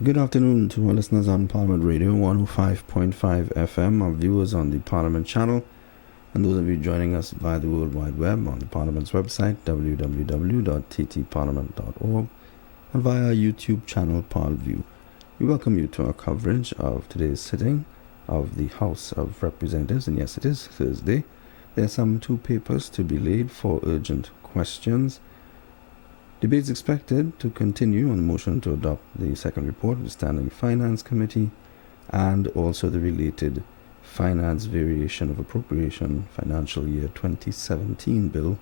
Good afternoon to our listeners on Parliament Radio 105.5 FM, our viewers on the Parliament channel, and those of you joining us via the World Wide Web on the Parliament's website, www.ttparliament.org, and via our YouTube channel, ParlView. We welcome you to our coverage of today's sitting of the House of Representatives, and yes, it is Thursday. There are some 2 papers to be laid for urgent questions. Debate is expected to continue on the motion to adopt the second report of the Standing Finance Committee and also the related Finance Variation of Appropriation Financial Year 2017 Bill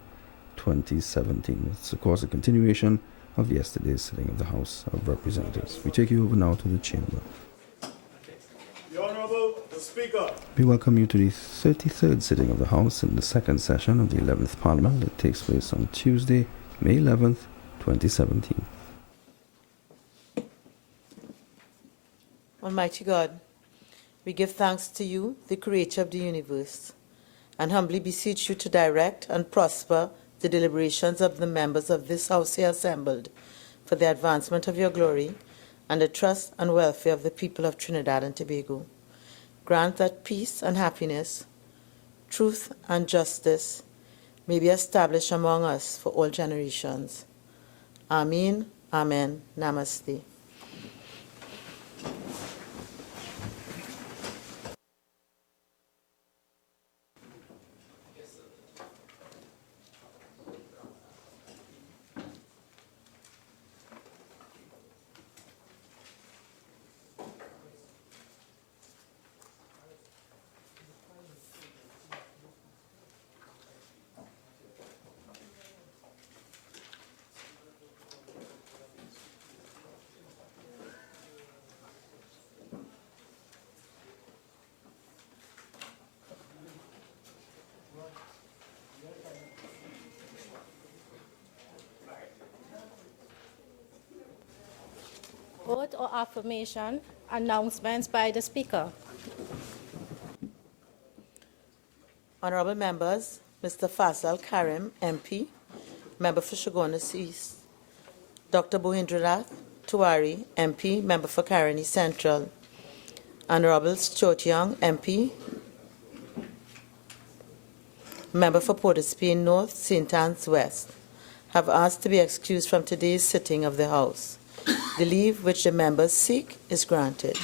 2017. It's, of course, a continuation of yesterday's sitting of the House of Representatives. We take you over now to the chamber. The Honourable the Speaker. We welcome you to the 33rd sitting of the House in the second session of the 11th Parliament that takes place on Tuesday, May 11th, 2017. Almighty God, we give thanks to you, the creator of the universe, and humbly beseech you to direct and prosper the deliberations of the members of this House here assembled for the advancement of your glory and the trust and welfare of the people of Trinidad and Tobago. Grant that peace and happiness, truth and justice may be established among us for all generations. Amen, Amen, Namaste. Vote or affirmation, announcements by the Speaker. Honourable members, Mr. Faisal Karim, MP, Member for Shogunas East. Dr. Bohindranath Tiwari, MP, Member for Caroni Central. Honourable Stuart Young, MP, Member for Port of Spain North, St. Anne's West, have asked to be excused from today's sitting of the House. The leave which the members seek is granted.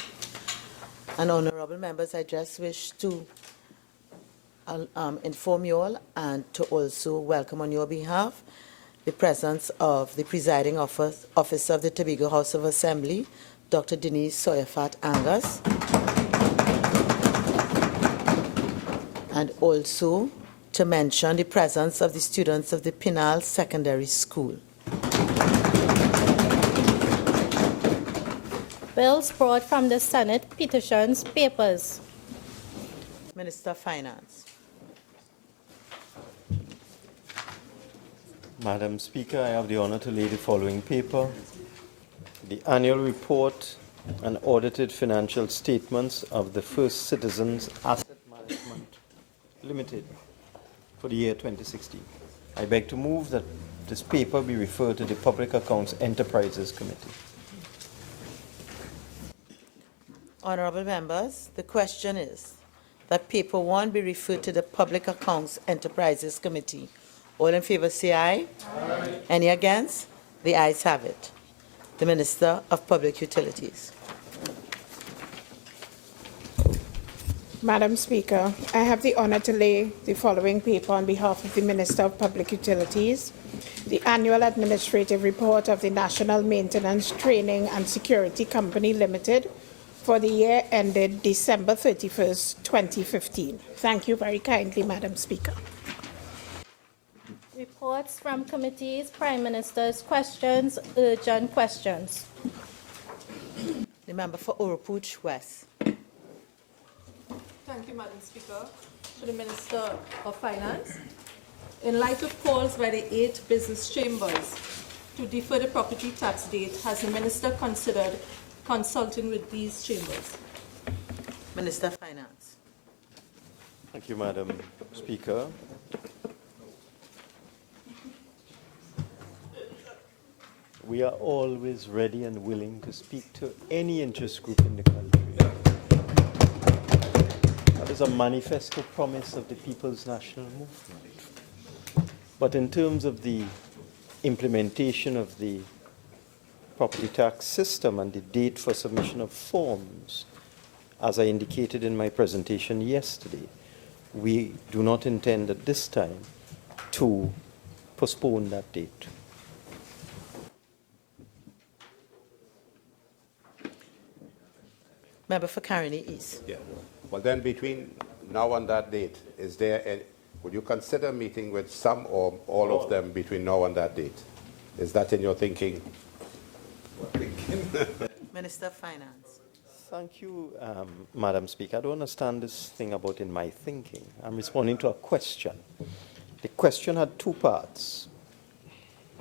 And honourable members, I just wish to inform you all and to also welcome on your behalf the presence of the presiding officer of the Tobago House of Assembly, Dr. Denise Sawyerfat Angus, and also to mention the presence of the students of the Pinal Secondary School. Bills brought from the Senate, petitions, papers. Minister of Finance. Madam Speaker, I have the honor to lay the following paper. The annual report and audited financial statements of the First Citizens Asset Management Limited for the year 2016. I beg to move that this paper be referred to the Public Accounts Enterprises Committee. Honourable members, the question is that paper 1 be referred to the Public Accounts Enterprises Committee. All in favour say aye. Aye. Any against? The ayes have it. The Minister of Public Utilities. Madam Speaker, I have the honour to lay the following paper on behalf of the Minister of Public Utilities. The annual administrative report of the National Maintenance, Training and Security Company Limited for the year ended December 31st, 2015. Thank you very kindly, Madam Speaker. Reports from committees, Prime Minister's questions, urgent questions. The member for Oropouche West. Thank you, Madam Speaker. To the Minister of Finance. In light of calls by the 8 business chambers to defer the property tax date, has the Minister considered consulting with these chambers? Minister of Finance. Thank you, Madam Speaker. We are always ready and willing to speak to any interest group in the country. That is a manifesto promise of the People's National Movement. But in terms of the implementation of the property tax system and the date for submission of forms, as I indicated in my presentation yesterday, we do not intend at this time to postpone that date. Member for Caroni East. Yeah. Well, then between now and that date, is there any, would you consider meeting with some or all of them between now and that date? Is that in your thinking? Minister of Finance. Thank you, Madam Speaker. I don't understand this thing about in my thinking. I'm responding to a question. The question had two parts.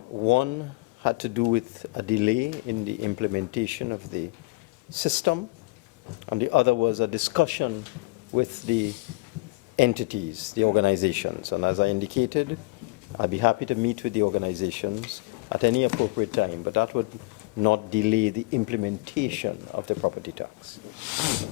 One had to do with a delay in the implementation of the system, and the other was a discussion with the entities, the organizations. And as I indicated, I'd be happy to meet with the organizations at any appropriate time, but that would not delay the implementation of the property tax.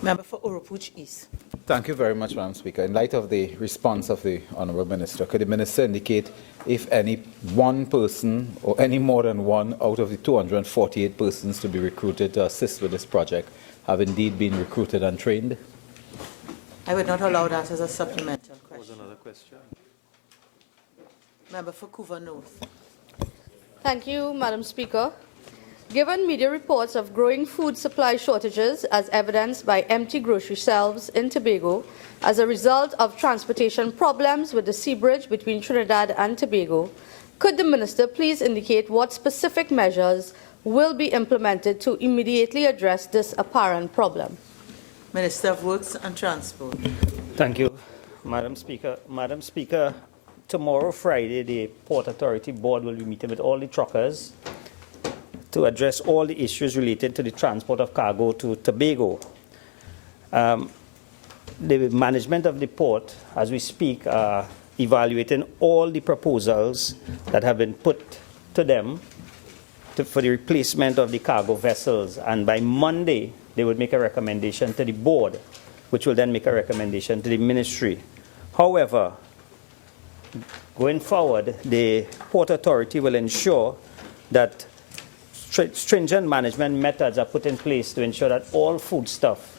Member for Urupuch East. Thank you very much, Madam Speaker. In light of the response of the Honourable Minister, could the Minister indicate if any one person or any more than one out of the 248 persons to be recruited to assist with this project have indeed been recruited and trained? I would not allow that as a supplemental That was question. another question. Member for Couva North. Thank you, Madam Speaker. Given media reports of growing food supply shortages as evidenced by empty grocery shelves in Tobago as a result of transportation problems with the sea bridge between Trinidad and Tobago, could the Minister please indicate what specific measures will be implemented to immediately address this apparent problem? Minister of Works and Transport. Thank you, Madam Speaker. Madam Speaker, tomorrow, Friday, the Port Authority Board will be meeting with all the truckers to address all the issues related to the transport of cargo to Tobago. The management of the port, as we speak, are evaluating all the proposals that have been put to them for the replacement of the cargo vessels. And by Monday, they would make a recommendation to the board, which will then make a recommendation to the ministry. However, going forward, the Port Authority will ensure that stringent management methods are put in place to ensure that all foodstuff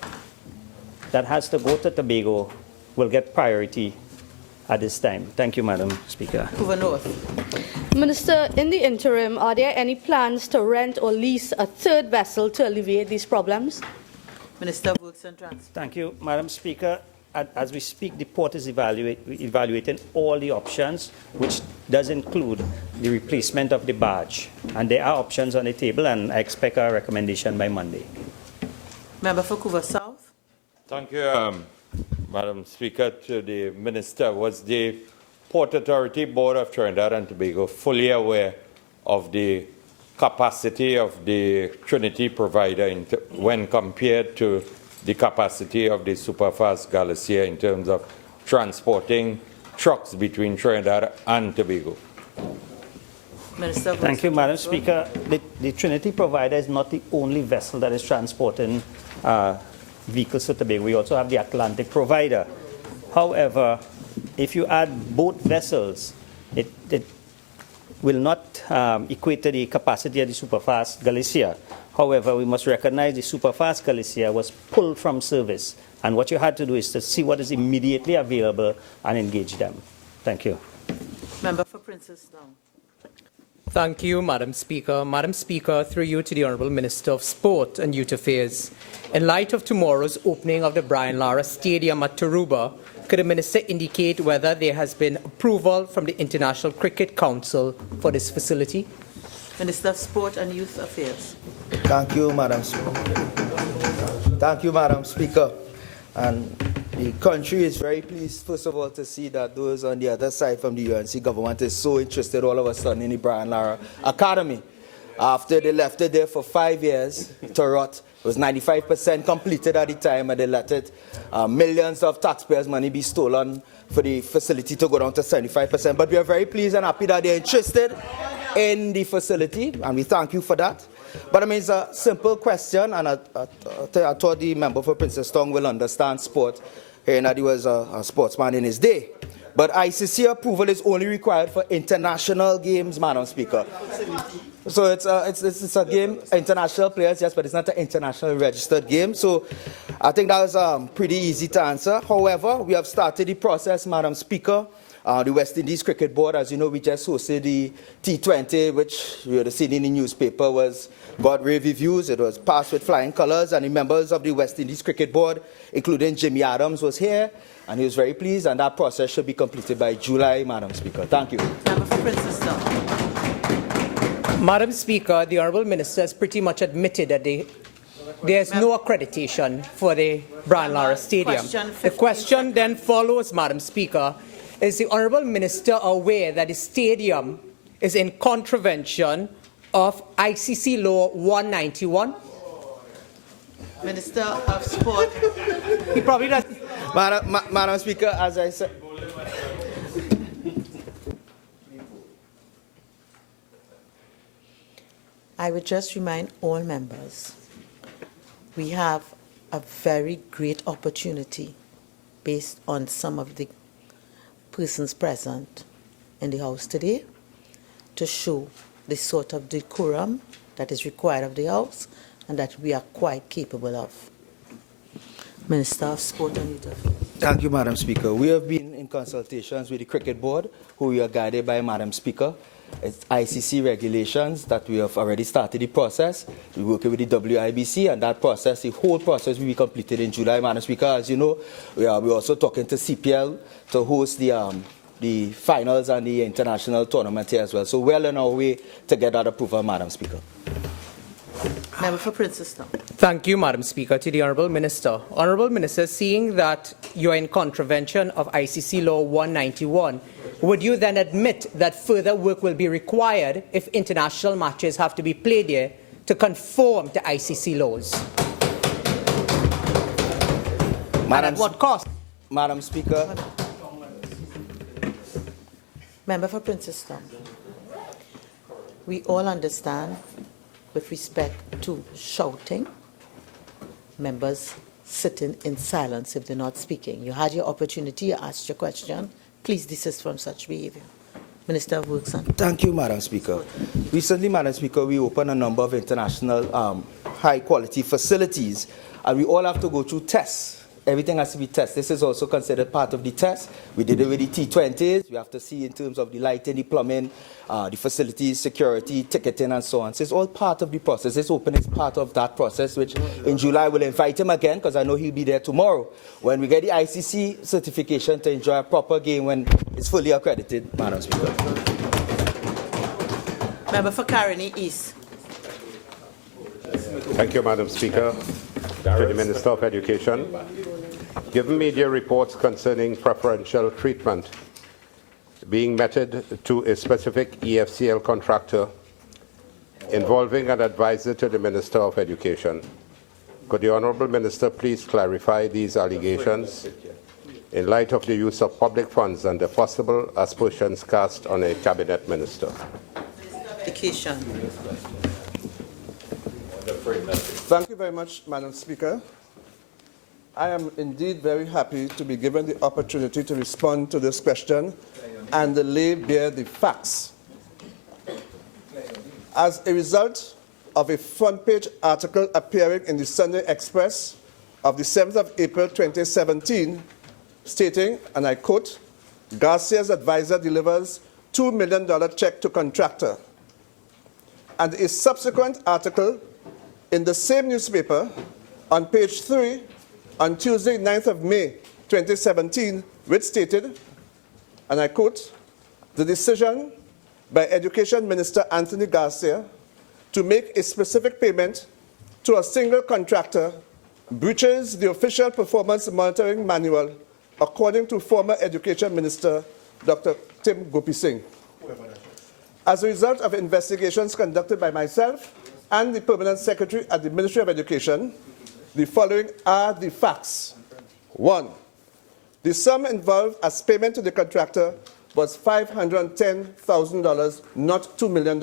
that has to go to Tobago will get priority at this time. Thank you, Madam Speaker. Couva North. Minister, in the interim, are there any plans to rent or lease a third vessel to alleviate these problems? Minister of Works and Transport. Thank you, Madam Speaker. As we speak, the port is evaluating all the options, which does include the replacement of the barge. And there are options on the table, and I expect a recommendation by Monday. Member for Couva South. Thank you, Madam Speaker. To the Minister, was the Port Authority Board of Trinidad and Tobago fully aware of the capacity of the Trinity provider when compared to the capacity of the Superfast Galicia in terms of transporting trucks between Trinidad and Tobago? Minister of Works. Thank you, Madam Speaker. The Trinity provider is not the only vessel that is transporting vehicles to Tobago. We also have the Atlantic provider. However, if you add both vessels, it will not equate to the capacity of the Superfast Galicia. However, we must recognize the Superfast Galicia was pulled from service, and what you had to do is to see what is immediately available and engage them. Thank you. Member for Princess Down. Thank you, Madam Speaker. Madam Speaker, through you to the Honourable Minister of Sport and Youth Affairs. In light of tomorrow's opening of the Brian Lara Stadium at Tarouba, could the Minister indicate whether there has been approval from the International Cricket Council for this facility? Minister of Sport and Youth Affairs. Thank you, Madam Speaker. Thank you, Madam Speaker. And the country is very pleased, first of all, to see that those on the other side from the UNC government is so interested all of a sudden in the Brian Lara Academy. after they left it there for 5 years to rot. It was 95% completed at the time, and they let it millions of taxpayers' money be stolen for the facility to go down to 75%. But we are very pleased and happy that they're interested in the facility, and we thank you for that. But I mean, it's a simple question, and I thought the member for Princestown will understand sport, hearing that he was a sportsman in his day. But ICC approval is only required for international games, Madam Speaker. So it's a game, international players, yes, but it's not an international registered game. So I think that was pretty easy to answer. However, we have started the process, Madam Speaker. The West Indies Cricket Board, as you know, we just hosted the T20, which you had seen in the newspaper, got rave reviews. It was passed with flying colours, and the members of the West Indies Cricket Board, including Jimmy Adams, was here, and he was very pleased, and that process should be completed by July, Madam Speaker. Thank you. Member for Princestown. Madam Speaker, the Honourable Minister has pretty much admitted that there's no accreditation for the Brian Lara Stadium. The question then follows, Madam Speaker, is the Honourable Minister aware that the stadium is in contravention of ICC Law 191? Minister of Sport. He probably does. Madam Speaker, as I said. I would just remind all members, we have a very great opportunity based on some of the persons present in the House today to show the sort of decorum that is required of the House and that we are quite capable of. Minister of Sport and Youth Affairs. Thank you, Madam Speaker. We have been in consultations with the Cricket Board, who we are guided by Madam Speaker. It's ICC regulations that we have already started the process. We're working with the WIBC, and that process, the whole process, will be completed in July, Madam Speaker. As you know, we're also talking to CPL to host the finals and the international tournament here as well. So well on our way to get that approval, Madam Speaker. Member for Princestown. Thank you, Madam Speaker. To the Honourable Minister. Honourable Minister, seeing that you're in contravention of ICC Law 191, would you then admit that further work will be required if international matches have to be played here to conform to ICC laws? And at what cost? Madam Speaker. Member for Princestown. We all understand, with respect to shouting, members sitting in silence if they're not speaking. You had your opportunity, you asked your question. Please desist from such behavior. Minister of Works. Thank you, Madam Speaker. Recently, Madam Speaker, we opened a number of international high-quality facilities, and we all have to go through tests. Everything has to be tested. This is also considered part of the test. We did it with the T20s. We have to see in terms of the lighting, the plumbing, the facilities, security, ticketing, and so on. So it's all part of the process. This opening is part of that process, which in July we'll invite him again, because I know he'll be there tomorrow, when we get the ICC certification to enjoy a proper game when it's fully accredited, Madam Speaker. Member for Caroni East. Thank you, Madam Speaker. To the Minister of Education. Given media reports concerning preferential treatment being meted to a specific EFCL contractor involving an advisor to the Minister of Education, could the Honourable Minister please clarify these allegations in light of the use of public funds and the possible aspersions cast on a cabinet minister? Education. Thank you very much, Madam Speaker. I am indeed very happy to be given the opportunity to respond to this question and lay bare the facts. As a result of a front-page article appearing in the Sunday Express of the 7th of April 2017, stating, and I quote, Garcia's advisor delivers $2 million check to contractor, and a subsequent article in the same newspaper, on page 3, on Tuesday, 9th of May, 2017, which stated, and I quote, the decision by Education Minister Anthony Garcia to make a specific payment to a single contractor breaches the official performance monitoring manual, according to former Education Minister Dr. Tim Gopi Singh. As a result of investigations conducted by myself and the Permanent Secretary at the Ministry of Education, the following are the facts. 1. The sum involved as payment to the contractor was $510,000, not $2 million.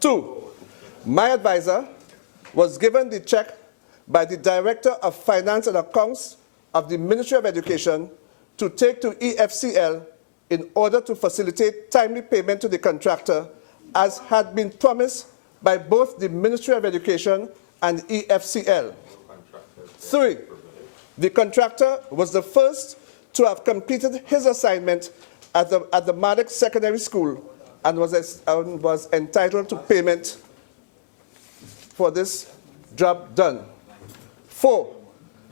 2. My advisor was given the check by the Director of Finance and Accounts of the Ministry of Education to take to EFCL in order to facilitate timely payment to the contractor, as had been promised by both the Ministry of Education and EFCL. 3. The contractor was the first to have completed his assignment at the Maddox Secondary School and was entitled to payment for this job done. 4.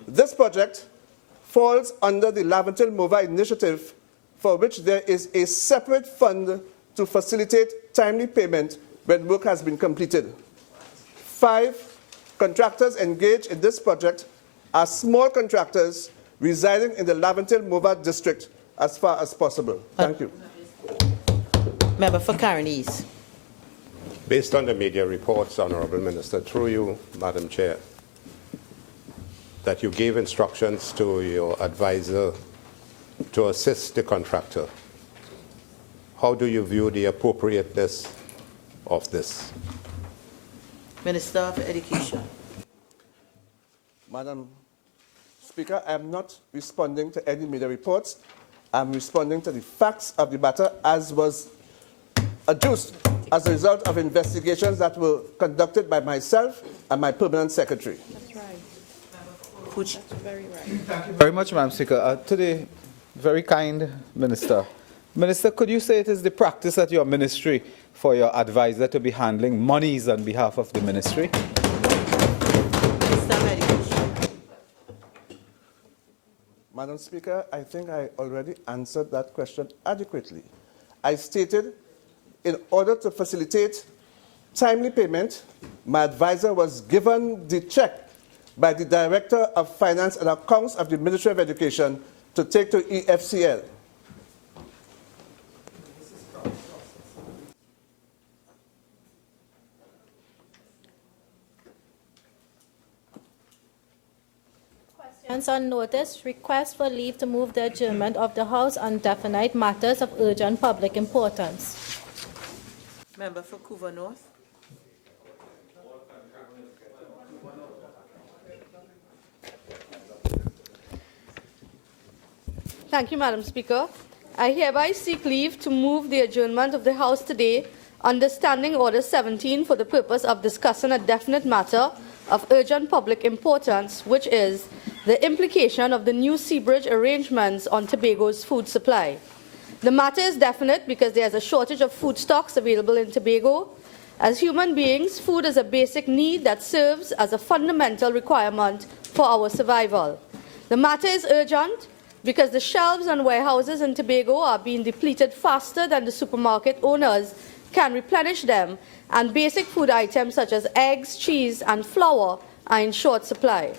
This project falls under the Laventil Mova initiative, for which there is a separate fund to facilitate timely payment when work has been completed. 5. Contractors engaged in this project are small contractors residing in the Laventil Mova district as far as possible. Thank you. Member for Karen East. Based on the media reports, Honorable Minister, through you, Madam Chair, that you gave instructions to your advisor to assist the contractor. How do you view the appropriateness of this? Minister of Education. Madam Speaker, I am not responding to any media reports. I'm responding to the facts of the matter as was adduced as a result of investigations that were conducted by myself and my Permanent Secretary. That's right. That's very right. Thank you very much, Madam Speaker. To the very kind Minister. Minister, could you say it is the practice at your ministry for your advisor to be handling monies on behalf of the ministry? Madam Speaker, I think I already answered that question adequately. I stated, in order to facilitate timely payment, my advisor was given the check by the Director of Finance and Accounts of the Ministry of Education to take to EFCL. Questions on notice, request for leave to move the adjournment of the House on definite matters of urgent public importance. Member for Couva North. Thank you, Madam Speaker. I hereby seek leave to move the adjournment of the House today under Standing Order 17 for the purpose of discussing a definite matter of urgent public importance, which is the implication of the new seabridge arrangements on Tobago's food supply. The matter is definite because there is a shortage of food stocks available in Tobago. As human beings, food is a basic need that serves as a fundamental requirement for our survival. The matter is urgent because the shelves and warehouses in Tobago are being depleted faster than the supermarket owners can replenish them, and basic food items such as eggs, cheese, and flour are in short supply.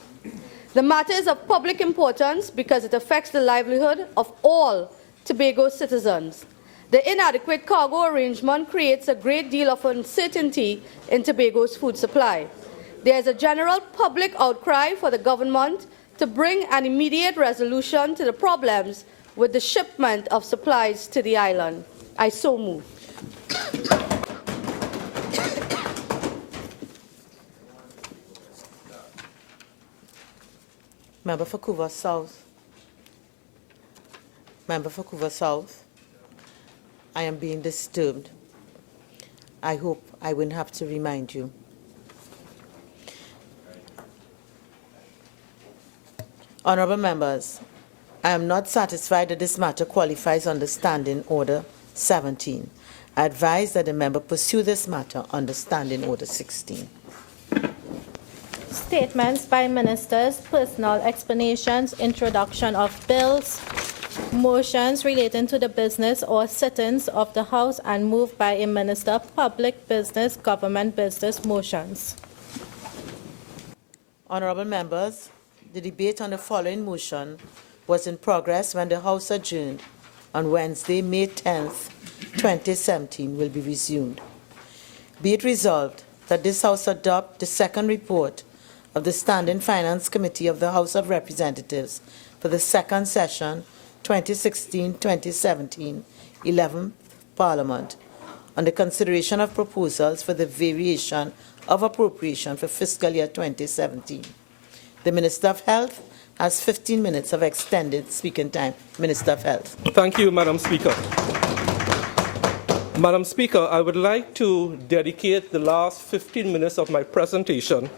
The matter is of public importance because it affects the livelihood of all Tobago citizens. The inadequate cargo arrangement creates a great deal of uncertainty in Tobago's food supply. There is a general public outcry for the government to bring an immediate resolution to the problems with the shipment of supplies to the island. I so move. Member for Couva South. Member for Couva South. I am being disturbed. I hope I wouldn't have to remind you. Honorable members, I am not satisfied that this matter qualifies under Standing Order 17. I advise that the member pursue this matter under Standing Order 16. Statements by ministers, personal explanations, introduction of bills, motions relating to the business or sittings of the House and moved by a minister, public business, government business motions. Honorable members, the debate on the following motion was in progress when the House adjourned on Wednesday, May 10th, 2017 will be resumed. Be it resolved that this House adopt the second report of the Standing Finance Committee of the House of Representatives for the second session, 2016-2017, 11th Parliament, on the consideration of proposals for the variation of appropriation for fiscal year 2017. The Minister of Health has 15 minutes of extended speaking time. Minister of Health. Thank you, Madam Speaker. Madam Speaker, I would like to dedicate the last 15 minutes of my presentation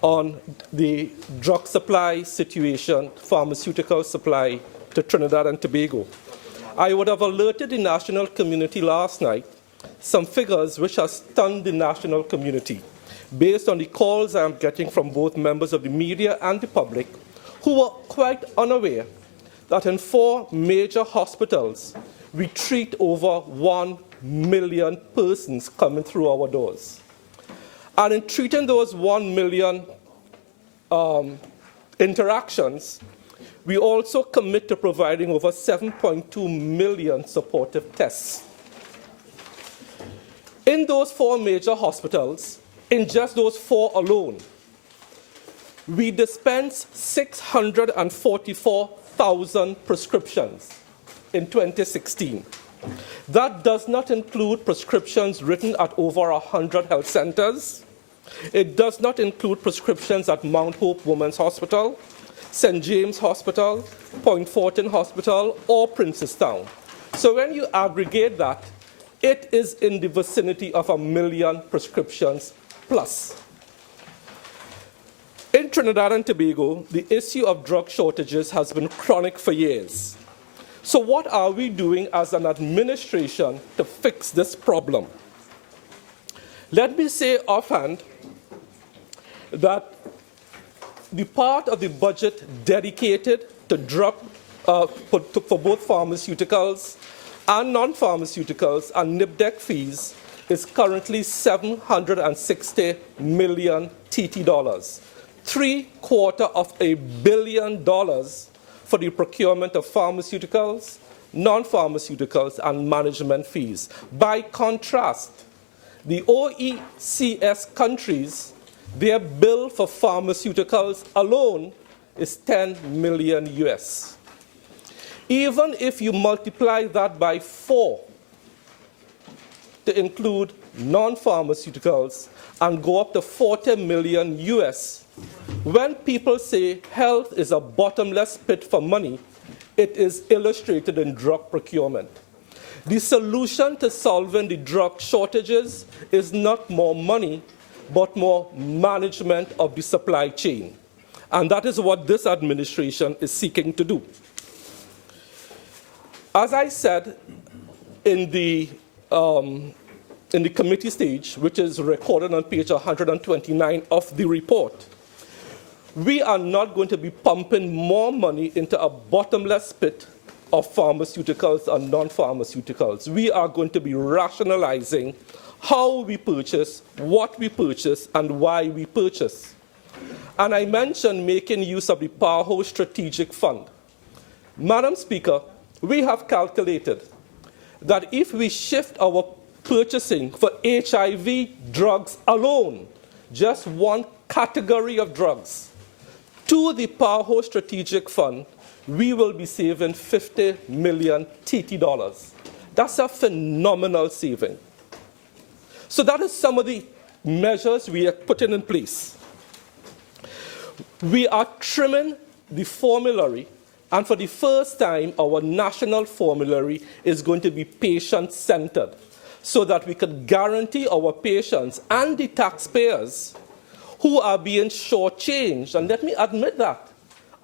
on the drug supply situation, pharmaceutical supply to Trinidad and Tobago. I would have alerted the national community last night some figures which have stunned the national community based on the calls I am getting from both members of the media and the public who were quite unaware that in 4 major hospitals we treat over 1 million persons coming through our doors. And in treating those 1 million interactions, we also commit to providing over 7.2 million supportive tests. In those 4 major hospitals, in just those 4 alone, we dispense 644,000 prescriptions in 2016. That does not include prescriptions written at over 100 health centers. It does not include prescriptions at Mount Hope Women's Hospital, St. James Hospital, Point Fortin Hospital, or Princestown. So when you aggregate that, it is in the vicinity of 1 million prescriptions plus. In Trinidad and Tobago, the issue of drug shortages has been chronic for years. So what are we doing as an administration to fix this problem? Let me say offhand that the part of the budget dedicated to drug for both pharmaceuticals and non-pharmaceuticals and NIPDEC fees is currently $760 million TT dollars, $750 million for the procurement of pharmaceuticals, non-pharmaceuticals, and management fees. By contrast, the OECS countries, their bill for pharmaceuticals alone is $10 million US. Even if you multiply that by 4 to include non-pharmaceuticals and go up to 40 million US, when people say health is a bottomless pit for money, it is illustrated in drug procurement. The solution to solving the drug shortages is not more money, but more management of the supply chain. And that is what this administration is seeking to do. As I said in the committee stage, which is recorded on page 129 of the report, we are not going to be pumping more money into a bottomless pit of pharmaceuticals and non-pharmaceuticals. We are going to be rationalizing how we purchase, what we purchase, and why we purchase. And I mentioned making use of the ParlView Strategic Fund. Madam Speaker, we have calculated that if we shift our purchasing for HIV drugs alone, just one category of drugs, to the ParlView Strategic Fund, we will be saving 50 million TT dollars. That's a phenomenal saving. So that is some of the measures we are putting in place. We are trimming the formulary, and for the first time, our national formulary is going to be patient-centered, so that we can guarantee our patients and the taxpayers who are being shortchanged. And let me admit that.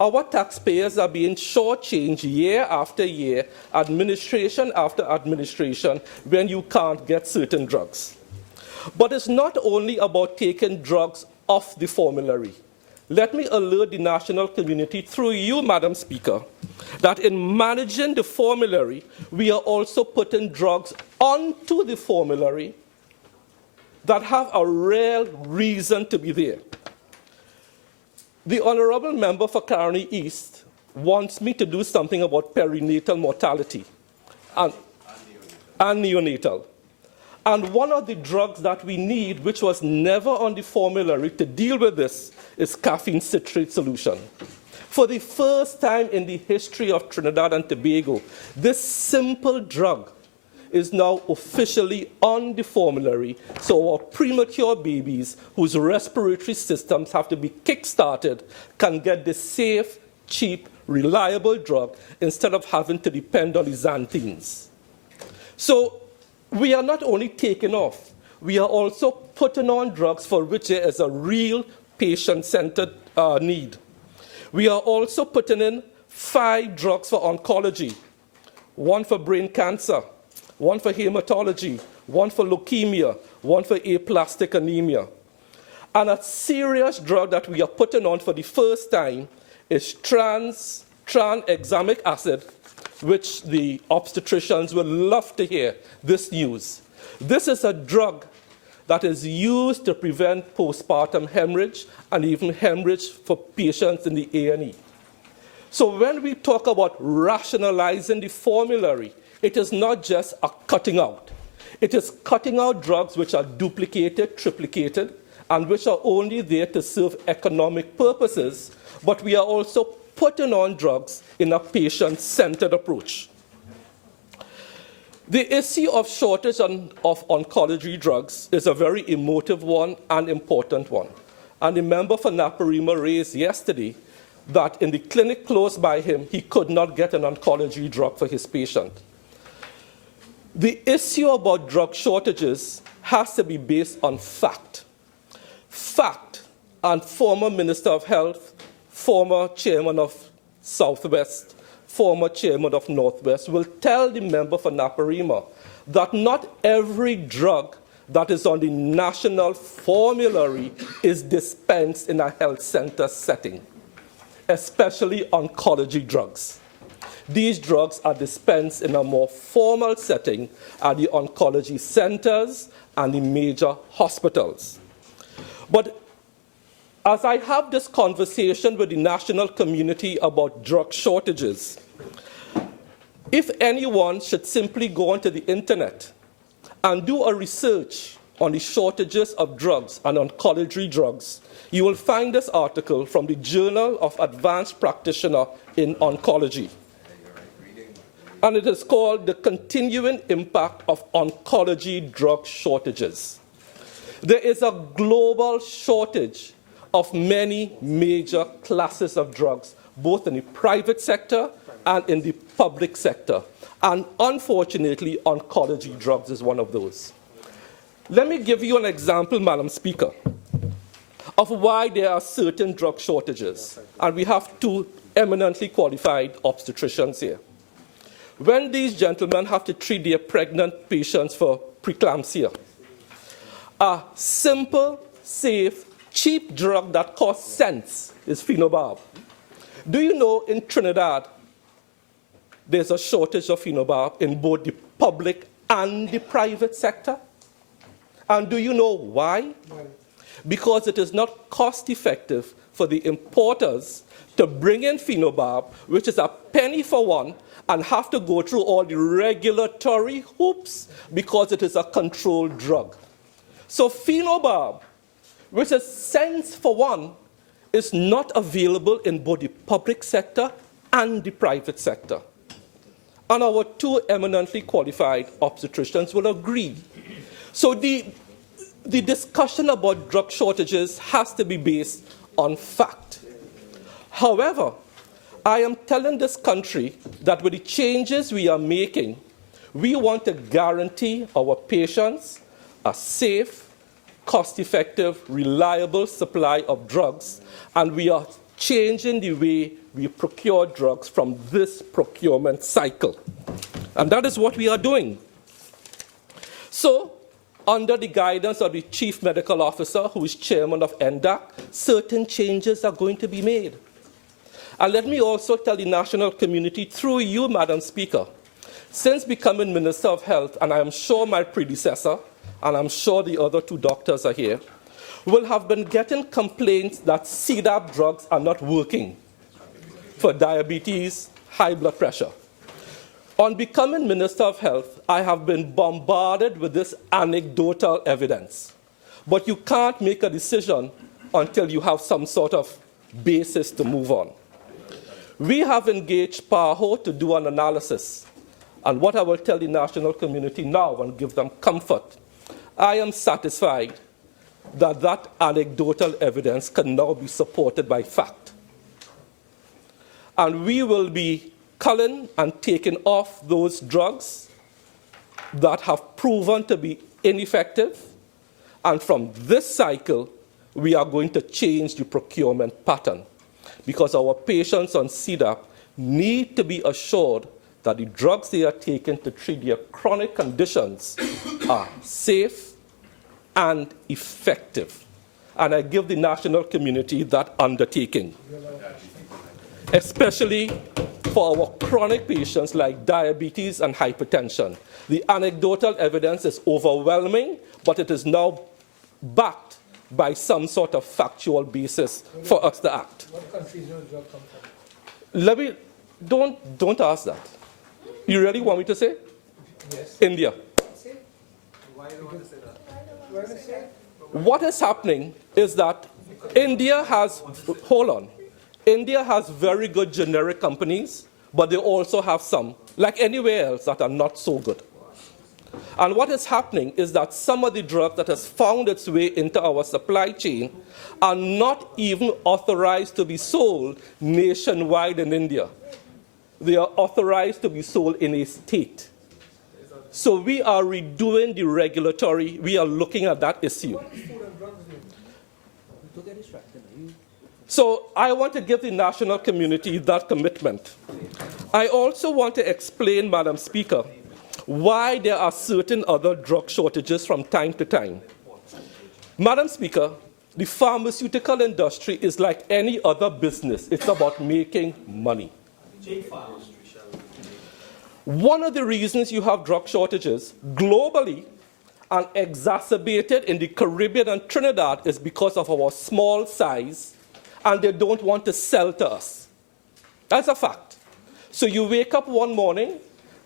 Our taxpayers are being shortchanged year after year, administration after administration, when you can't get certain drugs. But it's not only about taking drugs off the formulary. Let me alert the national community through you, Madam Speaker, that in managing the formulary, we are also putting drugs onto the formulary that have a real reason to be there. The honorable member for Caroni East wants me to do something about perinatal mortality. And and neonatal. And one of the drugs that we need, which was never on the formulary to deal with this, is caffeine citrate solution. For the first time in the history of Trinidad and Tobago, this simple drug is now officially on the formulary, so our premature babies whose respiratory systems have to be kick-started can get the safe, cheap, reliable drug instead of having to depend on the xanthines. So we are not only taking off, we are also putting on drugs for which there is a real patient-centered need. We are also putting in 5 drugs for oncology, 1 for brain cancer, 1 for hematology, 1 for leukemia, 1 for aplastic anemia. And a serious drug that we are putting on for the first time is tranexamic acid, which the obstetricians will love to hear this news. This is a drug that is used to prevent postpartum hemorrhage and even hemorrhage for patients in the A&E. So when we talk about rationalizing the formulary, it is not just a cutting out. It is cutting out drugs which are duplicated, triplicated, and which are only there to serve economic purposes, but we are also putting on drugs in a patient-centered approach. The issue of shortage of oncology drugs is a very emotive one and important one. And the member for Naparima raised yesterday that in the clinic close by him, he could not get an oncology drug for his patient. The issue about drug shortages has to be based on fact. Fact, and former Minister of Health, former chairman of Southwest, former chairman of Northwest, will tell the member for Naparima that not every drug that is on the national formulary is dispensed in a health center setting, especially oncology drugs. These drugs are dispensed in a more formal setting at the oncology centers and the major hospitals. But as I have this conversation with the national community about drug shortages, if anyone should simply go onto the internet and do a research on the shortages of drugs and oncology drugs, you will find this article from the Journal of Advanced Practitioner in Oncology. And it is called The Continuing Impact of Oncology Drug Shortages. There is a global shortage of many major classes of drugs, both in the private sector and in the public sector. And unfortunately, oncology drugs is one of those. Let me give you an example, Madam Speaker, of why there are certain drug shortages. And we have 2 eminently qualified obstetricians here. When these gentlemen have to treat their pregnant patients for preeclampsia, a simple, safe, cheap drug that costs cents is phenobarb. Do you know in Trinidad there's a shortage of phenobarb in both the public and the private sector? And do you know why? Because it is not cost effective for the importers to bring in phenobarb, which is a penny for one, and have to go through all the regulatory hoops because it is a controlled drug. So phenobarb, which is cents for one, is not available in both the public sector and the private sector. And our 2 eminently qualified obstetricians will agree. So the discussion about drug shortages has to be based on fact. However, I am telling this country that with the changes we are making, we want to guarantee our patients a safe, cost-effective, reliable supply of drugs, and we are changing the way we procure drugs from this procurement cycle. And that is what we are doing. So, under the guidance of the Chief Medical Officer, who is chairman of NDAC, certain changes are going to be made. And let me also tell the national community, through you, Madam Speaker, since becoming Minister of Health, and I am sure my predecessor, and I'm sure the other 2 doctors are here, will have been getting complaints that CDAP drugs are not working for diabetes, high blood pressure. On becoming Minister of Health, I have been bombarded with this anecdotal evidence. But you can't make a decision until you have some sort of basis to move on. We have engaged ParlView to do an analysis. And what I will tell the national community now and give them comfort, I am satisfied that that anecdotal evidence can now be supported by fact. And we will be culling and taking off those drugs that have proven to be ineffective. And from this cycle, we are going to change the procurement pattern because our patients on CDAP need to be assured that the drugs they are taking to treat their chronic conditions are safe and effective. And I give the national community that undertaking, especially for our chronic patients like diabetes and hypertension. The anecdotal evidence is overwhelming, but it is now backed by some sort of factual basis for us to act. What countries does the drug come from? Don't ask that. You really want me to say? Yes. India. Why do you want to say that? What is happening is that India has, hold on, India has very good generic companies, but they also have some, like anywhere else, that are not so good. And what is happening is that some of the drugs that has found its way into our supply chain are not even authorized to be sold nationwide in India. They are authorized to be sold in a state. So we are redoing the regulatory, we are looking at that issue. So I want to give the national community that commitment. I also want to explain, Madam Speaker, why there are certain other drug shortages from time to time. Madam Speaker, the pharmaceutical industry is like any other business. It's about making money. One of the reasons you have drug shortages globally and exacerbated in the Caribbean and Trinidad is because of our small size, and they don't want to sell to us. That's a fact. So you wake up one morning,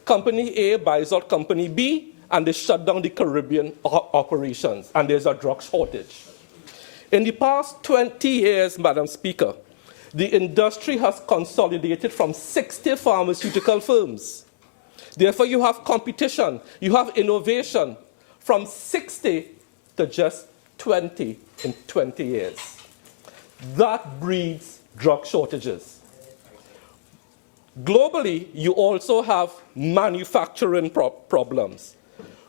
Company A buys out Company B, and they shut down the Caribbean operations, and there's a drug shortage. In the past 20 years, Madam Speaker, the industry has consolidated from 60 pharmaceutical firms. Therefore, you have competition, you have innovation from 60 to just 20 in 20 years. That breeds drug shortages. Globally, you also have manufacturing problems.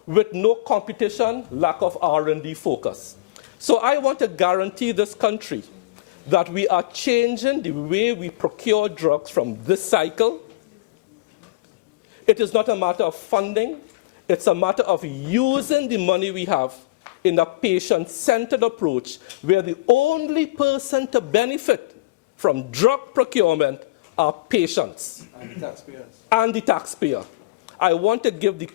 With no competition, lack of R&D focus. So I want to guarantee this country that we are changing the way we procure drugs from this cycle. It is not a matter of funding. It's a matter of using the money we have in a patient-centered approach where the only person to benefit from drug procurement are patients. And the taxpayers. And the taxpayer. I want to give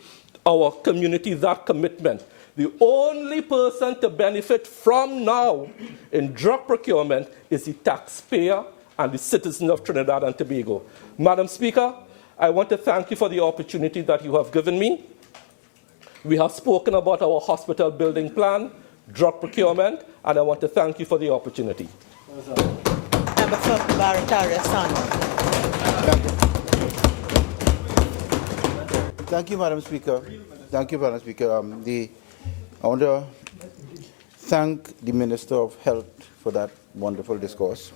our community that commitment. The only person to benefit from now in drug procurement is the taxpayer and the citizen of Trinidad and Tobago. Madam Speaker, I want to thank you for the opportunity that you have given me. We have spoken about our hospital building plan, drug procurement, and I want to thank you for the opportunity. Member for Barataria, Son. Thank you, Madam Speaker. Thank you, Madam Speaker. I want to thank the Minister of Health for that wonderful discourse.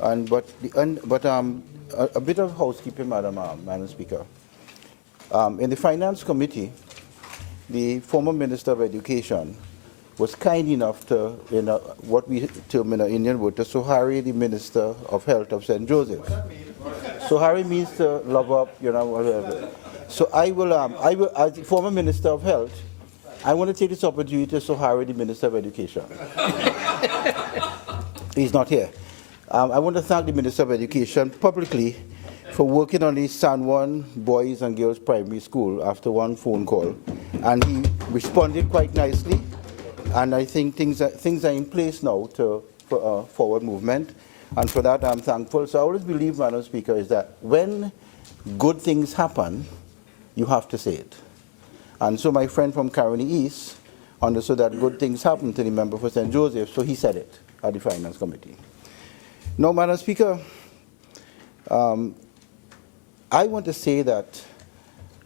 But a bit of housekeeping, Madam Speaker. In the Finance Committee, the former Minister of Education was kind enough to, what we term in Indian word, to Sohari, the Minister of Health of St. Joseph. Sohari means to love up, whatever. So I will, as the former Minister of Health, I want to take this opportunity to Sohari, the Minister of Education. He's not here. I want to thank the Minister of Education publicly for working on the San Juan Boys and Girls Primary School after one phone call. And he responded quite nicely. And I think things are in place now for forward movement. And for that, I'm thankful. So I always believe, Madam Speaker, is that when good things happen, you have to say it. And so my friend from Caroni East understood that good things happen to the member for St. Joseph, so he said it at the Finance Committee. Now, Madam Speaker, I want to say that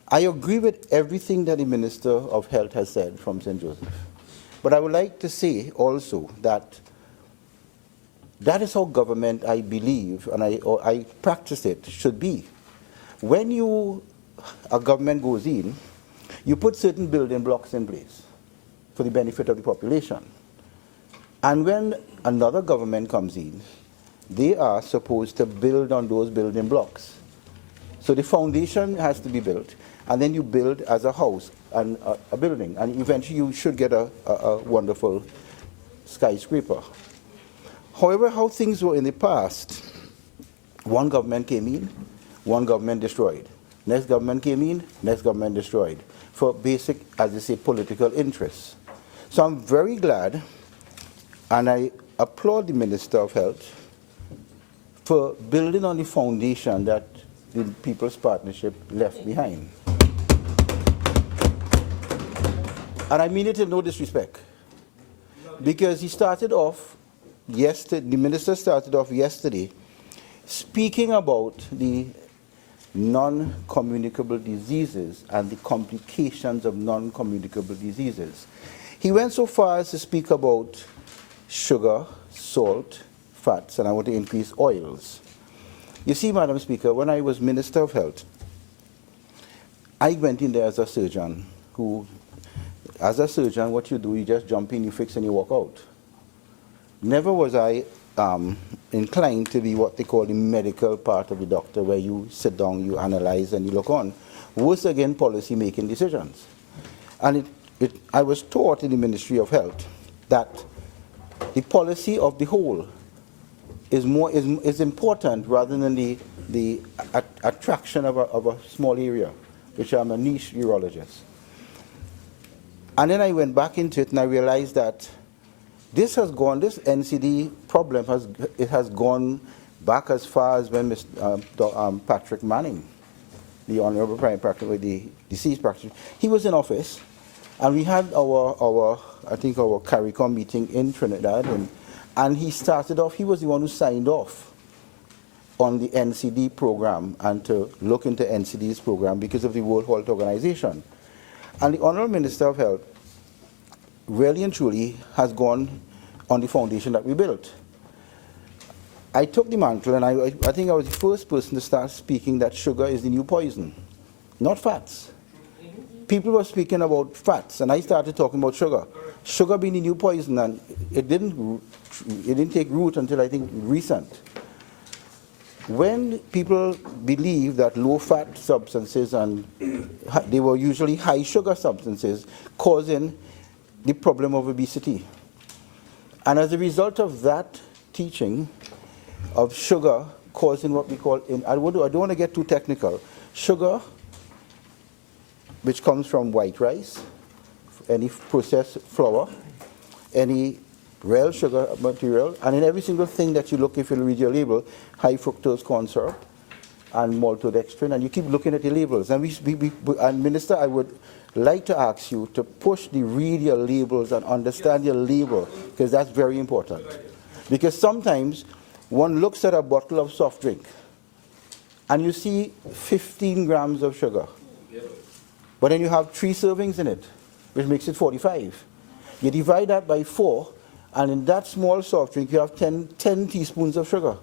I agree with everything that the Minister of Health has said from St. Joseph. But I would like to say also that that is how government, I believe, and I practice it, should be. When a government goes in, you put certain building blocks in place for the benefit of the population. And when another government comes in, they are supposed to build on those building blocks. So the foundation has to be built, and then you build as a house and a building, and eventually you should get a wonderful skyscraper. However, how things were in the past, one government came in, one government destroyed. Next government came in, next government destroyed, for basic, as they say, political interests. So I'm very glad, and I applaud the Minister of Health for building on the foundation that the People's Partnership left behind. And I mean it in no disrespect, because he started off yesterday, the minister started off yesterday speaking about the non-communicable diseases and the complications of non-communicable diseases. He went so far as to speak about sugar, salt, fats, and I want to increase oils. You see, Madam Speaker, when I was Minister of Health, I went in there as a surgeon who, as a surgeon, what you do, you just jump in, you fix, and you walk out. Never was I inclined to be what they call the medical part of the doctor, where you sit down, you analyze, and you look on. Worse again, policy-making decisions. And I was taught in the Ministry of Health that the policy of the whole is important rather than the attraction of a small area, which I'm a niche urologist. And then I went back into it and I realized that this NCD problem has gone back as far as when Patrick Manning, the Honorable Prime Patrick, the deceased Patrick, he was in office, and we had our CARICOM meeting in Trinidad, and he started off, he was the one who signed off on the NCD program and to look into NCD's program because of the World Health Organization. And the Honorable Minister of Health really and truly has gone on the foundation that we built. I took the mantle, and I think I was the first person to start speaking that sugar is the new poison, not fats. People were speaking about fats, and I started talking about sugar. Sugar being the new poison, and it didn't take root until I think recent. When people believe that low-fat substances, and they were usually high-sugar substances, causing the problem of obesity. And as a result of that teaching of sugar causing what we call, I don't want to get too technical, sugar, which comes from white rice, any processed flour, any real sugar material, and in every single thing that you look, if you read your label, high fructose corn syrup and maltodextrin, and you keep looking at the labels. And and Minister, I would like to ask you to read your labels and understand your label, because that's very important. Because sometimes one looks at a bottle of soft drink and you see 15 grams of sugar, but then you have 3 servings in it, which makes it 45. You divide that by 4, and in that small soft drink you have 10 teaspoons of sugar,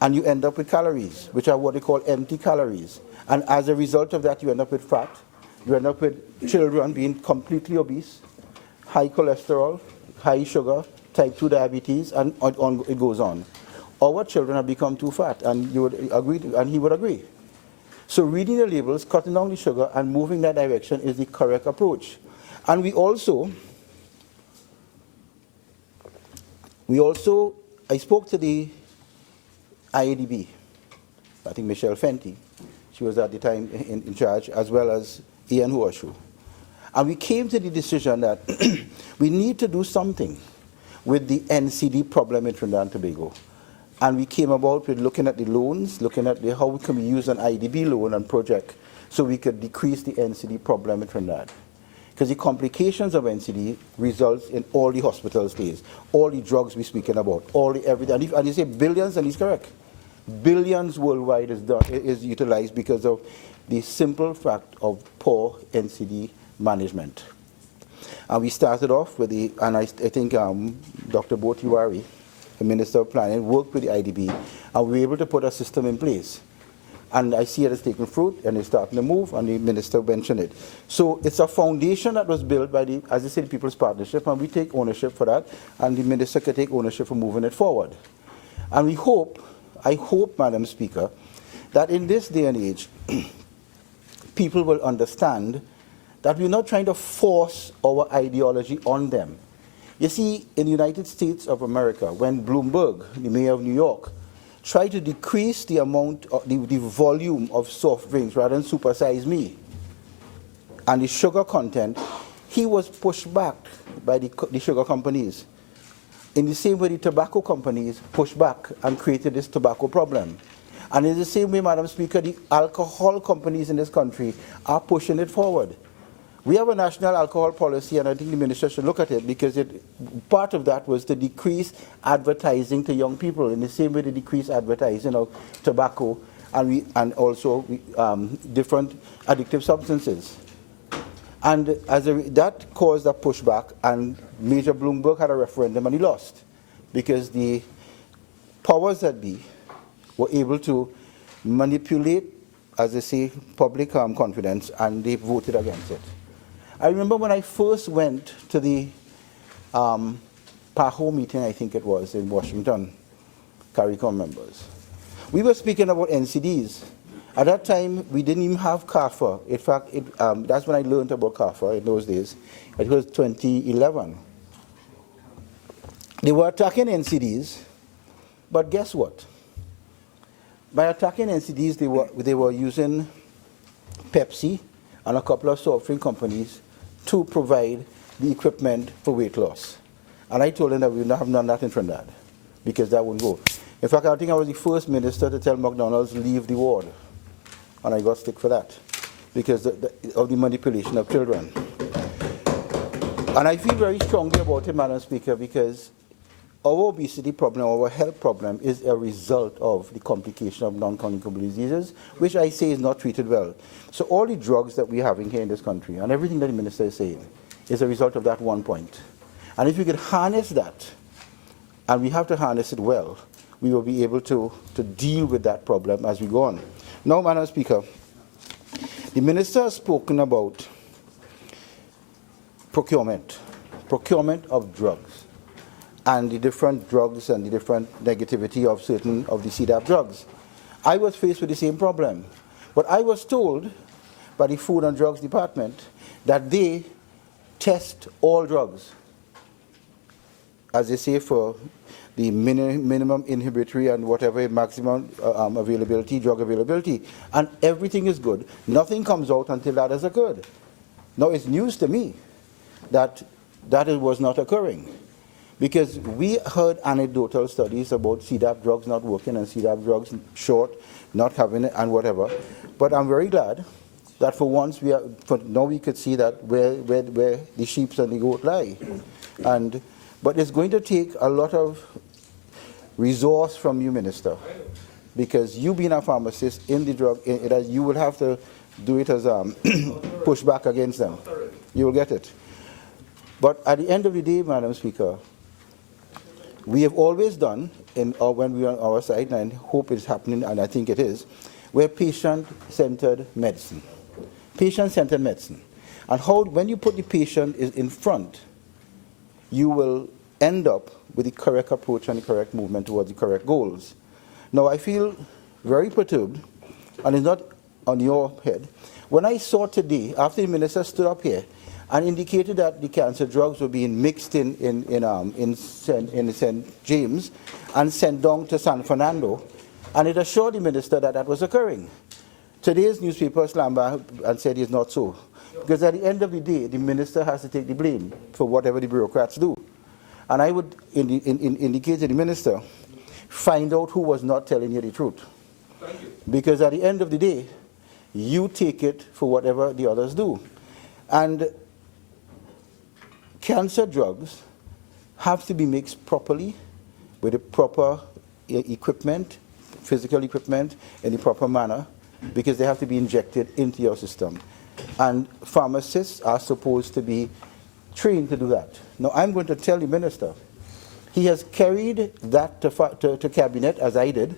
and you end up with calories, which are what they call empty calories. And as a result of that, you end up with fat. You end up with children being completely obese, high cholesterol, high sugar, type 2 diabetes, and on it goes on. Our children have become too fat, and you would agree, and he would agree. So reading the labels, cutting down the sugar, and moving that direction is the correct approach. And we also, I spoke to the IADB, I think Michelle Fenty, she was at the time in charge, as well as Ian Huashu. And we came to the decision that we need to do something with the NCD problem in Trinidad and Tobago. And we came about with looking at the loans, looking at how we can use an IDB loan and project so we could decrease the NCD problem in Trinidad. Because the complications of NCD results in all the hospital stays, all the drugs we're speaking about, all the everything. And you say billions, and he's correct. Billions worldwide is utilized because of the simple fact of poor NCD management. And we started off with and I think Dr. Botiwari, the Minister of Planning, worked with the IDB, and we were able to put a system in place. And I see it has taken fruit, and it's starting to move, and the Minister mentioned it. So it's a foundation that was built by the, as I said, People's Partnership, and we take ownership for that, and the Minister can take ownership for moving it forward. And we hope, I hope, Madam Speaker, that in this day and age, people will understand that we're not trying to force our ideology on them. You see, in the United States of America, when Bloomberg, the mayor of New York, tried to decrease the amount, the volume of soft drinks rather than supersize me, and the sugar content, he was pushed back by the sugar companies. In the same way, the tobacco companies pushed back and created this tobacco problem. And in the same way, Madam Speaker, the alcohol companies in this country are pushing it forward. We have a national alcohol policy, and I think the minister should look at it, because part of that was to decrease advertising to young people in the same way they decrease advertising of tobacco and also different addictive substances. And that caused a pushback, and Major Bloomberg had a referendum and he lost, because the powers that be were able to manipulate, as they say, public confidence, and they voted against it. I remember when I first went to the PAHO meeting, I think it was, in Washington, CARICOM members. We were speaking about NCDs. At that time, we didn't even have CAFA. In fact, that's when I learned about CAFA in those days. It was 2011. They were attacking NCDs, but guess what? By attacking NCDs, they were using Pepsi and a couple of soft drink companies to provide the equipment for weight loss. And I told them that we would not have done that in Trinidad, because that wouldn't go. In fact, I think I was the first minister to tell McDonald's, leave the ward. And I got stick for that, because of the manipulation of children. And I feel very strongly about it, Madam Speaker, because our obesity problem, our health problem, is a result of the complication of non-communicable diseases, which I say is not treated well. So all the drugs that we're having here in this country, and everything that the minister is saying, is a result of that one point. And if we could harness that, and we have to harness it well, we will be able to deal with that problem as we go on. Now, Madam Speaker, the minister has spoken about procurement of drugs, and the different drugs and the different negativity of certain of the CDAP drugs. I was faced with the same problem, but I was told by the Food and Drugs Department that they test all drugs, as they say, for the minimum inhibitory and whatever maximum availability, drug availability, and everything is good. Nothing comes out until that has occurred. Now, it's news to me that it was not occurring, because we heard anecdotal studies about CDAP drugs not working and CDAP drugs short, not having it, and whatever. But I'm very glad that for once now we could see that where the sheep and the goat lie. But it's going to take a lot of resource from you, Minister, because you being a pharmacist in the drug, you will have to do it as push back against them. You will get it. But at the end of the day, Madam Speaker, we have always done, when we are on our side, and I hope it's happening, and I think it is, we're patient-centered medicine. Patient-centered medicine. And when you put the patient in front, you will end up with the correct approach and the correct movement towards the correct goals. Now, I feel very perturbed, and it's not on your head. When I saw today, after the minister stood up here and indicated that the cancer drugs were being mixed in St. James and sent down to San Fernando, and it assured the minister that that was occurring. Today's newspaper slammed back and said it's not so. Because at the end of the day, the minister has to take the blame for whatever the bureaucrats do. And I would indicate to the minister, find out who was not telling you the truth. Because at the end of the day, you take it for whatever the others do. And cancer drugs have to be mixed properly with the proper equipment, physical equipment, in the proper manner, because they have to be injected into your system. And pharmacists are supposed to be trained to do that. Now, I'm going to tell the minister, he has carried that to cabinet, as I did,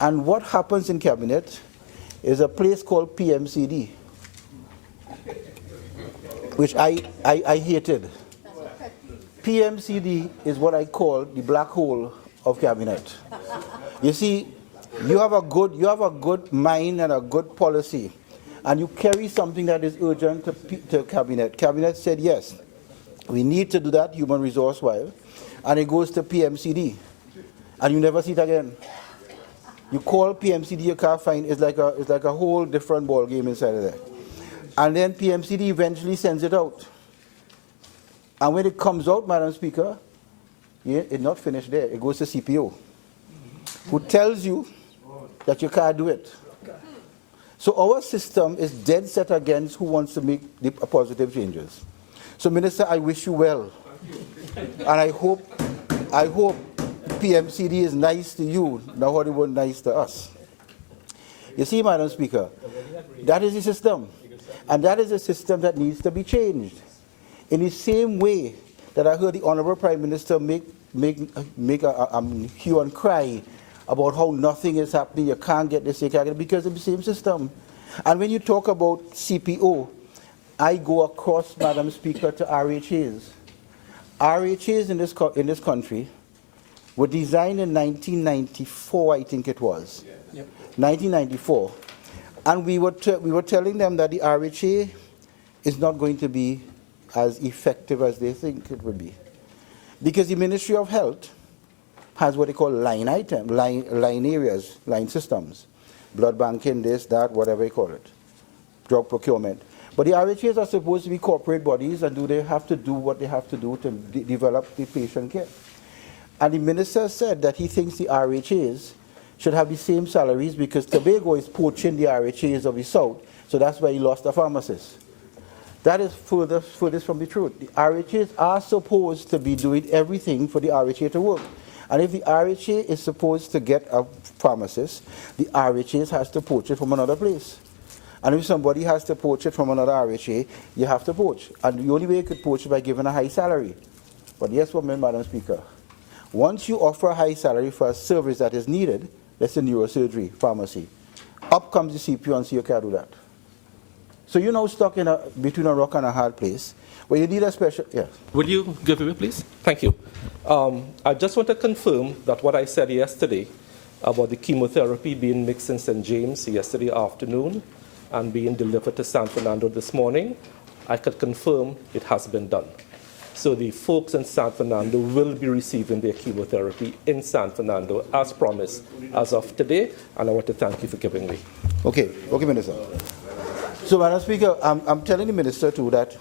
and what happens in cabinet is a place called PMCD, which I hated. PMCD is what I call the black hole of cabinet. You see, you have a good mind and a good policy, and you carry something that is urgent to cabinet. Cabinet said yes, we need to do that human resource wise, and it goes to PMCD, and you never see it again. You call PMCD, you can't find. It's like a whole different ball game inside of there. And then PMCD eventually sends it out. And when it comes out, Madam Speaker, it's not finished there. It goes to CPO, who tells you that you can't do it. So our system is dead set against who wants to make the positive changes. So, Minister, I wish you well. And I hope PMCD is nice to you, now how they were nice to us. You see, Madam Speaker, that is the system. And that is a system that needs to be changed. In the same way that I heard the Honorable Prime Minister make a hue and cry about how nothing is happening, you can't get this, you can't get it, because of the same system. And when you talk about CPO, I go across, Madam Speaker, to RHAs. RHAs in this country were designed in 1994, I think it was. Yep. 1994. And we were telling them that the RHA is not going to be as effective as they think it would be. Because the Ministry of Health has what they call line areas, line systems. Blood banking, this, that, whatever you call it. Drug procurement. But the RHAs are supposed to be corporate bodies, and they have to do what they have to do to develop the patient care. And the minister said that he thinks the RHAs should have the same salaries because Tobago is poaching the RHAs of the South, so that's why he lost a pharmacist. That is furthest from the truth. The RHAs are supposed to be doing everything for the RHA to work. And if the RHA is supposed to get a pharmacist, the RHAs has to poach it from another place. And if somebody has to poach it from another RHA, you have to poach. And the only way you could poach is by giving a high salary. But yes, Madam Speaker, once you offer a high salary for a service that is needed, let's say neurosurgery, pharmacy, up comes the CPO and say you can't do that. So you're now stuck between a rock and a hard place where you need a special, yes. Would you give me, please? Thank you. I just want to confirm that what I said yesterday about the chemotherapy being mixed in St. James yesterday afternoon and being delivered to San Fernando this morning, I could confirm it has been done. So the folks in San Fernando will be receiving their chemotherapy in San Fernando as promised as of today, and I want to thank you for giving me. Okay, Minister. So, Madam Speaker, I'm telling the Minister too that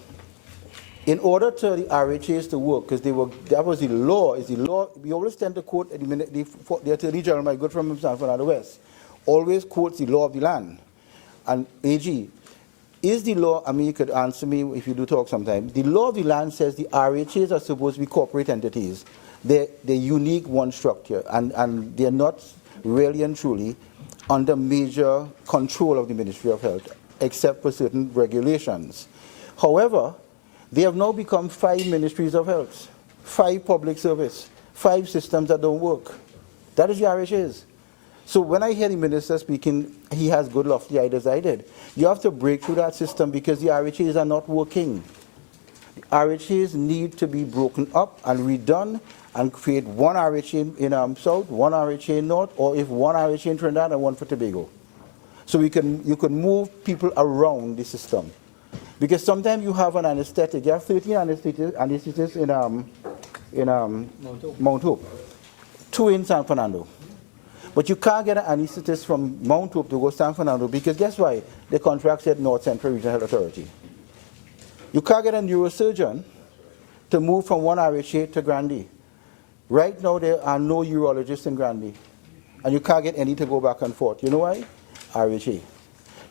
in order to the RHAs to work, because that was the law, we always tend to quote the Attorney General, my good friend from San Fernando West, always quotes the law of the land. And AG, is the law, I mean, you could answer me if you do talk sometime, the law of the land says the RHAs are supposed to be corporate entities. They're unique one structure, and they're not really and truly under major control of the Ministry of Health, except for certain regulations. However, they have now become 5 ministries of health, 5 public service, 5 systems that don't work. That is the RHAs. So when I hear the minister speaking, he has good lofty ideas, I did. You have to break through that system because the RHAs are not working. The RHAs need to be broken up and redone and create one RHA in South, one RHA in North, or if one RHA in Trinidad and one for Tobago. So you can move people around the system. Because sometimes you have an anesthetic. You have 13 anesthetists in Mount Hope, 2 in San Fernando. But you can't get an anesthetist from Mount Hope to go to San Fernando because guess why? The contract said North Central Regional Health Authority. You can't get a neurosurgeon to move from one RHA to Grandie. Right now, there are no urologists in Granby, and you can't get any to go back and forth. You know why? RHA.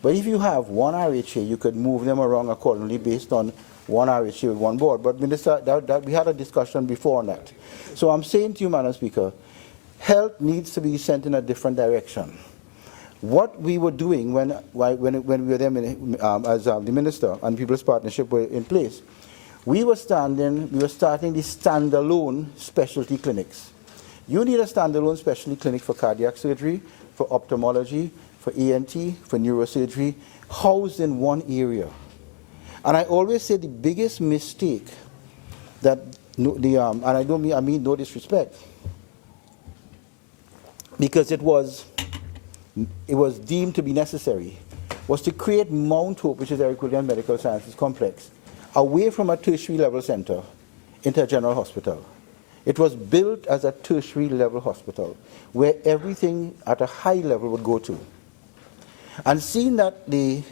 But if you have one RHA, you could move them around accordingly based on one RHA with one board. But Minister, we had a discussion before on that. So I'm saying to you, Madam Speaker, health needs to be sent in a different direction. What we were doing when we were there as the Minister and People's Partnership were in place, we were starting the standalone specialty clinics. You need a standalone specialty clinic for cardiac surgery, for ophthalmology, for ENT, for neurosurgery, housed in one area. And I always say the biggest mistake that, and I mean no disrespect, because it was deemed to be necessary, was to create Mount Hope, which is Eric Williams Medical Sciences Complex, away from a tertiary level center into a general hospital. It was built as a tertiary level hospital where everything at a high level would go to. And seeing that the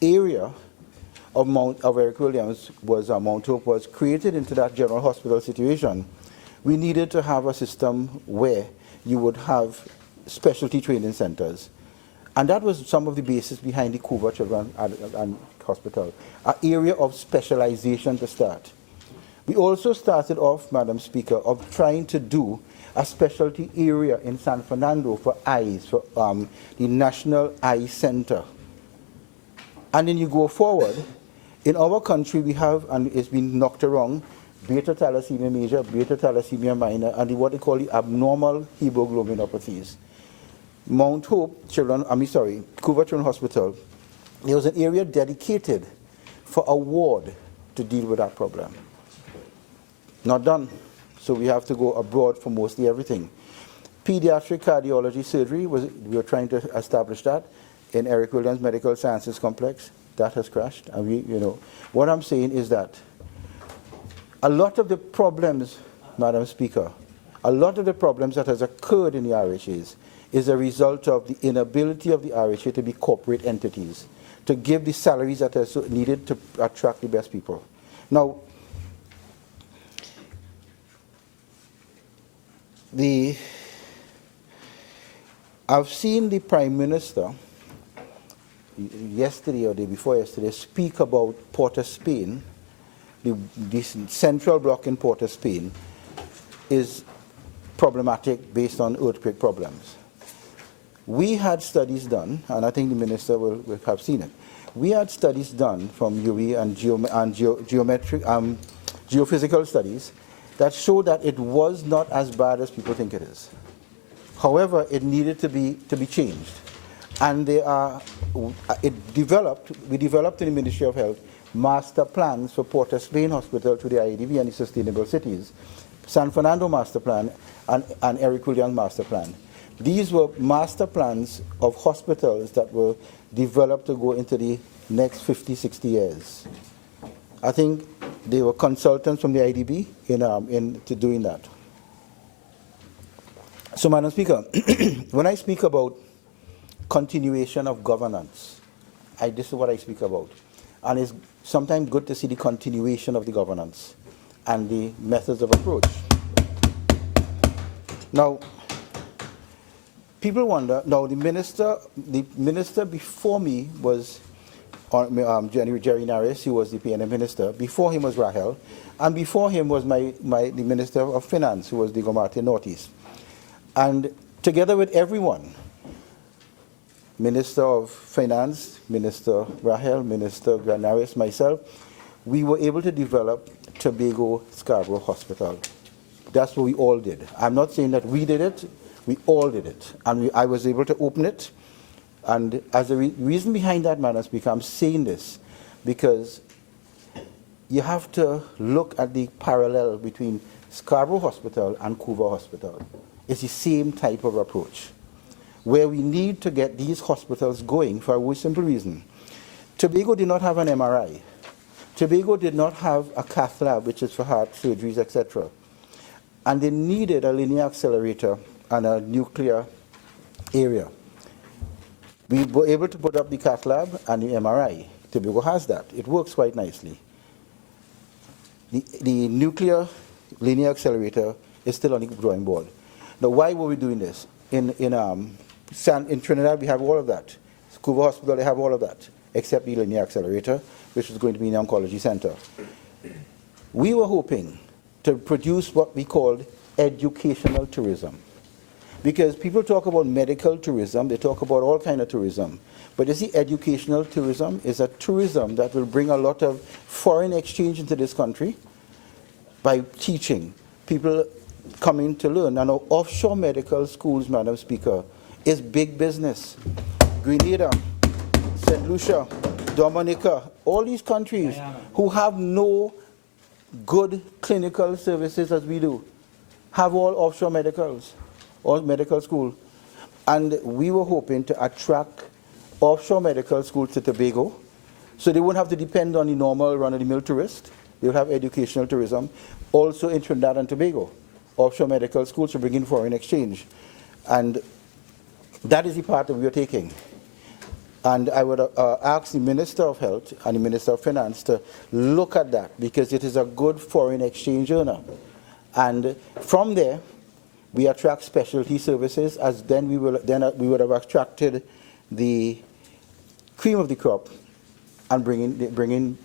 area of Eric Williams was Mount Hope was created into that general hospital situation, we needed to have a system where you would have specialty training centers. And that was some of the basis behind the Cuba Children's and Hospital, an area of specialization to start. We also started off, Madam Speaker, of trying to do a specialty area in San Fernando for eyes, for the National Eye Center. And then you go forward, in our country we have, and it's been knocked around, beta thalassemia major, beta thalassemia minor, and what they call the abnormal hemoglobinopathies. Mount Hope Cuba Children's Hospital, there was an area dedicated for a ward to deal with that problem. Not done. So we have to go abroad for mostly everything. Pediatric cardiology surgery, we were trying to establish that in Eric Williams Medical Sciences Complex. That has crashed. And what I'm saying is that a lot of the problems, Madam Speaker, a lot of the problems that has occurred in the RHAs is a result of the inability of the RHA to be corporate entities, to give the salaries that are needed to attract the best people. Now, I've seen the Prime Minister yesterday or the day before yesterday speak about Port of Spain. The central block in Port of Spain is problematic based on earthquake problems. We had studies done, and I think the Minister will have seen it. We had studies done from UE and geophysical studies that showed that it was not as bad as people think it is. However, it needed to be changed. And we developed in the Ministry of Health master plans for Port of Spain Hospital to the IADB and the Sustainable Cities, San Fernando Master Plan, and Eric Williams Master Plan. These were master plans of hospitals that were developed to go into the next 50, 60 years. I think they were consultants from the IDB into doing that. So, Madam Speaker, when I speak about continuation of governance, this is what I speak about. And it's sometimes good to see the continuation of the governance and the methods of approach. Now, people wonder, now the minister before me was Jerry Naris, who was the PNM minister. Before him was Rahel, and before him was the Minister of Finance, who was Diego Martin Nortis. And together with everyone, Minister of Finance, Minister Rahel, Minister Naris, myself, we were able to develop Tobago Scarborough Hospital. That's what we all did. I'm not saying that we did it, we all did it. And I was able to open it. And as a reason behind that, Madam Speaker, I'm saying this because you have to look at the parallel between Scarborough Hospital and Cuba Hospital. It's the same type of approach, where we need to get these hospitals going for a very simple reason. Tobago did not have an MRI. Tobago did not have a cath lab, which is for heart surgeries, etc. And they needed a linear accelerator and a nuclear area. We were able to put up the cath lab and the MRI. Tobago has that. It works quite nicely. The nuclear linear accelerator is still on the drawing board. Now, why were we doing this? In Trinidad, we have all of that. Scuba Hospital, they have all of that, except the linear accelerator, which is going to be in the oncology center. We were hoping to produce what we called educational tourism. Because people talk about medical tourism, they talk about all kinds of tourism. But you see, educational tourism is a tourism that will bring a lot of foreign exchange into this country by teaching, people coming to learn. And our offshore medical schools, Madam Speaker, is big business. Grenada, St. Lucia, Dominica, all these countries who have no good clinical services as we do, have all offshore medicals or medical school. And we were hoping to attract offshore medical schools to Tobago, so they won't have to depend on the normal run-of-the-mill tourist. They'll have educational tourism. Also in Trinidad and Tobago, offshore medical schools to bring in foreign exchange. And that is the part that we are taking. And I would ask the Minister of Health and the Minister of Finance to look at that, because it is a good foreign exchange earner. And from there, we attract specialty services, as then we would have attracted the cream of the crop and bring in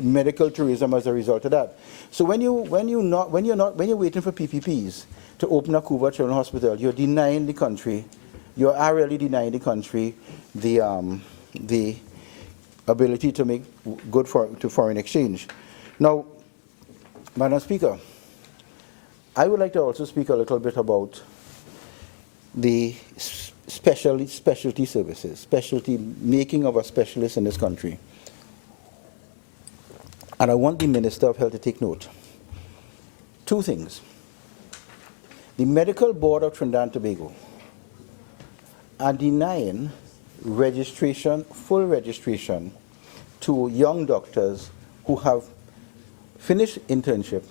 medical tourism as a result of that. So when you're waiting for PPPs to open a Cuba Children's Hospital, you're denying the country, you are really denying the country the ability to make good to foreign exchange. Now, Madam Speaker, I would like to also speak a little bit about the specialty services, specialty making of a specialist in this country. And I want the Minister of Health to take note. Two things. The Medical Board of Trinidad and Tobago are denying registration, full registration, to young doctors who have finished internship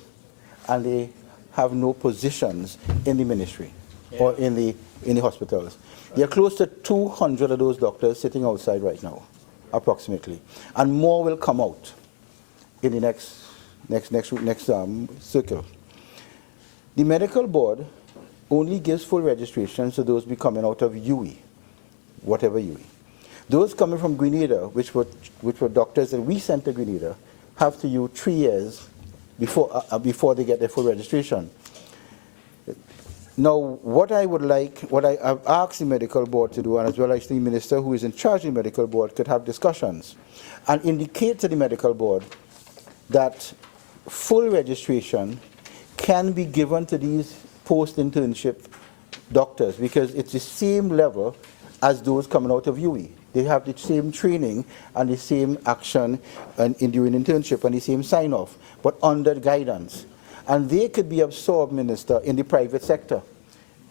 and they have no positions in the ministry or in the hospitals. There are close to 200 of those doctors sitting outside right now, approximately, and more will come out in the next circle. The medical board only gives full registrations to those coming out of UE, whatever UE. Those coming from Grenada, which were doctors that we sent to Grenada, have to use 3 years before they get their full registration. Now, what I've asked the medical board to do, and as well as the minister who is in charge of the medical board, could have discussions and indicate to the medical board that full registration can be given to these post-internship doctors, because it's the same level as those coming out of UE. They have the same training and the same action during internship and the same sign-off, but under guidance. And they could be absorbed, Minister, in the private sector.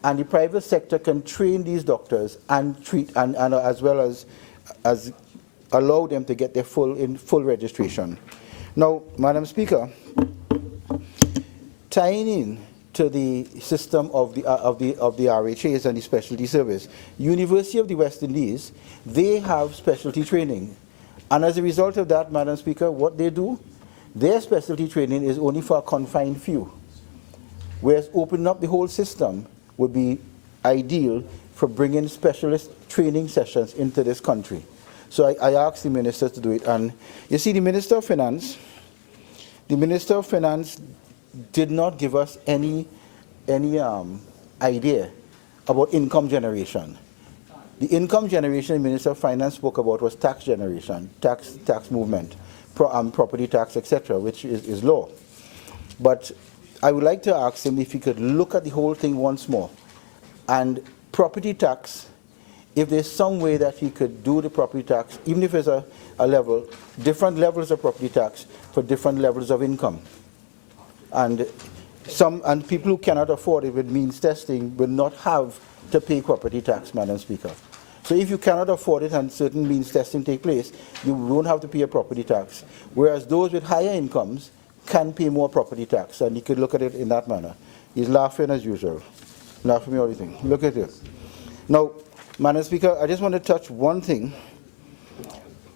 And the private sector can train these doctors and treat, and as well as allow them to get their full registration. Now, Madam Speaker, tying in to the system of the RHAs and the specialty service, University of the West Indies, they have specialty training. And as a result of that, Madam Speaker, what they do, their specialty training is only for a confined few, whereas opening up the whole system would be ideal for bringing specialist training sessions into this country. So I asked the minister to do it. And you see, the Minister of Finance did not give us any idea about income generation. The income generation the Minister of Finance spoke about was tax generation, tax movement, property tax, etc., which is law. But I would like to ask him if he could look at the whole thing once more. And property tax, if there's some way that he could do the property tax, even if it's a level, different levels of property tax for different levels of income. And people who cannot afford it with means testing will not have to pay property tax, Madam Speaker. So if you cannot afford it and certain means testing take place, you won't have to pay a property tax. Whereas those with higher incomes can pay more property tax, and you could look at it in that manner. He's laughing as usual. Laughing at everything. Look at it. Now, Madam Speaker, I just want to touch one thing.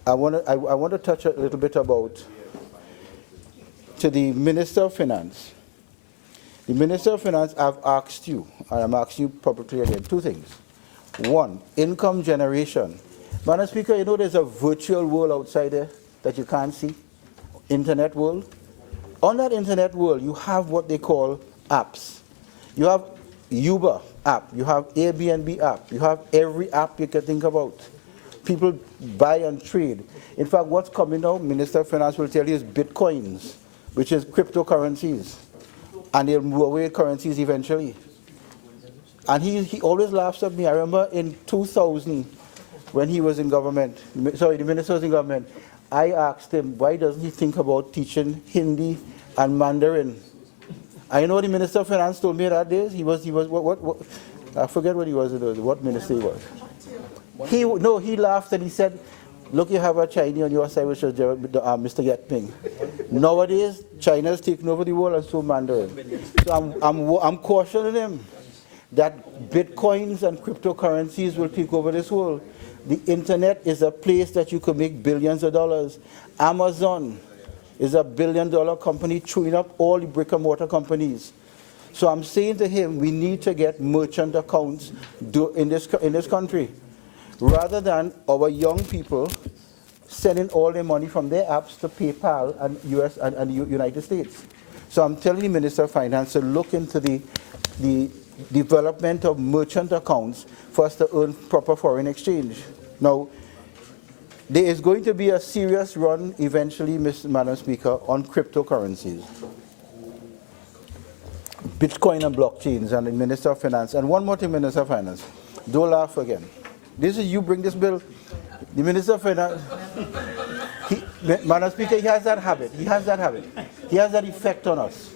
I want to touch a little bit about, to the Minister of Finance, The Minister of Finance, I've asked you, and I'm asking you publicly again, two things. One, income generation. Madam Speaker, you know there's a virtual world outside there that you can't see? Internet world. On that internet world, you have what they call apps. You have Uber app, you have Airbnb app, you have every app you can think about. People buy and trade. In fact, what's coming now, Minister of Finance will tell you, is bitcoins, which is cryptocurrencies. And they'll move away currencies eventually. And he always laughs at me. I remember in 2000, when he was in government, sorry, the minister was in government, I asked him, why doesn't he think about teaching Hindi and Mandarin? I know the Minister of Finance told me that day, he was what I forget what he was, what minister he was. He laughed and he said, look, you have a Chinese on your side, which is Mr. Yet Ping. Nowadays, China is taking over the world and so Mandarin. So I'm cautioning him that bitcoins and cryptocurrencies will take over this world. The internet is a place that you could make billions of dollars. Amazon is $1 billion company chewing up all the brick and mortar companies. So I'm saying to him, we need to get merchant accounts in this country, rather than our young people sending all their money from their apps to PayPal and US and the United States. So I'm telling the Minister of Finance to look into the development of merchant accounts for us to earn proper foreign exchange. Now, there is going to be a serious run eventually, Madam Speaker, on cryptocurrencies, Bitcoin and blockchains, and the Minister of Finance. And one more thing, Minister of Finance, don't laugh again. This is you bring this bill. The Minister of Finance, Madam Speaker, he has that habit. He has that habit. He has that effect on us.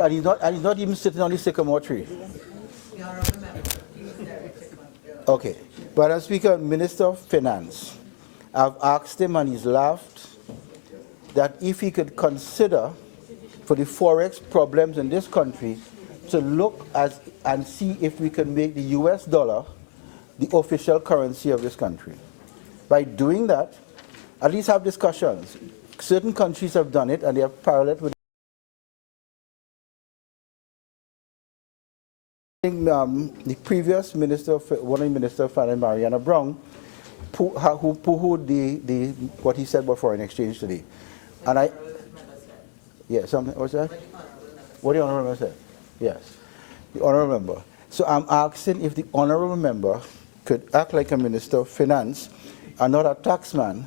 And he's not even sitting on the sycamore tree. Okay. Madam Speaker, Minister of Finance, I've asked him and he's laughed that if he could consider for the forex problems in this country to look and see if we can make the US dollar the official currency of this country. By doing that, at least have discussions. Certain countries have done it and they have paralleled with the previous minister, one of the Minister of Finance, Mariana Brown, who poo-hooed what he said about foreign exchange today. And what's that? What the honourable member said? Yes, the honourable member. So I'm asking if the honourable member could act like a Minister of Finance and not a taxman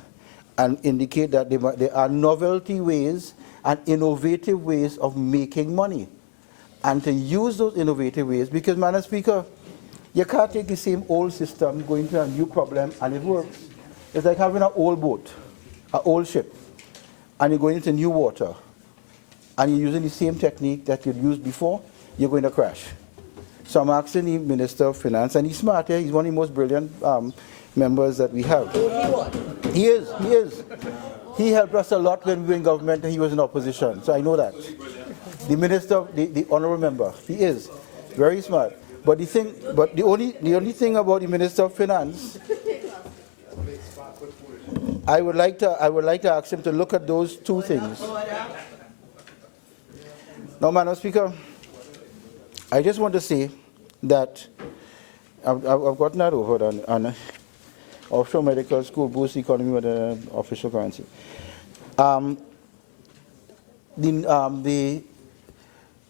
and indicate that there are novelty ways and innovative ways of making money. And to use those innovative ways, because, Madam Speaker, you can't take the same old system, go into a new problem, and it works. It's like having an old boat, an old ship, and you're going into new water, and you're using the same technique that you'd used before, you're going to crash. So I'm asking the Minister of Finance, and he's smart, he's one of the most brilliant members that we have. He is. He helped us a lot when we were in government and he was in opposition, so I know that. The minister, the honourable member, he is very smart. But the only thing about the Minister of Finance, I would like to ask him to look at those two things. Now, Madam Speaker, I just want to say that I've gotten that over on offshore medical school boost the economy with an official currency.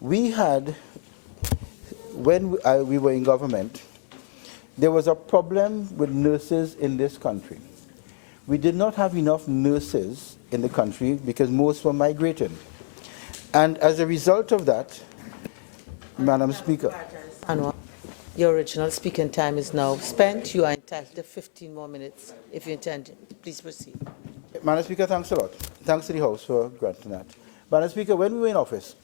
We had, when we were in government, there was a problem with nurses in this country. We did not have enough nurses in the country because most were migrating. And as a result of that, Madam Speaker. Your original speaking time is now spent. You are entitled to 15 more minutes if you intend. Please proceed. Madam Speaker, thanks a lot. Thanks to the House for granting that. Madam Speaker, when we were in office,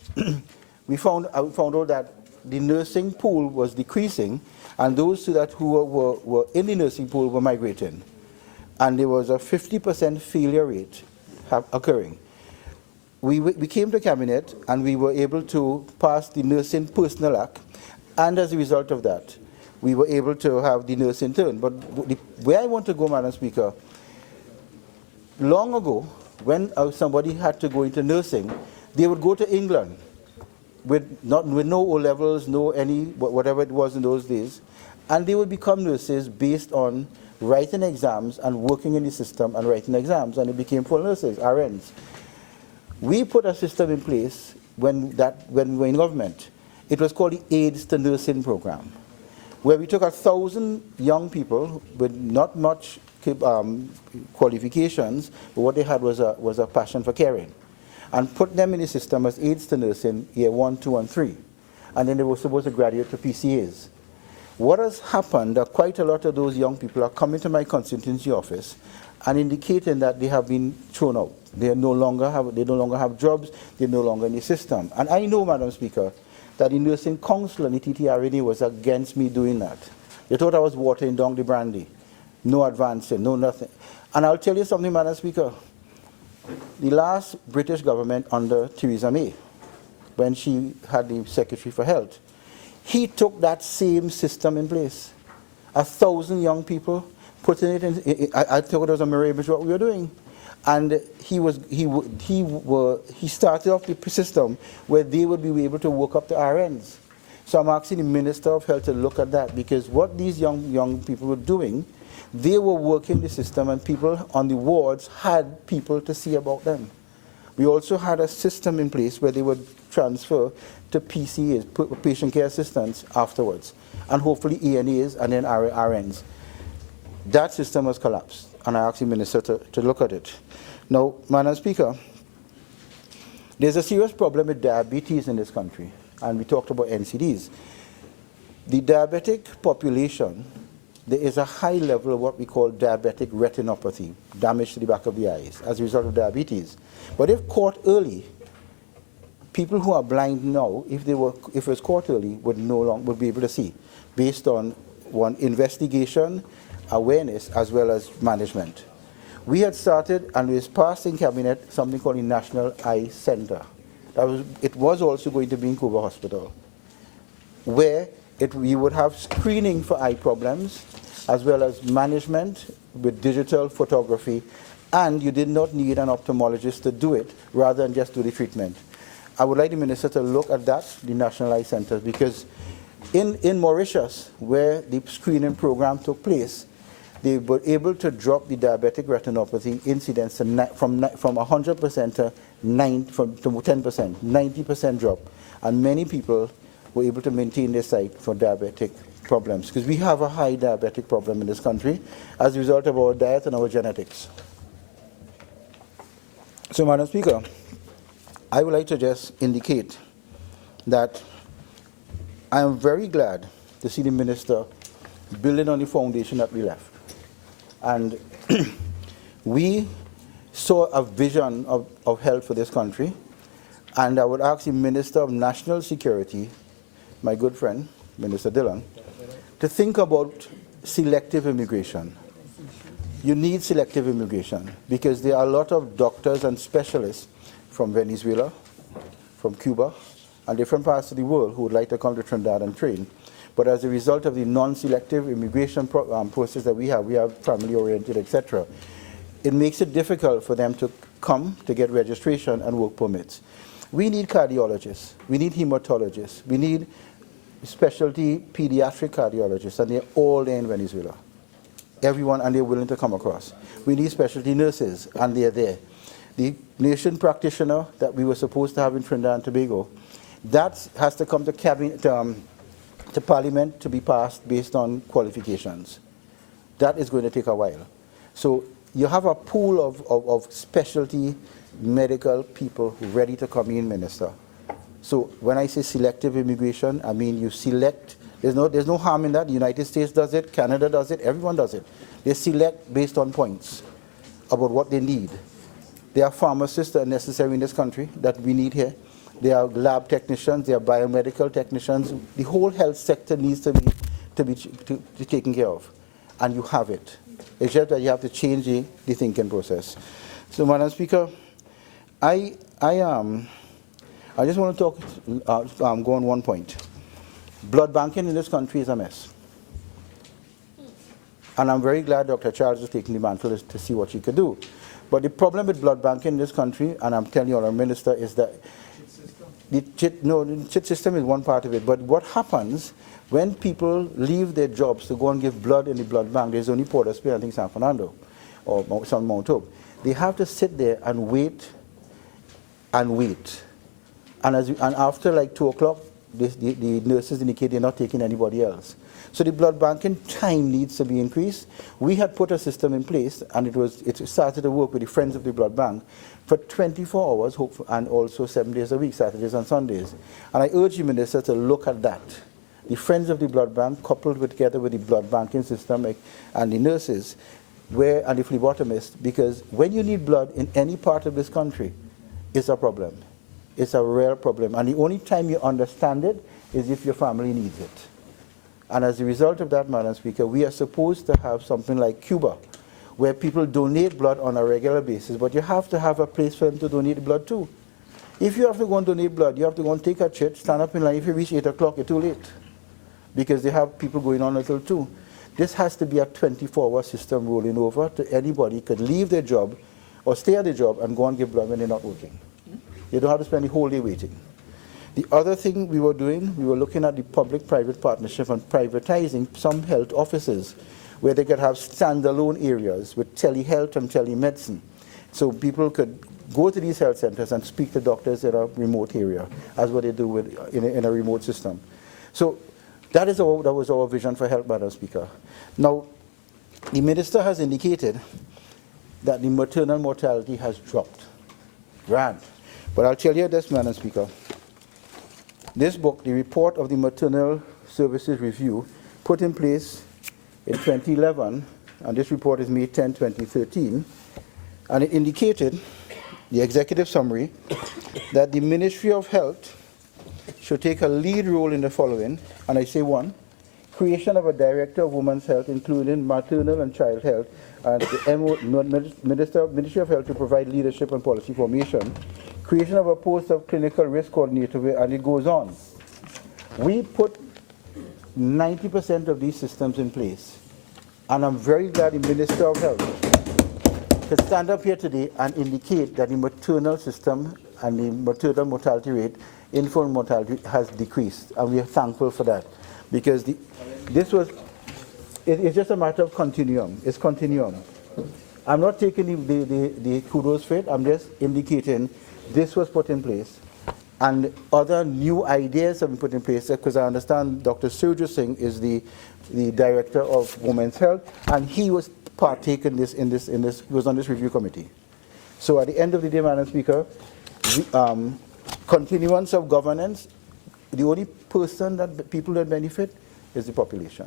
we found out that the nursing pool was decreasing, and those who were in the nursing pool were migrating. And there was a 50% failure rate occurring. We came to Cabinet, and we were able to pass the Nursing Personnel Act, and as a result of that, we were able to have the nurse intern. But where I want to go, Madam Speaker, long ago, when somebody had to go into nursing, they would go to England with no O-levels, no any, whatever it was in those days, and they would become nurses based on writing exams and working in the system and writing exams, and they became full nurses, RNs. We put a system in place when we were in government. It was called the Aids to Nursing Program, where we took 1,000 young people with not much qualifications, but what they had was a passion for caring, and put them in the system as aides to nursing year 1, 2, and 3. And then they were supposed to graduate to PCAs. What has happened, quite a lot of those young people are coming to my constituency office and indicating that they have been thrown out. They no longer have jobs, they're no longer in the system. And I know, Madam Speaker, that the Nursing Council and the TTRNA was against me doing that. They thought I was watering down the brandy. No advancing, no nothing. And I'll tell you something, Madam Speaker. The last British government under Theresa May, when she had the Secretary for Health, he took that same system in place. 1,000 young people, putting it in, I thought it was a mirage what we were doing. And he started off the system where they would be able to work up to RNs. So I'm asking the Minister of Health to look at that, because what these young people were doing, they were working the system, and people on the wards had people to see about them. We also had a system in place where they would transfer to PCAs, patient care assistants, afterwards, and hopefully ENAs and then RNs. That system has collapsed, and I asked the Minister to look at it. Now, Madam Speaker, there's a serious problem with diabetes in this country, and we talked about NCDs. The diabetic population, there is a high level of what we call diabetic retinopathy, damage to the back of the eyes as a result of diabetes. But if caught early, people who are blind now, if it was caught early, would be able to see, based on one, investigation, awareness, as well as management. We had started, and it was passed in Cabinet, something called the National Eye Center. It was also going to be in Cuba Hospital, where we would have screening for eye problems, as well as management with digital photography, and you did not need an ophthalmologist to do it, rather than just do the treatment. I would like the Minister to look at that, the National Eye Center, because in Mauritius, where the screening program took place, they were able to drop the diabetic retinopathy incidence from 100% to 10%, 90% drop, and many people were able to maintain their sight for diabetic problems, because we have a high diabetic problem in this country as a result of our diet and our genetics. So, Madam Speaker, I would like to just indicate that I am very glad to see the Minister building on the foundation that we left. And we saw a vision of health for this country, and I would ask the Minister of National Security, my good friend, Minister Dillon, to think about selective immigration. You need selective immigration, because there are a lot of doctors and specialists from Venezuela, from Cuba, and different parts of the world who would like to come to Trinidad and train. But as a result of the non-selective immigration process that we have family-oriented, etc., it makes it difficult for them to come to get registration and work permits. We need cardiologists, we need hematologists, we need specialty pediatric cardiologists, and they're all there in Venezuela. Everyone, and they're willing to come across. We need specialty nurses, and they're there. The nation practitioner that we were supposed to have in Trinidad and Tobago, that has to come to cabinet, to Parliament to be passed based on qualifications. That is going to take a while. So you have a pool of specialty medical people ready to come in, Minister. So when I say selective immigration, I mean you select. There's no harm in that. The United States does it, Canada does it, everyone does it. They select based on points about what they need. There are pharmacists that are necessary in this country that we need here. There are lab technicians, there are biomedical technicians. The whole health sector needs to be taken care of, and you have it. It's just that you have to change the thinking process. So, Madam Speaker, I just want to talk, go on one point. Blood banking in this country is a mess. And I'm very glad Dr. Charles is taking the mantle to see what she could do. But the problem with blood banking in this country, and I'm telling you, our minister, is that The chit system is one part of it, but what happens when people leave their jobs to go and give blood in the blood bank? There's only Port of Spain, I think San Fernando, or San Mount Hope. They have to sit there and wait and wait. And after like 2 o'clock, the nurses indicate they're not taking anybody else. So the blood banking time needs to be increased. We had put a system in place, and it started to work with the Friends of the Blood Bank for 24 hours, and also 7 days a week, Saturdays and Sundays. And I urge the Minister to look at that. The Friends of the Blood Bank, coupled together with the blood banking system and the nurses, and the phlebotomists, because when you need blood in any part of this country, it's a problem. It's a real problem. And the only time you understand it is if your family needs it. And as a result of that, Madam Speaker, we are supposed to have something like Cuba, where people donate blood on a regular basis, but you have to have a place for them to donate blood too. If you have to go and donate blood, you have to go and take a chit, stand up in line. If you reach 8 o'clock, you're too late, because they have people going on until 2. This has to be a 24-hour system rolling over to anybody could leave their job or stay at their job and go and give blood when they're not working. You don't have to spend the whole day waiting. The other thing we were doing, we were looking at the public-private partnership and privatizing some health offices where they could have standalone areas with telehealth and telemedicine. So people could go to these health centers and speak to doctors in a remote area, as what they do in a remote system. So that was our vision for health, Madam Speaker. Now, the Minister has indicated that the maternal mortality has dropped. Grand. But I'll tell you this, Madam Speaker. This book, the report of the Maternal Services Review, put in place in 2011, and this report is May 10, 2013, and it indicated, the executive summary, that the Ministry of Health should take a lead role in the following, and I say 1, creation of a Director of Women's Health, including maternal and child health, and the Ministry of Health to provide leadership and policy formation, creation of a post of clinical risk coordinator, and it goes on. We put 90% of these systems in place, and I'm very glad the Minister of Health could stand up here today and indicate that the maternal system and the maternal mortality rate, infant mortality, has decreased, and we are thankful for that, because it's just a matter of continuum. It's continuum. I'm not taking the kudos for it. I'm just indicating this was put in place, and other new ideas have been put in place, because I understand Dr. Surjit is the Director of Women's Health, and he was partaking was on this review committee. So at the end of the day, Madam Speaker, continuance of governance, the only person that people that benefit is the population.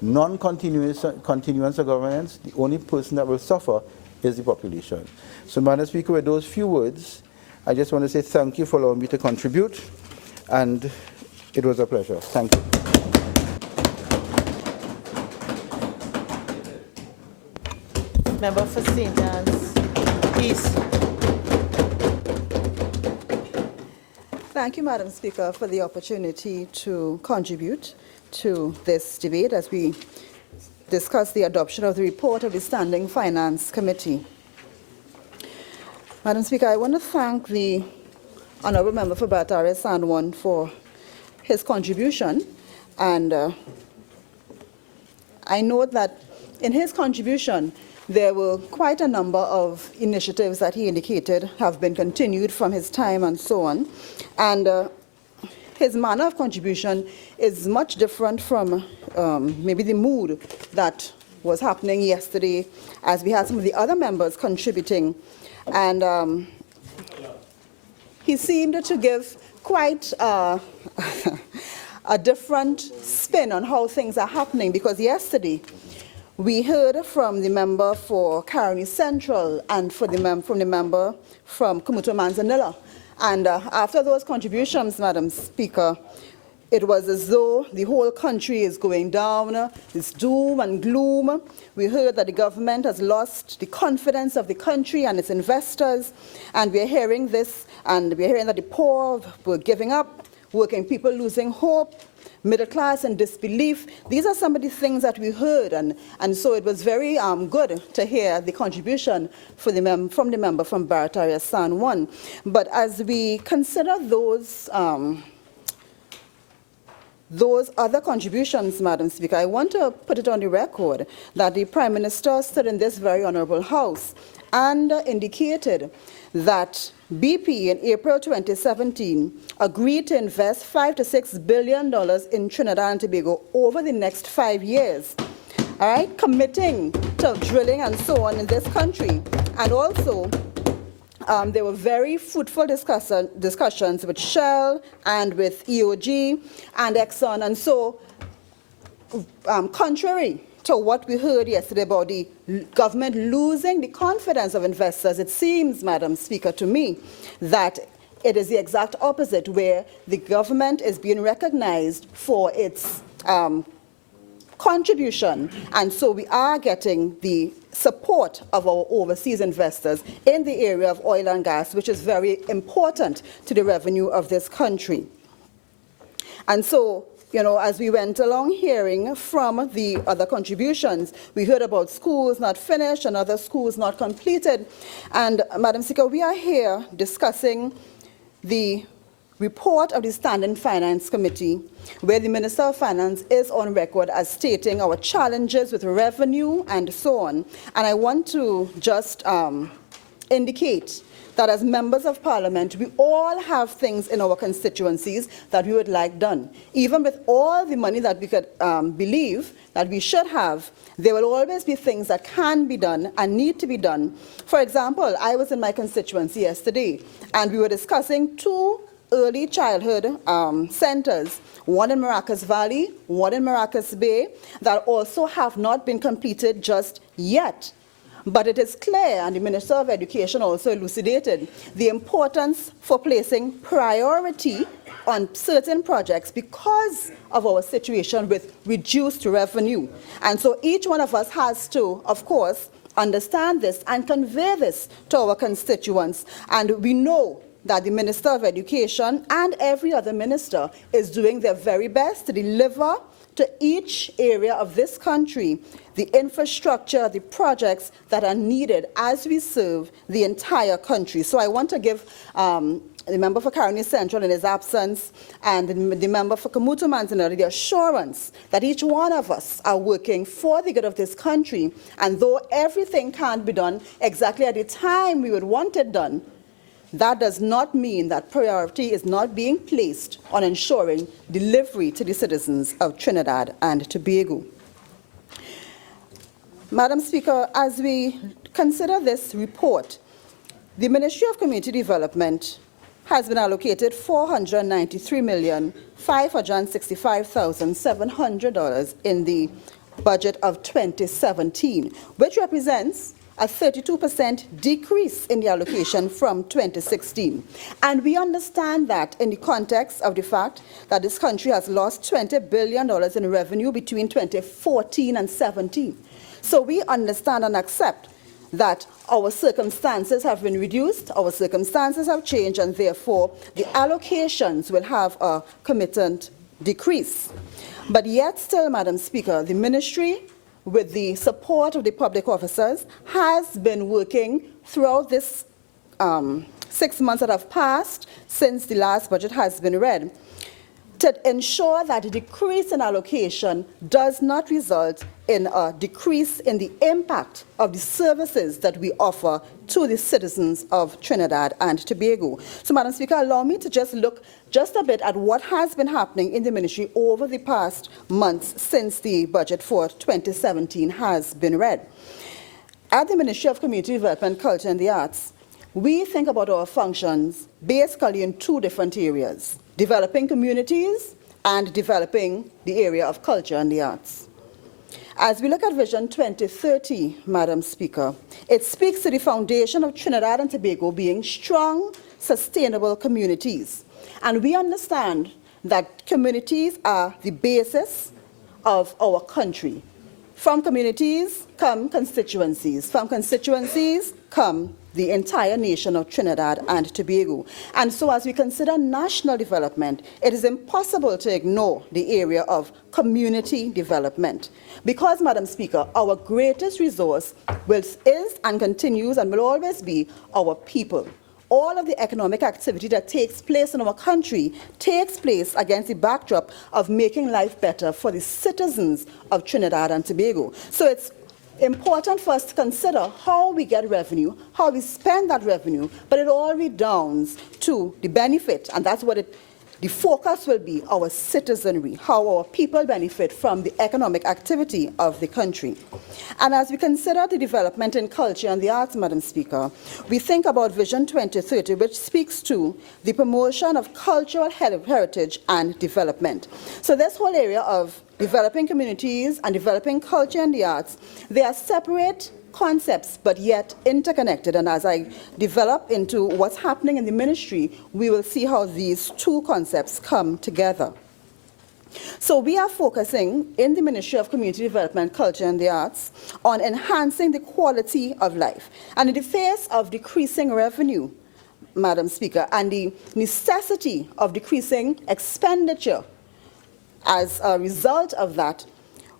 Non-continuance of governance, the only person that will suffer is the population. So, Madam Speaker, with those few words, I just want to say thank you for allowing me to contribute, and it was a pleasure. Thank you. Member for St. Anne's East. Thank you, Madam Speaker, for the opportunity to contribute to this debate as we discuss the adoption of the report of the Standing Finance Committee. Madam Speaker, I want to thank the Honourable Member for Barataria Sanwan for his contribution, and I note that in his contribution there were quite a number of initiatives that he indicated have been continued from his time and so on, and his manner of contribution is much different from maybe the mood that was happening yesterday, as we had some of the other members contributing. And he seemed to give quite a different spin on how things are happening, because yesterday we heard from the member for Caroni Central and from the member from Kumuto Manzanilla. And after those contributions, Madam Speaker, it was as though the whole country is going down, this doom and gloom. We heard that the government has lost the confidence of the country and its investors, and we're hearing this, and we're hearing that the poor were giving up. working people losing hope, middle class in disbelief. These are some of the things that we heard, and so it was very good to hear the contribution from the member from Barataria San Juan. But as we consider those other contributions, Madam Speaker, I want to put it on the record that the Prime Minister stood in this very honourable House and indicated that BP in April 2017 agreed to invest $5 to $6 billion in Trinidad and Tobago over the next 5 years, all right, committing to drilling and so on in this country. And also, there were very fruitful discussions with Shell and with EOG and Exxon. And so, contrary to what we heard yesterday about the government losing the confidence of investors, it seems, Madam Speaker, to me, that it is the exact opposite, where the government is being recognized for its contribution, and so we are getting the support of our overseas investors in the area of oil and gas, which is very important to the revenue of this country. And so, you know, as we went along hearing from the other contributions, we heard about schools not finished and other schools not completed. And, Madam Speaker, we are here discussing the report of the Standing Finance Committee, where the Minister of Finance is on record as stating our challenges with revenue and so on. And I want to just indicate that as members of Parliament, we all have things in our constituencies that we would like done. Even with all the money that we could believe that we should have, there will always be things that can be done and need to be done. For example, I was in my constituency yesterday, and we were discussing 2 early childhood centers, one in Maracas Valley, one in Maracas Bay, that also have not been completed just yet. But it is clear, and the Minister of Education also elucidated, the importance for placing priority on certain projects because of our situation with reduced revenue. And so each one of us has to, of course, understand this and convey this to our constituents. And we know that the Minister of Education and every other minister is doing their very best to deliver to each area of this country the infrastructure, the projects that are needed as we serve the entire country. So I want to give the member for Caroni Central in his absence and the member for Kamutu Manzanelli the assurance that each one of us are working for the good of this country. And though everything can't be done exactly at the time we would want it done, that does not mean that priority is not being placed on ensuring delivery to the citizens of Trinidad and Tobago. Madam Speaker, as we consider this report, the Ministry of Community Development has been allocated $493,565,700 in the budget of 2017, which represents a 32% decrease in the allocation from 2016. And we understand that in the context of the fact that this country has lost $20 billion in revenue between 2014 and 17. So we understand and accept that our circumstances have been reduced, our circumstances have changed, and therefore the allocations will have a committed decrease. But yet still, Madam Speaker, the ministry, with the support of the public officers, has been working throughout this 6 months that have passed since the last budget has been read to ensure that the decrease in allocation does not result in a decrease in the impact of the services that we offer to the citizens of Trinidad and Tobago. So, Madam Speaker, allow me to just look just a bit at what has been happening in the ministry over the past months since the budget for 2017 has been read. At the Ministry of Community Development, Culture and the Arts, we think about our functions basically in 2 different areas: developing communities and developing the area of culture and the arts. As we look at Vision 2030, Madam Speaker, it speaks to the foundation of Trinidad and Tobago being strong, sustainable communities. And we understand that communities are the basis of our country. From communities come constituencies. From constituencies come the entire nation of Trinidad and Tobago. And so as we consider national development, it is impossible to ignore the area of community development. Because, Madam Speaker, our greatest resource is and continues and will always be our people. All of the economic activity that takes place in our country takes place against the backdrop of making life better for the citizens of Trinidad and Tobago. So it's important for us to consider how we get revenue, how we spend that revenue, but it all redounds to the benefit, and that's what the focus will be, our citizenry, how our people benefit from the economic activity of the country. And as we consider the development in culture and the arts, Madam Speaker, we think about Vision 2030, which speaks to the promotion of cultural heritage and development. So this whole area of developing communities and developing culture and the arts, they are separate concepts but yet interconnected, and as I develop into what's happening in the ministry, we will see how these two concepts come together. So we are focusing in the Ministry of Community Development, Culture and the Arts on enhancing the quality of life. And in the face of decreasing revenue, Madam Speaker, and the necessity of decreasing expenditure as a result of that,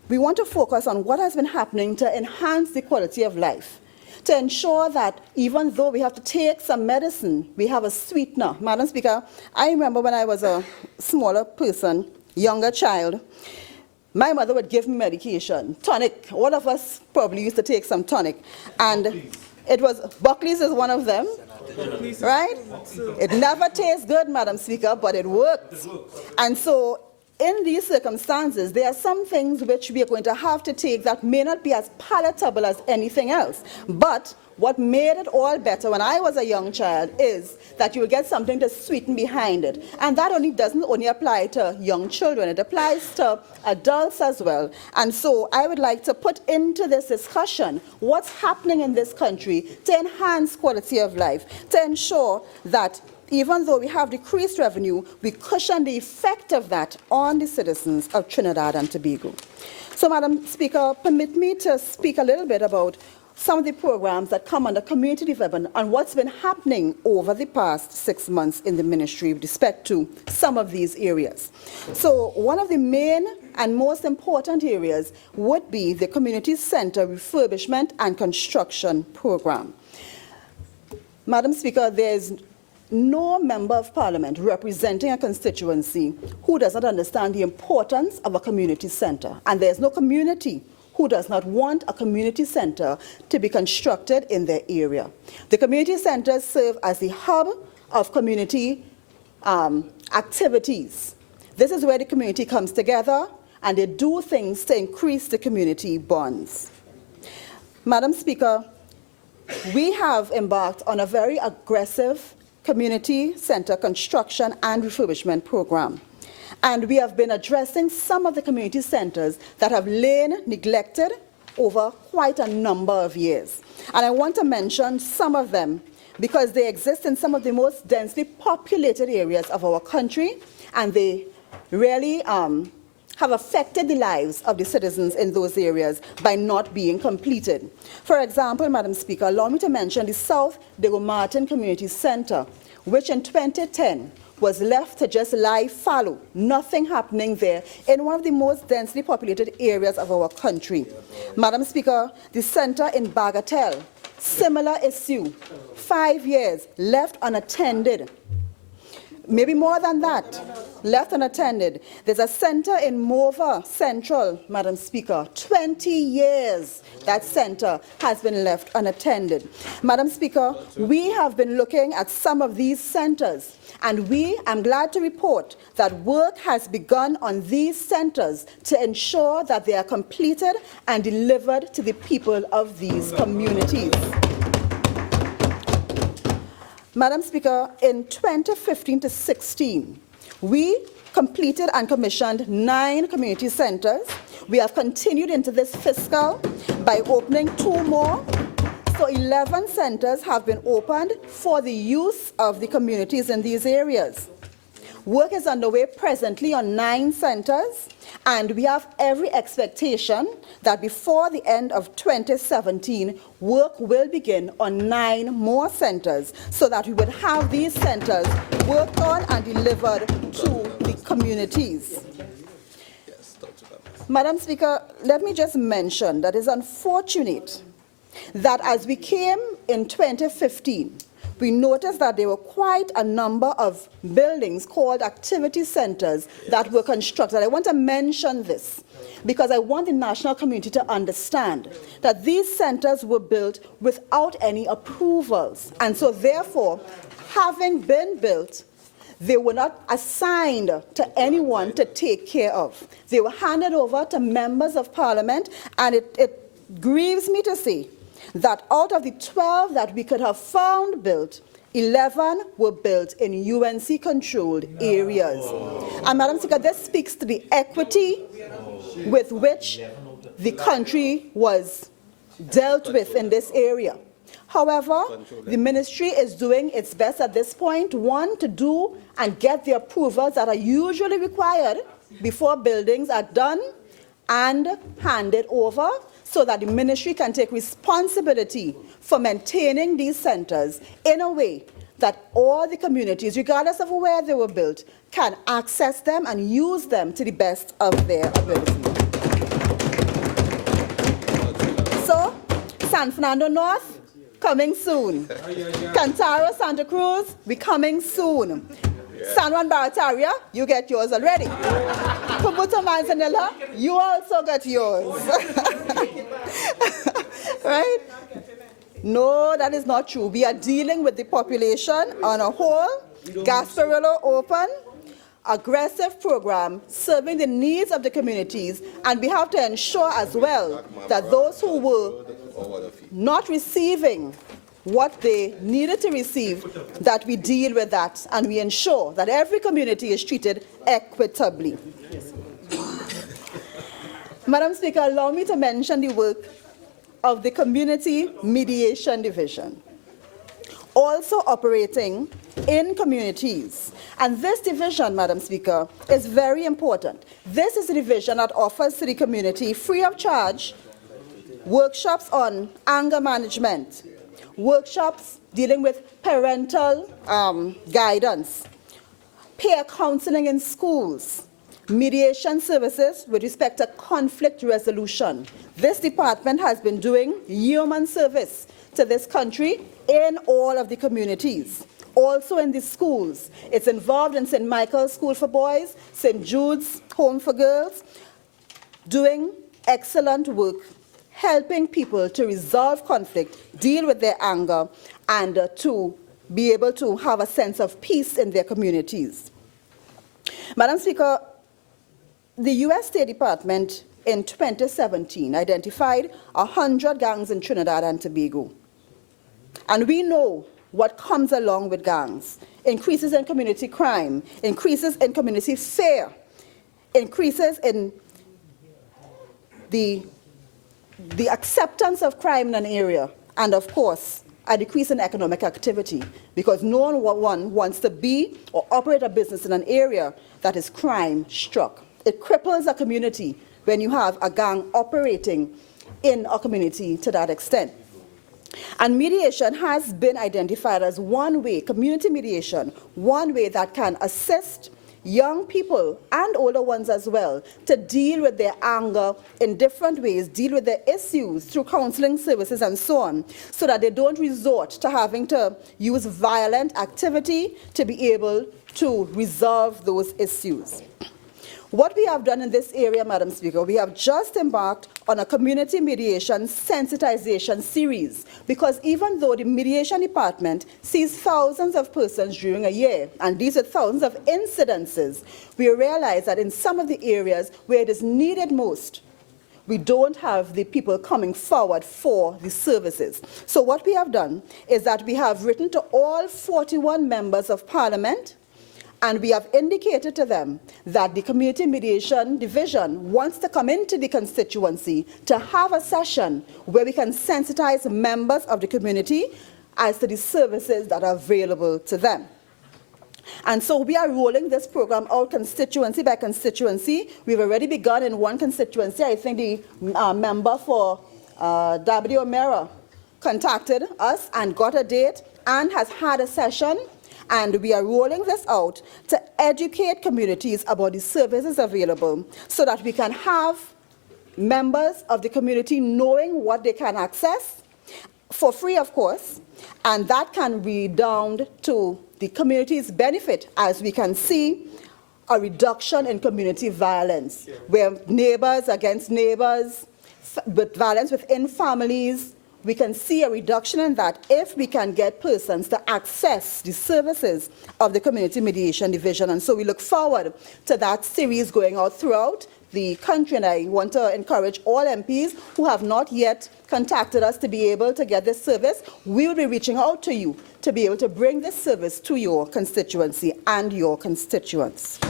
we want to focus on what has been happening to enhance the quality of life, to ensure that even though we have to take some medicine, we have a sweetener. Madam Speaker, I remember when I was a smaller person, younger child, my mother would give me medication, tonic. All of us probably used to take some tonic. And it was, Buckley's is one of them, right? It never tastes good, Madam Speaker, but it works. And so in these circumstances, there are some things which we are going to have to take that may not be as palatable as anything else. But what made it all better when I was a young child is that you will get something to sweeten behind it. And that doesn't only apply to young children, it applies to adults as well. And so I would like to put into this discussion what's happening in this country to enhance quality of life, to ensure that even though we have decreased revenue, we cushion the effect of that on the citizens of Trinidad and Tobago. So, Madam Speaker, permit me to speak a little bit about some of the programs that come under community development and what's been happening over the past 6 months in the ministry with respect to some of these areas. So, one of the main and most important areas would be the Community Center Refurbishment and Construction Program. Madam Speaker, there is no member of parliament representing a constituency who does not understand the importance of a community center. And there's no community who does not want a community center to be constructed in their area. The community centers serve as the hub of community activities. This is where the community comes together and they do things to increase the community bonds. Madam Speaker, we have embarked on a very aggressive community center construction and refurbishment program. And we have been addressing some of the community centers that have lain neglected over quite a number of years. And I want to mention some of them because they exist in some of the most densely populated areas of our country, and they really have affected the lives of the citizens in those areas by not being completed. For example, Madam Speaker, allow me to mention the South Diego Martin Community Center, which in 2010 was left to just lie fallow, nothing happening there in one of the most densely populated areas of our country. Madam Speaker, the center in Bagatelle, similar issue, 5 years, left unattended. Maybe more than that, left unattended. There's a center in Mova Central, Madam Speaker, 20 years that center has been left unattended. Madam Speaker, we have been looking at some of these centers, and I'm glad to report that work has begun on these centers to ensure that they are completed and delivered to the people of these communities. Madam Speaker, in 2015 to 16, we completed and commissioned 9 community centers. We have continued into this fiscal by opening 2 more. So 11 centers have been opened for the use of the communities in these areas. Work is underway presently on 9 centers, and we have every expectation that before the end of 2017, work will begin on 9 more centers so that we would have these centers worked on and delivered to the communities. Madam Speaker, let me just mention that it's unfortunate that as we came in 2015, we noticed that there were quite a number of buildings called activity centers that were constructed. I want to mention this because I want the national community to understand that these centers were built without any approvals. And so therefore, having been built, they were not assigned to anyone to take care of. They were handed over to members of parliament, and it grieves me to say that out of the 12 that we could have found built, 11 were built in UNC-controlled areas. And Madam Speaker, this speaks to the equity with which the country was dealt with in this area. However, the ministry is doing its best at this point, one, to do and get the approvals that are usually required before buildings are done and handed over, so that the ministry can take responsibility for maintaining these centers in a way that all the communities, regardless of where they were built, can access them and use them to the best of their ability. So, San Fernando North, coming soon. Cantaro, Santa Cruz, we coming soon. San Juan Barataria, you get yours already. Kubuto Manzanilla, you also got yours. Right? No, that is not true. We are dealing with the population on a whole. Gasparillo open, aggressive program serving the needs of the communities, and we have to ensure as well that those who were not receiving what they needed to receive, that we deal with that and we ensure that every community is treated equitably. Madam Speaker, allow me to mention the work of the Community Mediation Division, also operating in communities. And this division, Madam Speaker, is very important. This is a division that offers to the community free of charge workshops on anger management, workshops dealing with parental guidance, peer counseling in schools, mediation services with respect to conflict resolution. This department has been doing yeoman service to this country in all of the communities, also in the schools. It's involved in St. Michael's School for Boys, St. Jude's Home for Girls, doing excellent work, helping people to resolve conflict, deal with their anger, and to be able to have a sense of peace in their communities. Madam Speaker, the U.S. State Department in 2017 identified 100 gangs in Trinidad and Tobago. And we know what comes along with gangs: increases in community crime, increases in community fear, increases in the acceptance of crime in an area, and of course, a decrease in economic activity, because no one wants to be or operate a business in an area that is crime-struck. It cripples a community when you have a gang operating in a community to that extent. And mediation has been identified as one way, community mediation, one way that can assist young people and older ones as well to deal with their anger in different ways, deal with their issues through counseling services and so on, so that they don't resort to having to use violent activity to be able to resolve those issues. What we have done in this area, Madam Speaker, we have just embarked on a community mediation sensitization series, because even though the mediation department sees thousands of persons during a year, and these are thousands of incidences, we realize that in some of the areas where it is needed most, we don't have the people coming forward for the services. So what we have done is that we have written to all 41 members of Parliament, and we have indicated to them that the Community Mediation Division wants to come into the constituency to have a session where we can sensitize members of the community as to the services that are available to them. And so we are rolling this program out constituency by constituency. We've already begun in one constituency. I think the member for W. O'Meara contacted us and got a date and has had a session. And we are rolling this out to educate communities about the services available so that we can have members of the community knowing what they can access for free, of course, and that can redound to the community's benefit, as we can see a reduction in community violence, where neighbors against neighbors, with violence within families, we can see a reduction in that if we can get persons to access the services of the Community Mediation Division. And so we look forward to that series going out throughout the country, and I want to encourage all MPs who have not yet contacted us to be able to get this service. We will be reaching out to you to be able to bring this service to your constituency and your constituents.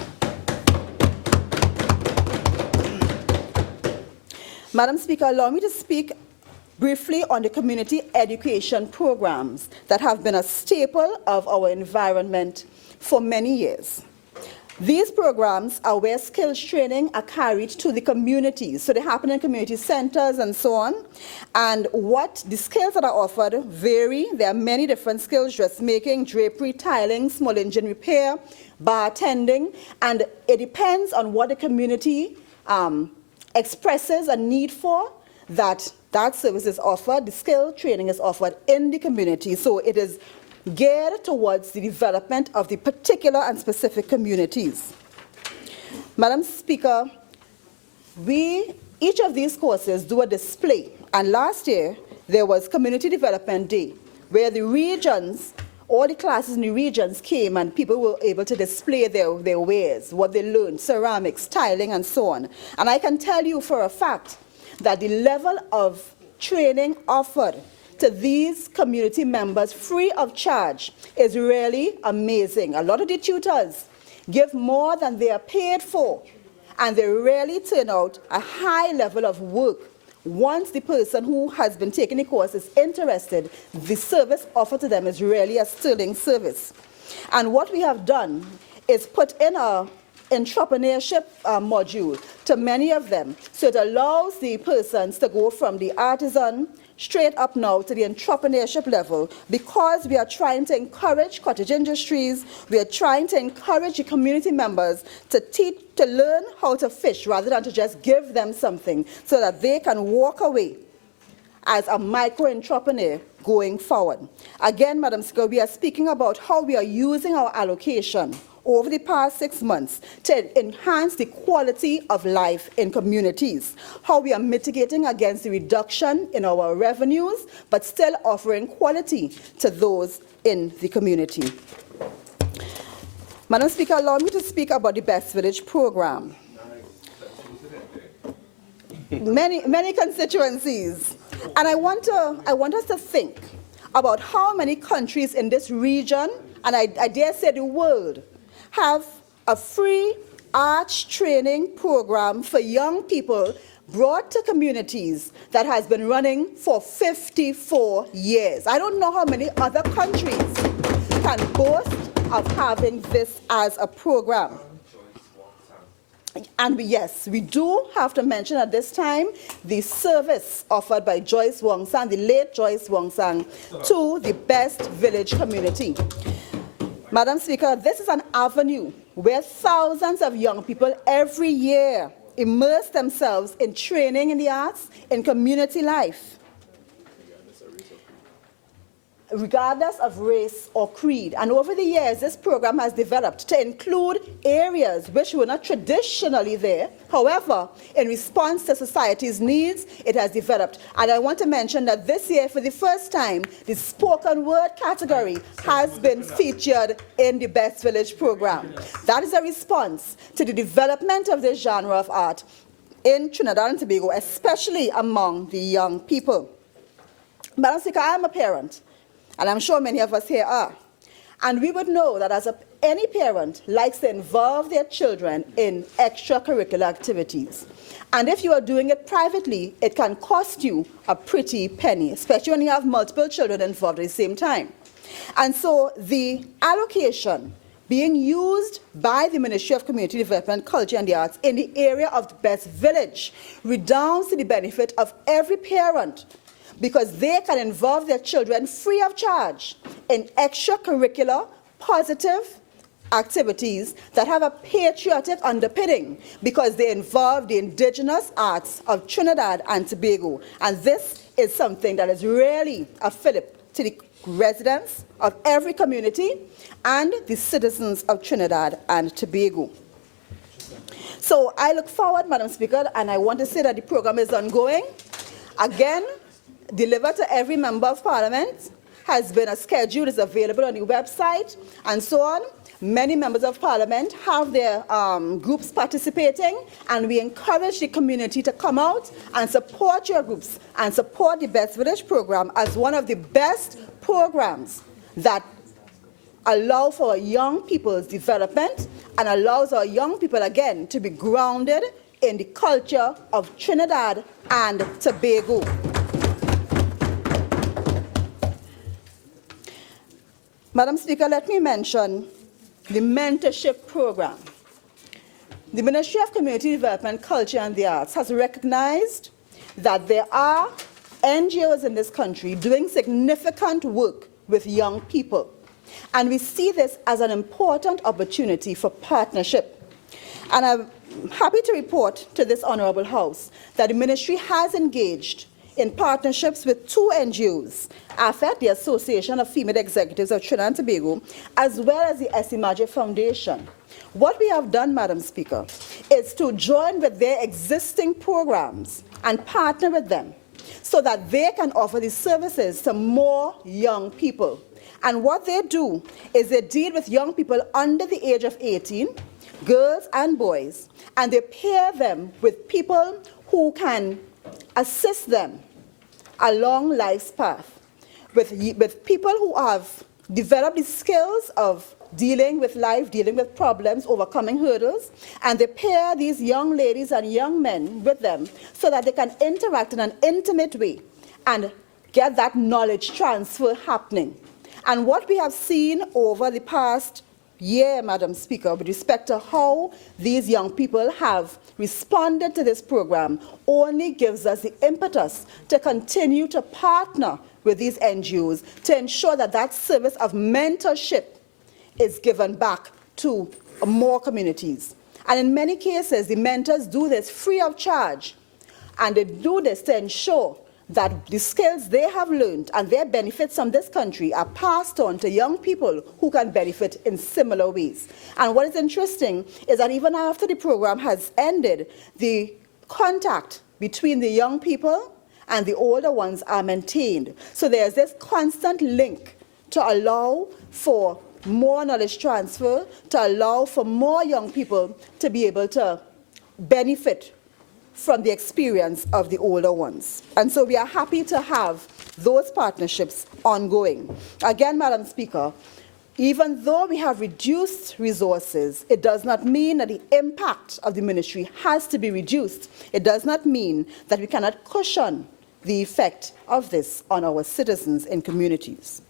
Madam Speaker, allow me to speak briefly on the community education programs that have been a staple of our environment for many years. These programs are where skills training are carried to the communities. So they happen in community centers and so on. And what the skills that are offered vary. There are many different skills: dressmaking, drapery, tiling, small engine repair, bartending. And it depends on what the community expresses a need for, that service is offered. The skill training is offered in the community. So it is geared towards the development of the particular and specific communities. Madam Speaker, each of these courses do a display, and last year there was Community Development Day, where the regions, all the classes in the regions came and people were able to display their wares, what they learned, ceramics, tiling, and so on. And I can tell you for a fact that the level of training offered to these community members free of charge is really amazing. A lot of the tutors give more than they are paid for, and they really turn out a high level of work. Once the person who has been taking the course is interested, the service offered to them is really a sterling service. And what we have done is put in a entrepreneurship module to many of them. So it allows the persons to go from the artisan straight up now to the entrepreneurship level, because we are trying to encourage cottage industries. We are trying to encourage the community members to learn how to fish rather than to just give them something, so that they can walk away as a micro-entrepreneur going forward. Again, Madam Speaker, we are speaking about how we are using our allocation over the past 6 months to enhance the quality of life in communities, how we are mitigating against the reduction in our revenues, but still offering quality to those in the community. Madam Speaker, allow me to speak about the Best Village program. Many constituencies. And I want us to think about how many countries in this region, and I dare say the world, have a free arts training program for young people brought to communities that has been running for 54 years. I don't know how many other countries can boast of having this as a program. And yes, we do have to mention at this time the service offered by Joyce Wongsang, the late Joyce Wongsang, to the Best Village community. Madam Speaker, this is an avenue where thousands of young people every year immerse themselves in training in the arts, in community life, regardless of race or creed. And over the years, this program has developed to include areas which were not traditionally there. However, in response to society's needs, it has developed. And I want to mention that this year, for the first time, the spoken word category has been featured in the Best Village program. That is a response to the development of this genre of art in Trinidad and Tobago, especially among the young people. Madam Speaker, I am a parent, and I'm sure many of us here are. And we would know that any parent likes to involve their children in extracurricular activities. And if you are doing it privately, it can cost you a pretty penny, especially when you have multiple children involved at the same time. And so the allocation being used by the Ministry of Community Development, Culture and the Arts in the area of the Best Village redounds to the benefit of every parent, because they can involve their children free of charge in extracurricular, positive activities that have a patriotic underpinning, because they involve the indigenous arts of Trinidad and Tobago. And this is something that is really a fillip to the residents of every community and the citizens of Trinidad and Tobago. So I look forward, Madam Speaker, and I want to say that the program is ongoing. Again, delivered to every member of Parliament has been a schedule, is available on the website, and so on. Many members of Parliament have their groups participating, and we encourage the community to come out and support your groups and support the Best Village program as one of the best programs that allow for young people's development and allows our young people, again, to be grounded in the culture of Trinidad and Tobago. Madam Speaker, let me mention the mentorship program. The Ministry of Community Development, Culture and the Arts has recognized that there are NGOs in this country doing significant work with young people. And we see this as an important opportunity for partnership. And I'm happy to report to this Honourable House that the Ministry has engaged in partnerships with two NGOs, AFET, the Association of Female Executives of Trinidad and Tobago, as well as the Esimaje Foundation. What we have done, Madam Speaker, is to join with their existing programs and partner with them so that they can offer these services to more young people. And what they do is they deal with young people under the age of 18, girls and boys, and they pair them with people who can assist them along life's path, with people who have developed the skills of dealing with life, dealing with problems, overcoming hurdles, and they pair these young ladies and young men with them so that they can interact in an intimate way and get that knowledge transfer happening. And what we have seen over the past year, Madam Speaker, with respect to how these young people have responded to this program only gives us the impetus to continue to partner with these NGOs to ensure that that service of mentorship is given back to more communities. And in many cases, the mentors do this free of charge, and they do this to ensure that the skills they have learned and their benefits from this country are passed on to young people who can benefit in similar ways. And what is interesting is that even after the program has ended, the contact between the young people and the older ones are maintained. So there's this constant link to allow for more knowledge transfer, to allow for more young people to be able to benefit from the experience of the older ones. And so we are happy to have those partnerships ongoing. Again, Madam Speaker, even though we have reduced resources, it does not mean that the impact of the ministry has to be reduced. It does not mean that we cannot cushion the effect of this on our citizens and communities.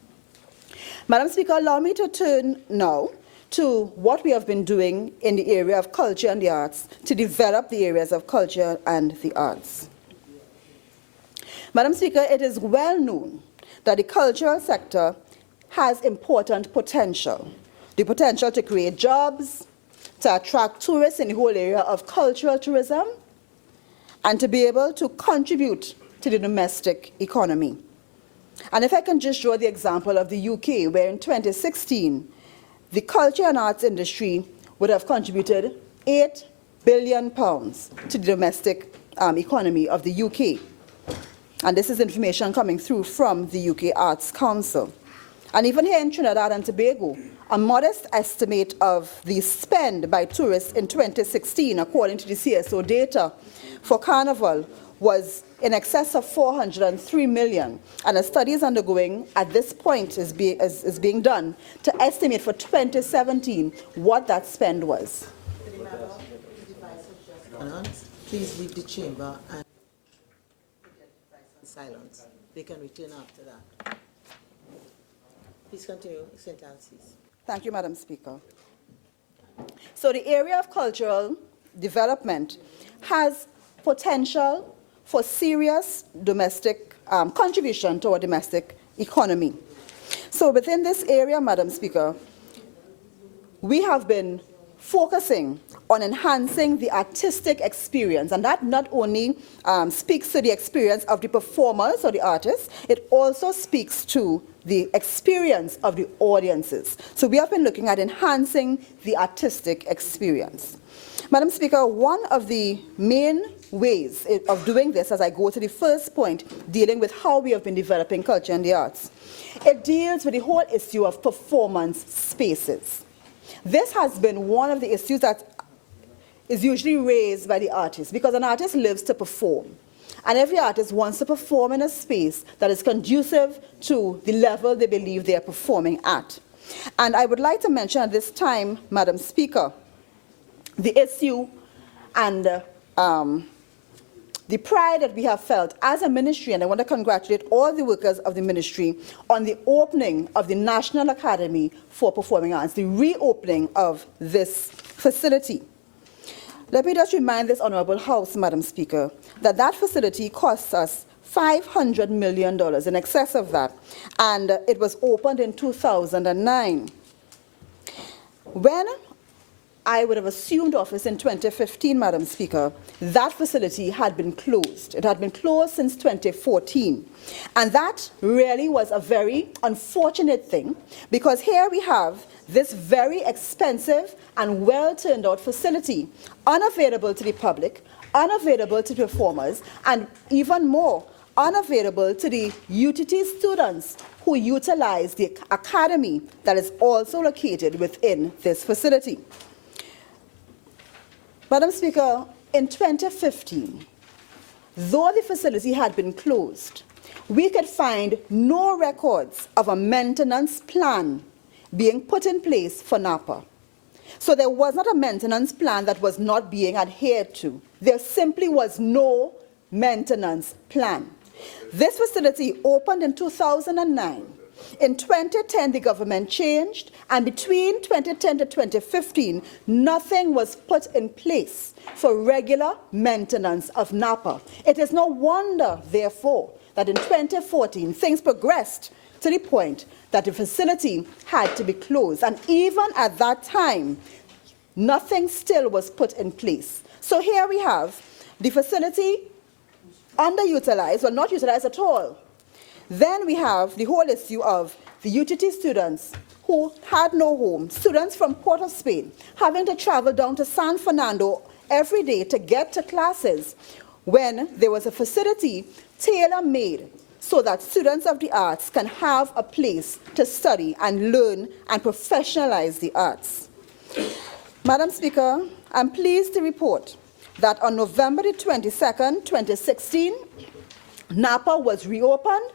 Madam Speaker, allow me to turn now to what we have been doing in the area of culture and the arts to develop the areas of culture and the arts. Madam Speaker, it is well known that the cultural sector has important potential. The potential to create jobs, to attract tourists in the whole area of cultural tourism, and to be able to contribute to the domestic economy. And if I can just draw the example of the UK, where in 2016, the culture and arts industry would have contributed £8 billion to the domestic economy of the UK. And this is information coming through from the UK Arts Council. And even here in Trinidad and Tobago, a modest estimate of the spend by tourists in 2016, according to the CSO data, for Carnival was in excess of 403 million. And a study is undergoing at this point is being done to estimate for 2017 what that spend was. Please leave the chamber and silence. They can return after that. Please continue, St. Alcy's. Thank you, Madam Speaker. So the area of cultural development has potential for serious domestic contribution to our domestic economy. So within this area, Madam Speaker, we have been focusing on enhancing the artistic experience, and that not only speaks to the experience of the performers or the artists, it also speaks to the experience of the audiences. So we have been looking at enhancing the artistic experience. Madam Speaker, one of the main ways of doing this, as I go to the first point, dealing with how we have been developing culture and the arts, it deals with the whole issue of performance spaces. This has been one of the issues that is usually raised by the artist, because an artist lives to perform. And every artist wants to perform in a space that is conducive to the level they believe they are performing at. And I would like to mention at this time, Madam Speaker, the issue and the pride that we have felt as a ministry, and I want to congratulate all the workers of the ministry on the opening of the National Academy for Performing Arts, the reopening of this facility. Let me just remind this Honourable House, Madam Speaker, that that facility costs us $500 million, in excess of that, and it was opened in 2009. When I would have assumed office in 2015, Madam Speaker, that facility had been closed. It had been closed since 2014. And that really was a very unfortunate thing, because here we have this very expensive and well-turned-out facility, unavailable to the public, unavailable to performers, and even more, unavailable to the UTT students who utilize the academy that is also located within this facility. Madam Speaker, in 2015, though the facility had been closed, we could find no records of a maintenance plan being put in place for Napa. So there was not a maintenance plan that was not being adhered to. There simply was no maintenance plan. This facility opened in 2009. In 2010, the government changed, and between 2010 to 2015, nothing was put in place for regular maintenance of Napa. It is no wonder, therefore, that in 2014, things progressed to the point that the facility had to be closed. And even at that time, nothing still was put in place. So here we have the facility underutilized, well, not utilized at all. Then we have the whole issue of the UTT students who had no home, students from Port of Spain, having to travel down to San Fernando every day to get to classes, when there was a facility tailor-made so that students of the arts can have a place to study and learn and professionalize the arts. Madam Speaker, I'm pleased to report that on November the 22nd, 2016, Napa was reopened,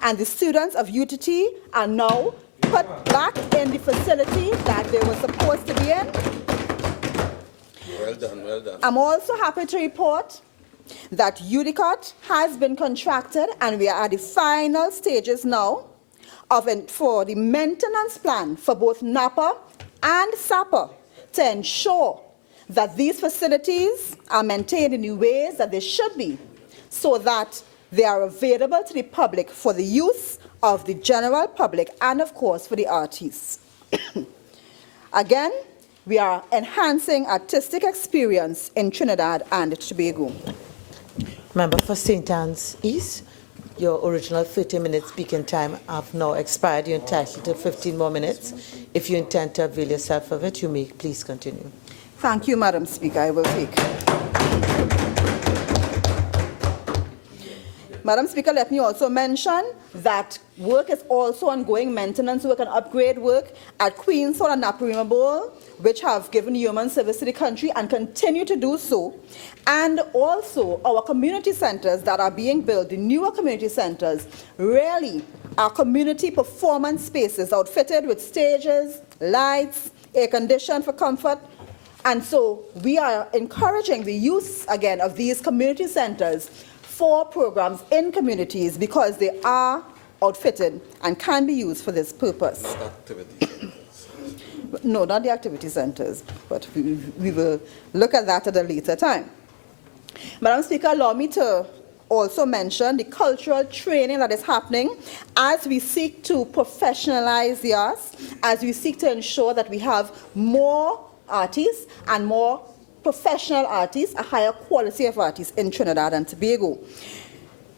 and the students of UTT are now put back in the facility that they were supposed to be in. Well done, well done. I'm also happy to report that UDCOT has been contracted, and we are at the final stages now for the maintenance plan for both Napa and SAPA to ensure that these facilities are maintained in the ways that they should be, so that they are available to the public for the use of the general public and, of course, for the artists. Again, we are enhancing artistic experience in Trinidad and Tobago. Member for St. Anne's East, your original 30-minute speaking time have now expired. You're entitled to 15 more minutes. If you intend to avail yourself of it, you may please continue. Thank you, Madam Speaker. I will take. Madam Speaker, let me also mention that work is also ongoing, maintenance work and upgrade work at Queen's Hall and Naparima Bowl, which have given human service to the country and continue to do so. And also our community centers that are being built, the newer community centers, really are community performance spaces outfitted with stages, lights, air conditioned for comfort. And so we are encouraging the use, again, of these community centers for programs in communities, because they are outfitted and can be used for this purpose. No, not the activity centers, but we will look at that at a later time. Madam Speaker, allow me to also mention the cultural training that is happening as we seek to professionalize the arts, as we seek to ensure that we have more artists and more professional artists, a higher quality of artists in Trinidad and Tobago.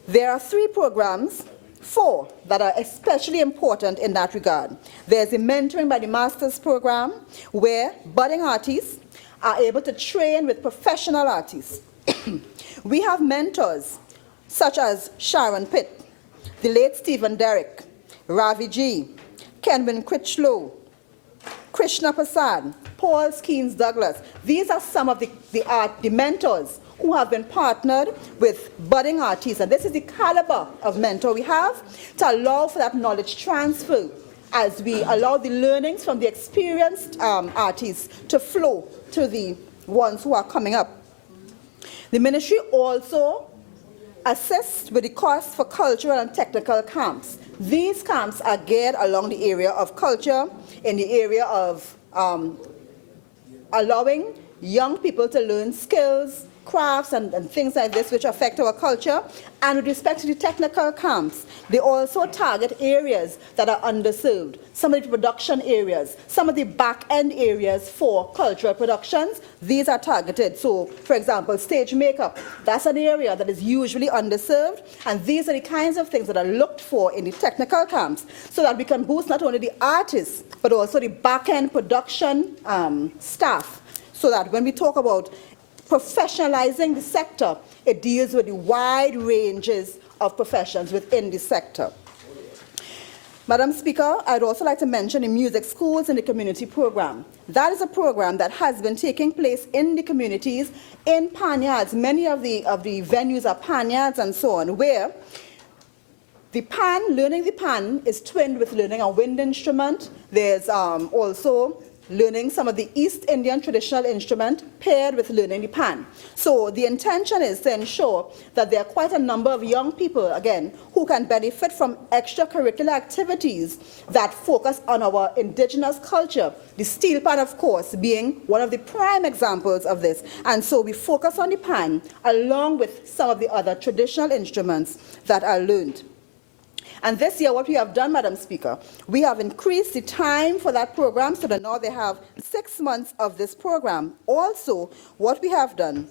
There are 3 programs, 4 that are especially important in that regard. There's the Mentoring by the Masters program, where budding artists are able to train with professional artists. We have mentors such as Sharon Pitt, the late Stephen Derrick, Ravi G, Kenwin Critchlow, Krishna Prasad, Paul Skeens Douglas. These are some of the mentors who have been partnered with budding artists. And this is the caliber of mentor we have to allow for that knowledge transfer as we allow the learnings from the experienced artists to flow to the ones who are coming up. The ministry also assists with the cost for cultural and technical camps. These camps are geared along the area of culture, in the area of allowing young people to learn skills, crafts, and things like this which affect our culture. And with respect to the technical camps, they also target areas that are underserved, some of the production areas, some of the back-end areas for cultural productions. These are targeted. So, for example, stage makeup, that's an area that is usually underserved, and these are the kinds of things that are looked for in the technical camps so that we can boost not only the artists, but also the back-end production staff, so that when we talk about professionalizing the sector, it deals with the wide ranges of professions within the sector. Madam Speaker, I'd also like to mention the music schools and the community program. That is a program that has been taking place in the communities, in panyards. Many of the venues are panyards and so on, where the pan, learning the pan, is twinned with learning a wind instrument. There's also learning some of the East Indian traditional instrument paired with learning the pan. So the intention is to ensure that there are quite a number of young people, again, who can benefit from extracurricular activities that focus on our indigenous culture. The steel pan, of course, being one of the prime examples of this. And so we focus on the pan along with some of the other traditional instruments that are learned. And this year, what we have done, Madam Speaker, we have increased the time for that program so that now they have 6 months of this program. Also, what we have done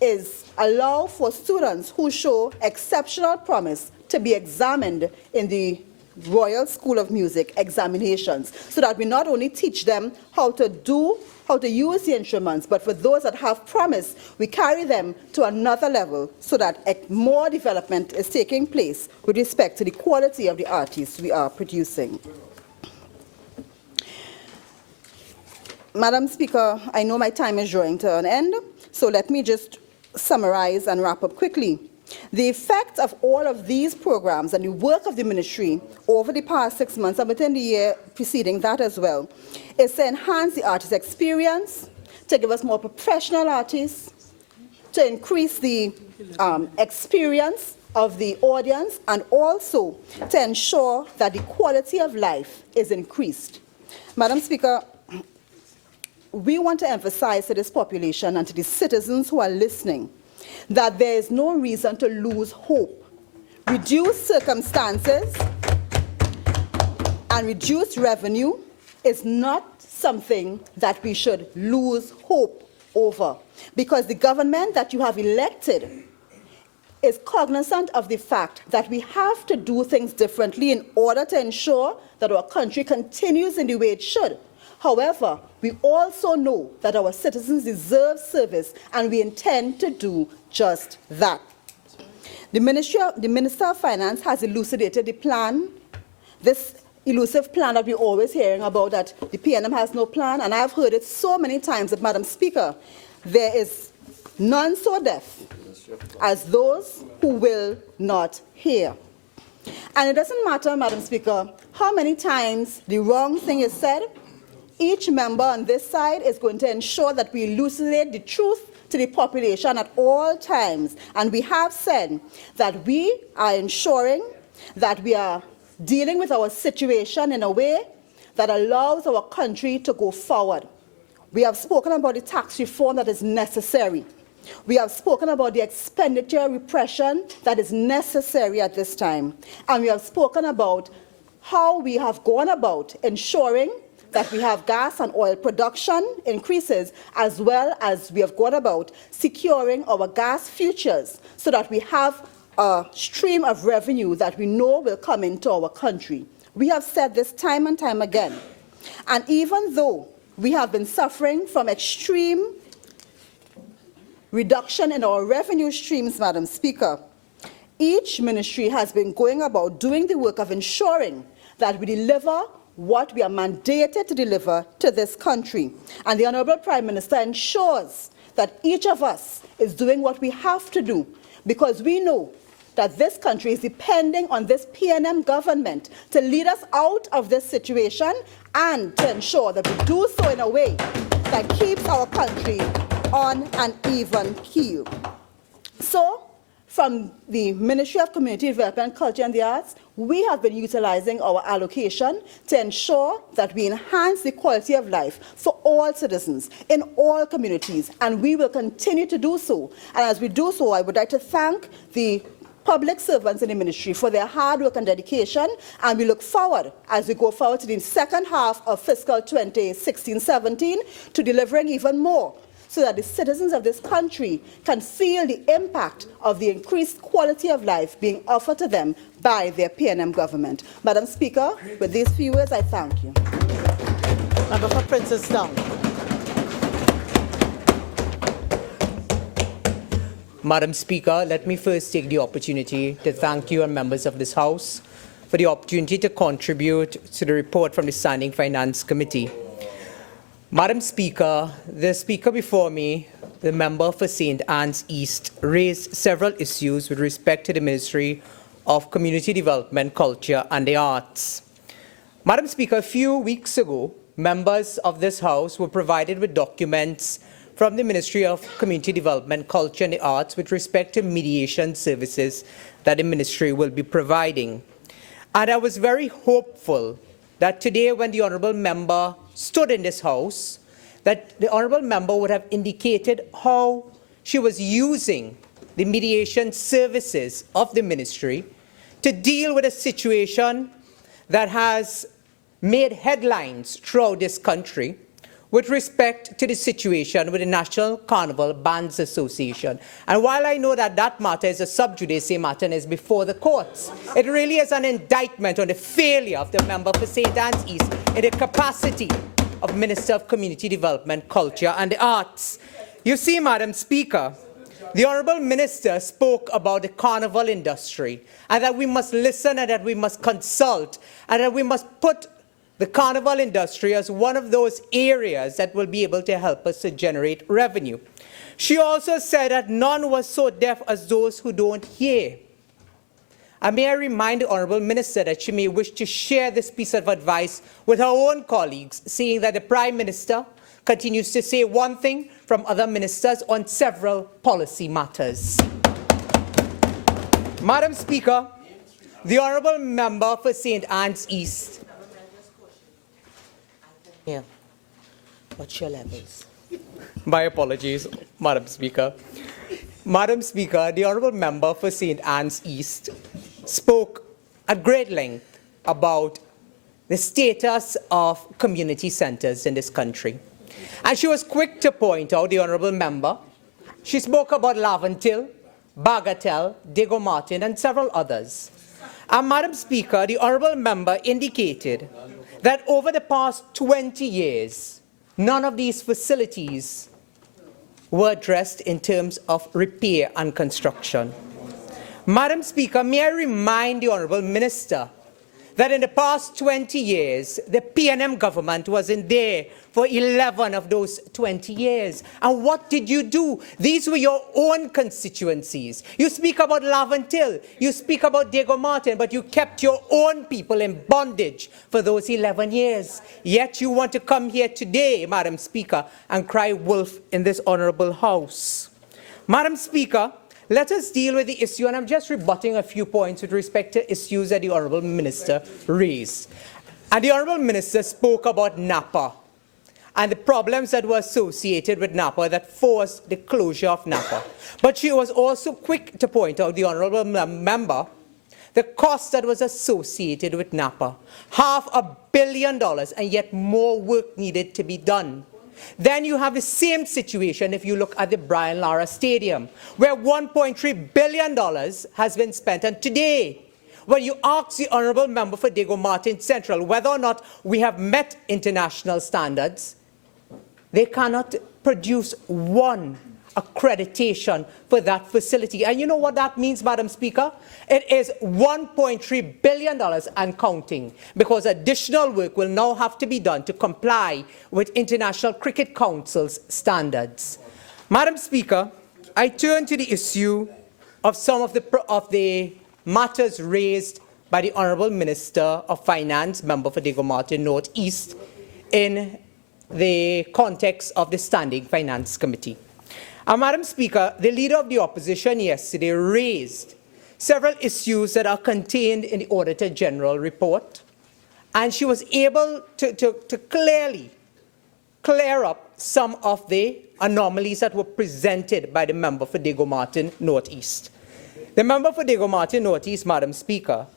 is allow for students who show exceptional promise to be examined in the Royal School of Music examinations, so that we not only teach them how to use the instruments, but for those that have promise, we carry them to another level so that more development is taking place with respect to the quality of the artists we are producing. Madam Speaker, I know my time is drawing to an end, so let me just summarize and wrap up quickly. The effect of all of these programs and the work of the ministry over the past 6 months and within the year preceding that as well is to enhance the artist experience, to give us more professional artists, to increase the experience of the audience, and also to ensure that the quality of life is increased. Madam Speaker, we want to emphasize to this population and to the citizens who are listening that there is no reason to lose hope. Reduced circumstances and reduced revenue is not something that we should lose hope over, because the government that you have elected is cognizant of the fact that we have to do things differently in order to ensure that our country continues in the way it should. However, we also know that our citizens deserve service, and we intend to do just that. The Minister of Finance has elucidated the plan, this elusive plan that we're always hearing about, that the PNM has no plan, and I've heard it so many times that, Madam Speaker, there is none so deaf as those who will not hear. And it doesn't matter, Madam Speaker, how many times the wrong thing is said. Each member on this side is going to ensure that we elucidate the truth to the population at all times. And we have said that we are ensuring that we are dealing with our situation in a way that allows our country to go forward. We have spoken about the tax reform that is necessary. We have spoken about the expenditure repression that is necessary at this time. And we have spoken about how we have gone about ensuring that we have gas and oil production increases, as well as we have gone about securing our gas futures so that we have a stream of revenue that we know will come into our country. We have said this time and time again. And even though we have been suffering from extreme reduction in our revenue streams, Madam Speaker, each ministry has been going about doing the work of ensuring that we deliver what we are mandated to deliver to this country. And the Honourable Prime Minister ensures that each of us is doing what we have to do, because we know that this country is depending on this PNM government to lead us out of this situation and to ensure that we do so in a way that keeps our country on an even keel. So, from the Ministry of Community Development, Culture and the Arts, we have been utilizing our allocation to ensure that we enhance the quality of life for all citizens in all communities, and we will continue to do so. And as we do so, I would like to thank the public servants in the ministry for their hard work and dedication, and we look forward, as we go forward to the second half of fiscal 2016-17, to delivering even more, so that the citizens of this country can feel the impact of the increased quality of life being offered to them by their PNM government. Madam Speaker, with these few words, I thank you. Member for Princess Down. Madam Speaker, let me first take the opportunity to thank you and members of this House for the opportunity to contribute to the report from the Standing Finance Committee. Madam Speaker, the speaker before me, the member for St. Anne's East, raised several issues with respect to the Ministry of Community Development, Culture and the Arts. Madam Speaker, a few weeks ago, members of this House were provided with documents from the Ministry of Community Development, Culture and the Arts with respect to mediation services that the ministry will be providing. And I was very hopeful that today, when the honourable member stood in this House, that the honourable member would have indicated how she was using the mediation services of the ministry to deal with a situation that has made headlines throughout this country with respect to the situation with the National Carnival Bands Association. And while I know that that matter is a sub judice matter and is before the courts, it really is an indictment on the failure of the member for St. Anne's East in the capacity of Minister of Community Development, Culture and the Arts. You see, Madam Speaker, the Honourable Minister spoke about the carnival industry and that we must listen and that we must consult and that we must put the carnival industry as one of those areas that will be able to help us to generate revenue. She also said that none was so deaf as those who don't hear. And may I remind the Honourable Minister that she may wish to share this piece of advice with her own colleagues, seeing that the Prime Minister continues to say one thing from other ministers on several policy matters. Madam Speaker, the Honourable Member for St. Anne's East. Yeah. What's your levels? My apologies, Madam Speaker. Madam Speaker, the Honourable Member for St. Anne's East spoke at great length about the status of community centres in this country. And she was quick to point out, the Honourable Member, she spoke about Laventil, Bagatelle, Diego Martin, and several others. And Madam Speaker, the Honourable Member indicated that over the past 20 years, none of these facilities were addressed in terms of repair and construction. Madam Speaker, may I remind the Honourable Minister that in the past 20 years, the PNM government wasn't there for 11 of those 20 years. And what did you do? These were your own constituencies. You speak about Laventil, you speak about Diego Martin, but you kept your own people in bondage for those 11 years. Yet you want to come here today, Madam Speaker, and cry wolf in this honourable House. Madam Speaker, let us deal with the issue, and I'm just rebutting a few points with respect to issues that the Honourable Minister raised. And the Honourable Minister spoke about Napa and the problems that were associated with Napa that forced the closure of Napa. But she was also quick to point out, the Honourable Member, the cost that was associated with Napa. $500 million, and yet more work needed to be done. Then you have the same situation if you look at the Brian Lara Stadium, where $1.3 billion has been spent. And today, when you ask the Honourable Member for Diego Martin Central whether or not we have met international standards, they cannot produce one accreditation for that facility. And you know what that means, Madam Speaker? It is $1.3 billion and counting, because additional work will now have to be done to comply with International Cricket Council's standards. Madam Speaker, I turn to the issue of some of the matters raised by the Honourable Minister of Finance, member for Diego Martin North East, in the context of the Standing Finance Committee. Madam Speaker, the Leader of the Opposition yesterday raised several issues that are contained in the Auditor General report, and she was able to clearly clear up some of the anomalies that were presented by the member for Diego Martin North East. The member for Diego Martin North East, Madam Speaker,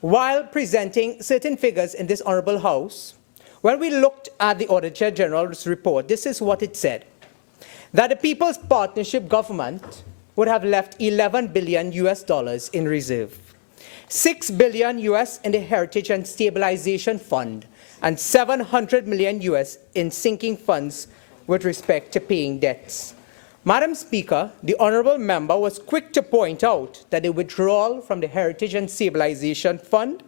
while presenting certain figures in this Honourable House, when we looked at the Auditor General's report, this is what it said: that the People's Partnership government would have left $11 billion in reserve, $6 billion in the Heritage and Stabilization Fund, and $700 million in sinking funds with respect to paying debts. Madam Speaker, the Honourable Member was quick to point out that the withdrawal from the Heritage and Stabilization Fund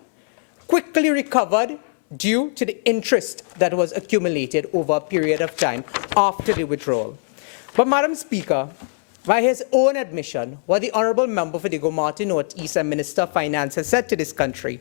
quickly recovered due to the interest that was accumulated over a period of time after the withdrawal. But, Madam Speaker, by his own admission, what the Honourable Member for Diego Martin North East and Minister of Finance has said to this country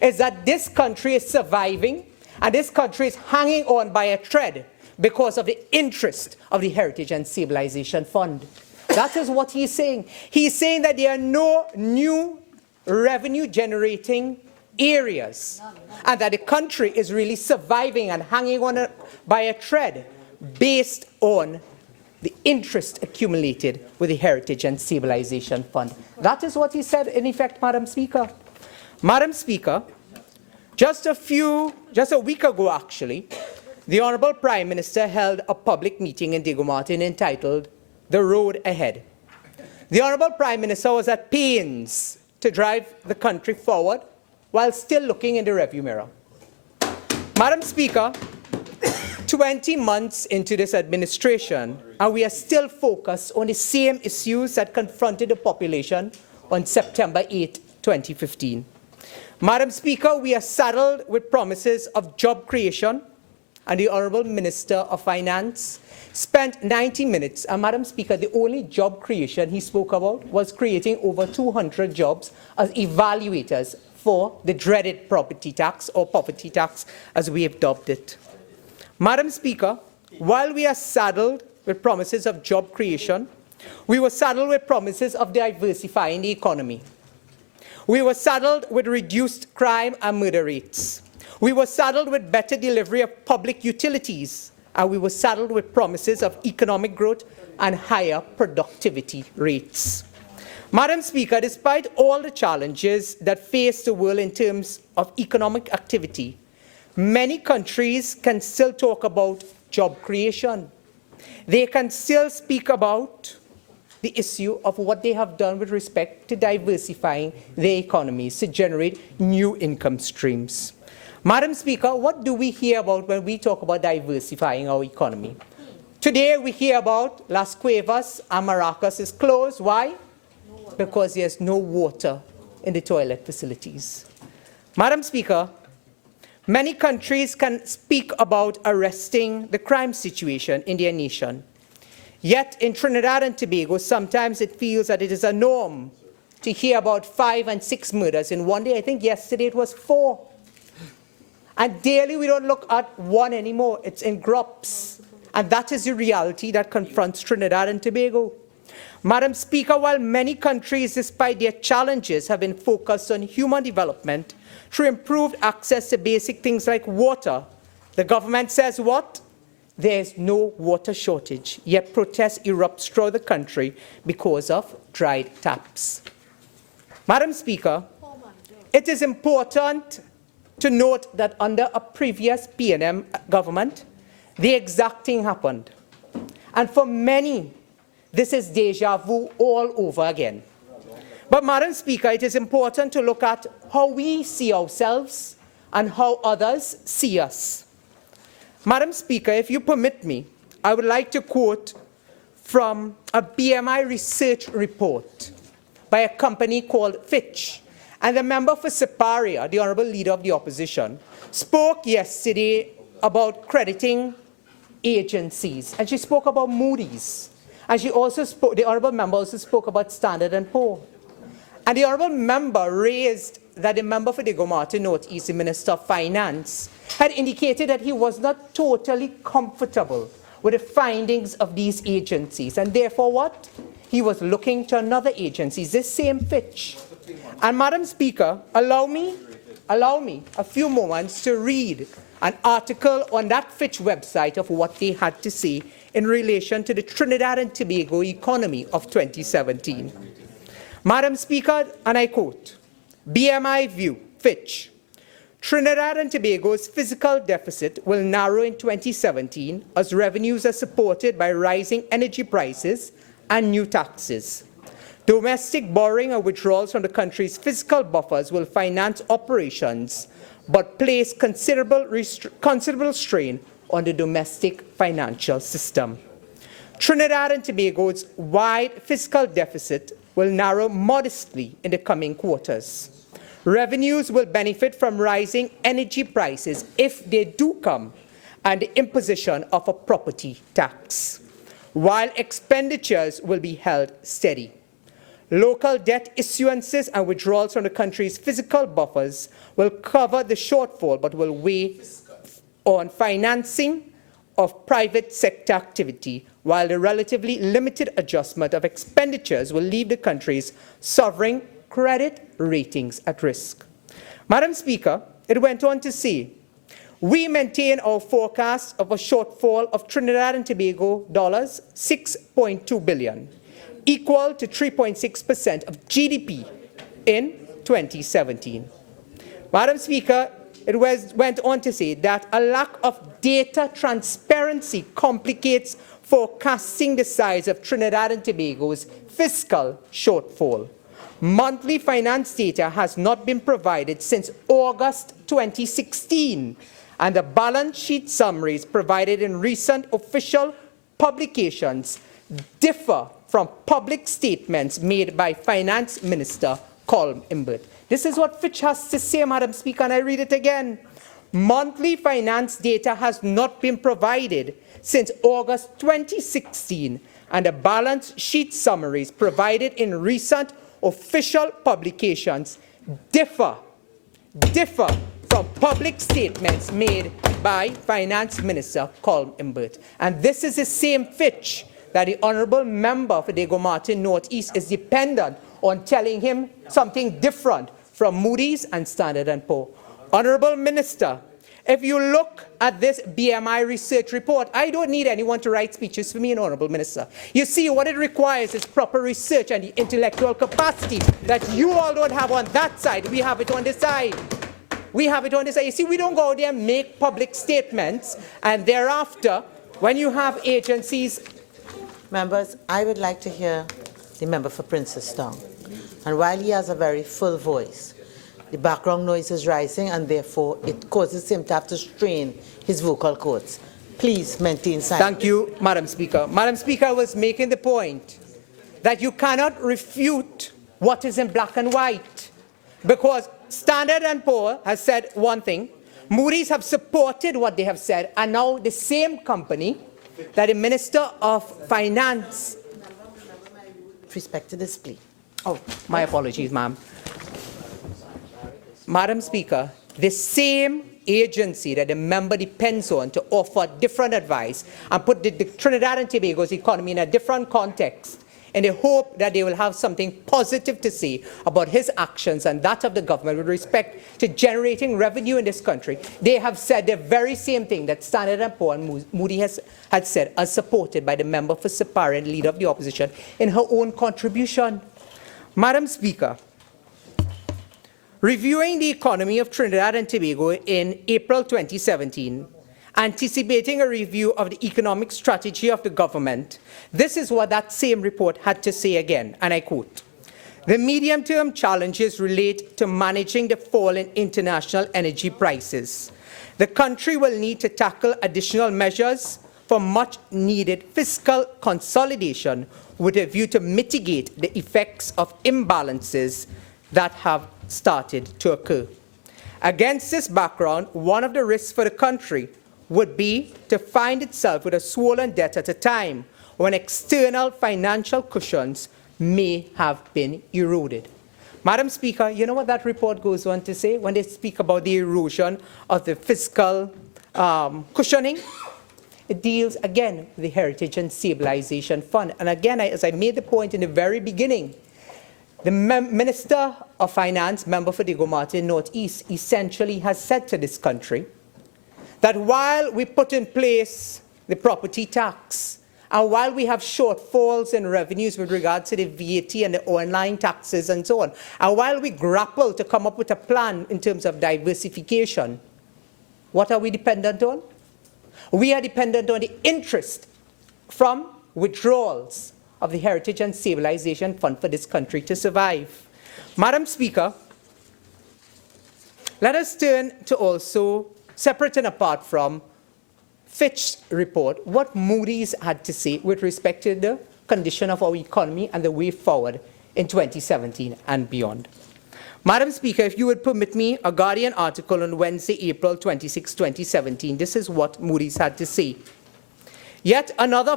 is that this country is surviving and this country is hanging on by a thread because of the interest of the Heritage and Stabilization Fund. That is what he's saying. He's saying that there are no new revenue-generating areas and that the country is really surviving and hanging on by a thread based on the interest accumulated with the Heritage and Stabilization Fund. That is what he said, in effect, Madam Speaker. Madam Speaker, just a week ago, actually, the Honourable Prime Minister held a public meeting in Diego Martin entitled The Road Ahead. The Honourable Prime Minister was at pains to drive the country forward while still looking in the rearview mirror. Madam Speaker, 20 months into this administration, and we are still focused on the same issues that confronted the population on September 8, 2015. Madam Speaker, we are saddled with promises of job creation, and the Honourable Minister of Finance spent 90 minutes, and Madam Speaker, the only job creation he spoke about was creating over 200 jobs as evaluators for the dreaded property tax, or poverty tax as we have dubbed it. Madam Speaker, while we are saddled with promises of job creation, we were saddled with promises of diversifying the economy. We were saddled with reduced crime and murder rates. We were saddled with better delivery of public utilities, and we were saddled with promises of economic growth and higher productivity rates. Madam Speaker, despite all the challenges that face the world in terms of economic activity, many countries can still talk about job creation. They can still speak about the issue of what they have done with respect to diversifying their economies to generate new income streams. Madam Speaker, what do we hear about when we talk about diversifying our economy? Today we hear about Las Cuevas and Maracas is closed. Why? Because there's no water in the toilet facilities. Madam Speaker, many countries can speak about arresting the crime situation in their nation. Yet in Trinidad and Tobago, sometimes it feels that it is a norm to hear about 5 and 6 murders in one day. I think yesterday it was 4. And daily we don't look at one anymore. It's in groups. And that is the reality that confronts Trinidad and Tobago. Madam Speaker, while many countries, despite their challenges, have been focused on human development, through improved access to basic things like water. The government says what? There's no water shortage, yet protests erupt throughout the country because of dried taps. Madam Speaker, it is important to note that under a previous PNM government, the exact thing happened. And for many, this is deja vu all over again. But Madam Speaker, it is important to look at how we see ourselves and how others see us. Madam Speaker, if you permit me, I would like to quote from a BMI research report by a company called Fitch. And the member for Siparia, the Honourable Leader of the Opposition, spoke yesterday about crediting agencies. And she spoke about Moody's. And she also spoke, the Honourable Member also spoke about Standard & Poor. And the Honourable Member raised that the member for Diego Martin North East, the Minister of Finance, had indicated that he was not totally comfortable with the findings of these agencies. And therefore what? He was looking to another agency, this same Fitch. And Madam Speaker, allow me a few moments to read an article on that Fitch website of what they had to say in relation to the Trinidad and Tobago economy of 2017. Madam Speaker, and I quote, BMI view, Fitch, Trinidad and Tobago's fiscal deficit will narrow in 2017 as revenues are supported by rising energy prices and new taxes. Domestic borrowing and withdrawals from the country's fiscal buffers will finance operations but place considerable strain on the domestic financial system. Trinidad and Tobago's wide fiscal deficit will narrow modestly in the coming quarters. Revenues will benefit from rising energy prices if they do come, and the imposition of a property tax, while expenditures will be held steady. Local debt issuances and withdrawals from the country's fiscal buffers will cover the shortfall but will weigh on financing of private sector activity, while the relatively limited adjustment of expenditures will leave the country's sovereign credit ratings at risk. Madam Speaker, it went on to say, we maintain our forecast of a shortfall of Trinidad and Tobago dollars 6.2 billion, equal to 3.6% of GDP in 2017. Madam Speaker, it went on to say that a lack of data transparency complicates forecasting the size of Trinidad and Tobago's fiscal shortfall. Monthly finance data has not been provided since August 2016, and the balance sheet summaries provided in recent official publications differ from public statements made by Finance Minister Colm Imbert. This is what Fitch has to say, Madam Speaker, and I read it again. Monthly finance data has not been provided since August 2016, and the balance sheet summaries provided in recent official publications differ from public statements made by Finance Minister Colm Imbert. And this is the same Fitch that the Honourable Member for Diego Martin North East is dependent on telling him something different from Moody's and Standard & Poor. Honourable Minister, if you look at this BMI research report, I don't need anyone to write speeches for me, Honourable Minister. You see, what it requires is proper research and the intellectual capacity that you all don't have on that side. We have it on this side. We have it on this side. You see, we don't go out there and make public statements, and thereafter, when you have agencies... Members, I would like to hear the member for Princestown. And while he has a very full voice, the background noise is rising, and therefore it causes him to have to strain his vocal cords. Please maintain silence. Thank you, Madam Speaker. Madam Speaker, I was making the point that you cannot refute what is in black and white, because Standard & Poor has said one thing, Moody's have supported what they have said, and now the same company that the Minister of Finance... With respect to this plea. Oh, my apologies, ma'am. Madam Speaker, the same agency that the member depends on to offer different advice and put the Trinidad and Tobago's economy in a different context in the hope that they will have something positive to say about his actions and that of the government with respect to generating revenue in this country, they have said the very same thing that Standard & Poor's and Moody's had said, as supported by the member for Sapari and leader of the opposition in her own contribution. Madam Speaker, reviewing the economy of Trinidad and Tobago in April 2017, anticipating a review of the economic strategy of the government, this is what that same report had to say again, and I quote, "The medium-term challenges relate to managing the fall in international energy prices. The country will need to tackle additional measures for much-needed fiscal consolidation with a view to mitigate the effects of imbalances that have started to occur. Against this background, one of the risks for the country would be to find itself with a swollen debt at a time when external financial cushions may have been eroded." Madam Speaker, you know what that report goes on to say when they speak about the erosion of the fiscal cushioning? It deals, again, with the Heritage and Stabilization Fund. And again, as I made the point in the very beginning, the Minister of Finance, member for Diego Martin Northeast, essentially has said to this country that while we put in place the property tax, and while we have shortfalls in revenues with regard to the VAT and the online taxes and so on, and while we grapple to come up with a plan in terms of diversification, what are we dependent on? We are dependent on the interest from withdrawals of the Heritage and Stabilization Fund for this country to survive. Madam Speaker, let us turn to also, separate and apart from Fitch's report, what Moody's had to say with respect to the condition of our economy and the way forward in 2017 and beyond. Madam Speaker, if you would permit me, a Guardian article on Wednesday, April 26, 2017, this is what Moody's had to say. Yet another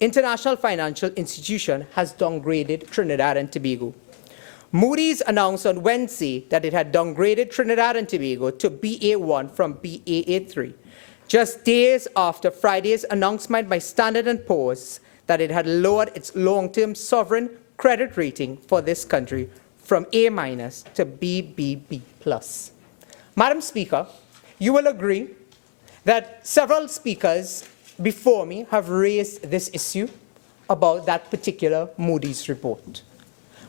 international financial institution has downgraded Trinidad and Tobago. Moody's announced on Wednesday that it had downgraded Trinidad and Tobago to BA1 from Baa3, just days after Friday's announcement by Standard & Poor's that it had lowered its long-term sovereign credit rating for this country from A- to BBB+. Madam Speaker, you will agree that several speakers before me have raised this issue about that particular Moody's report.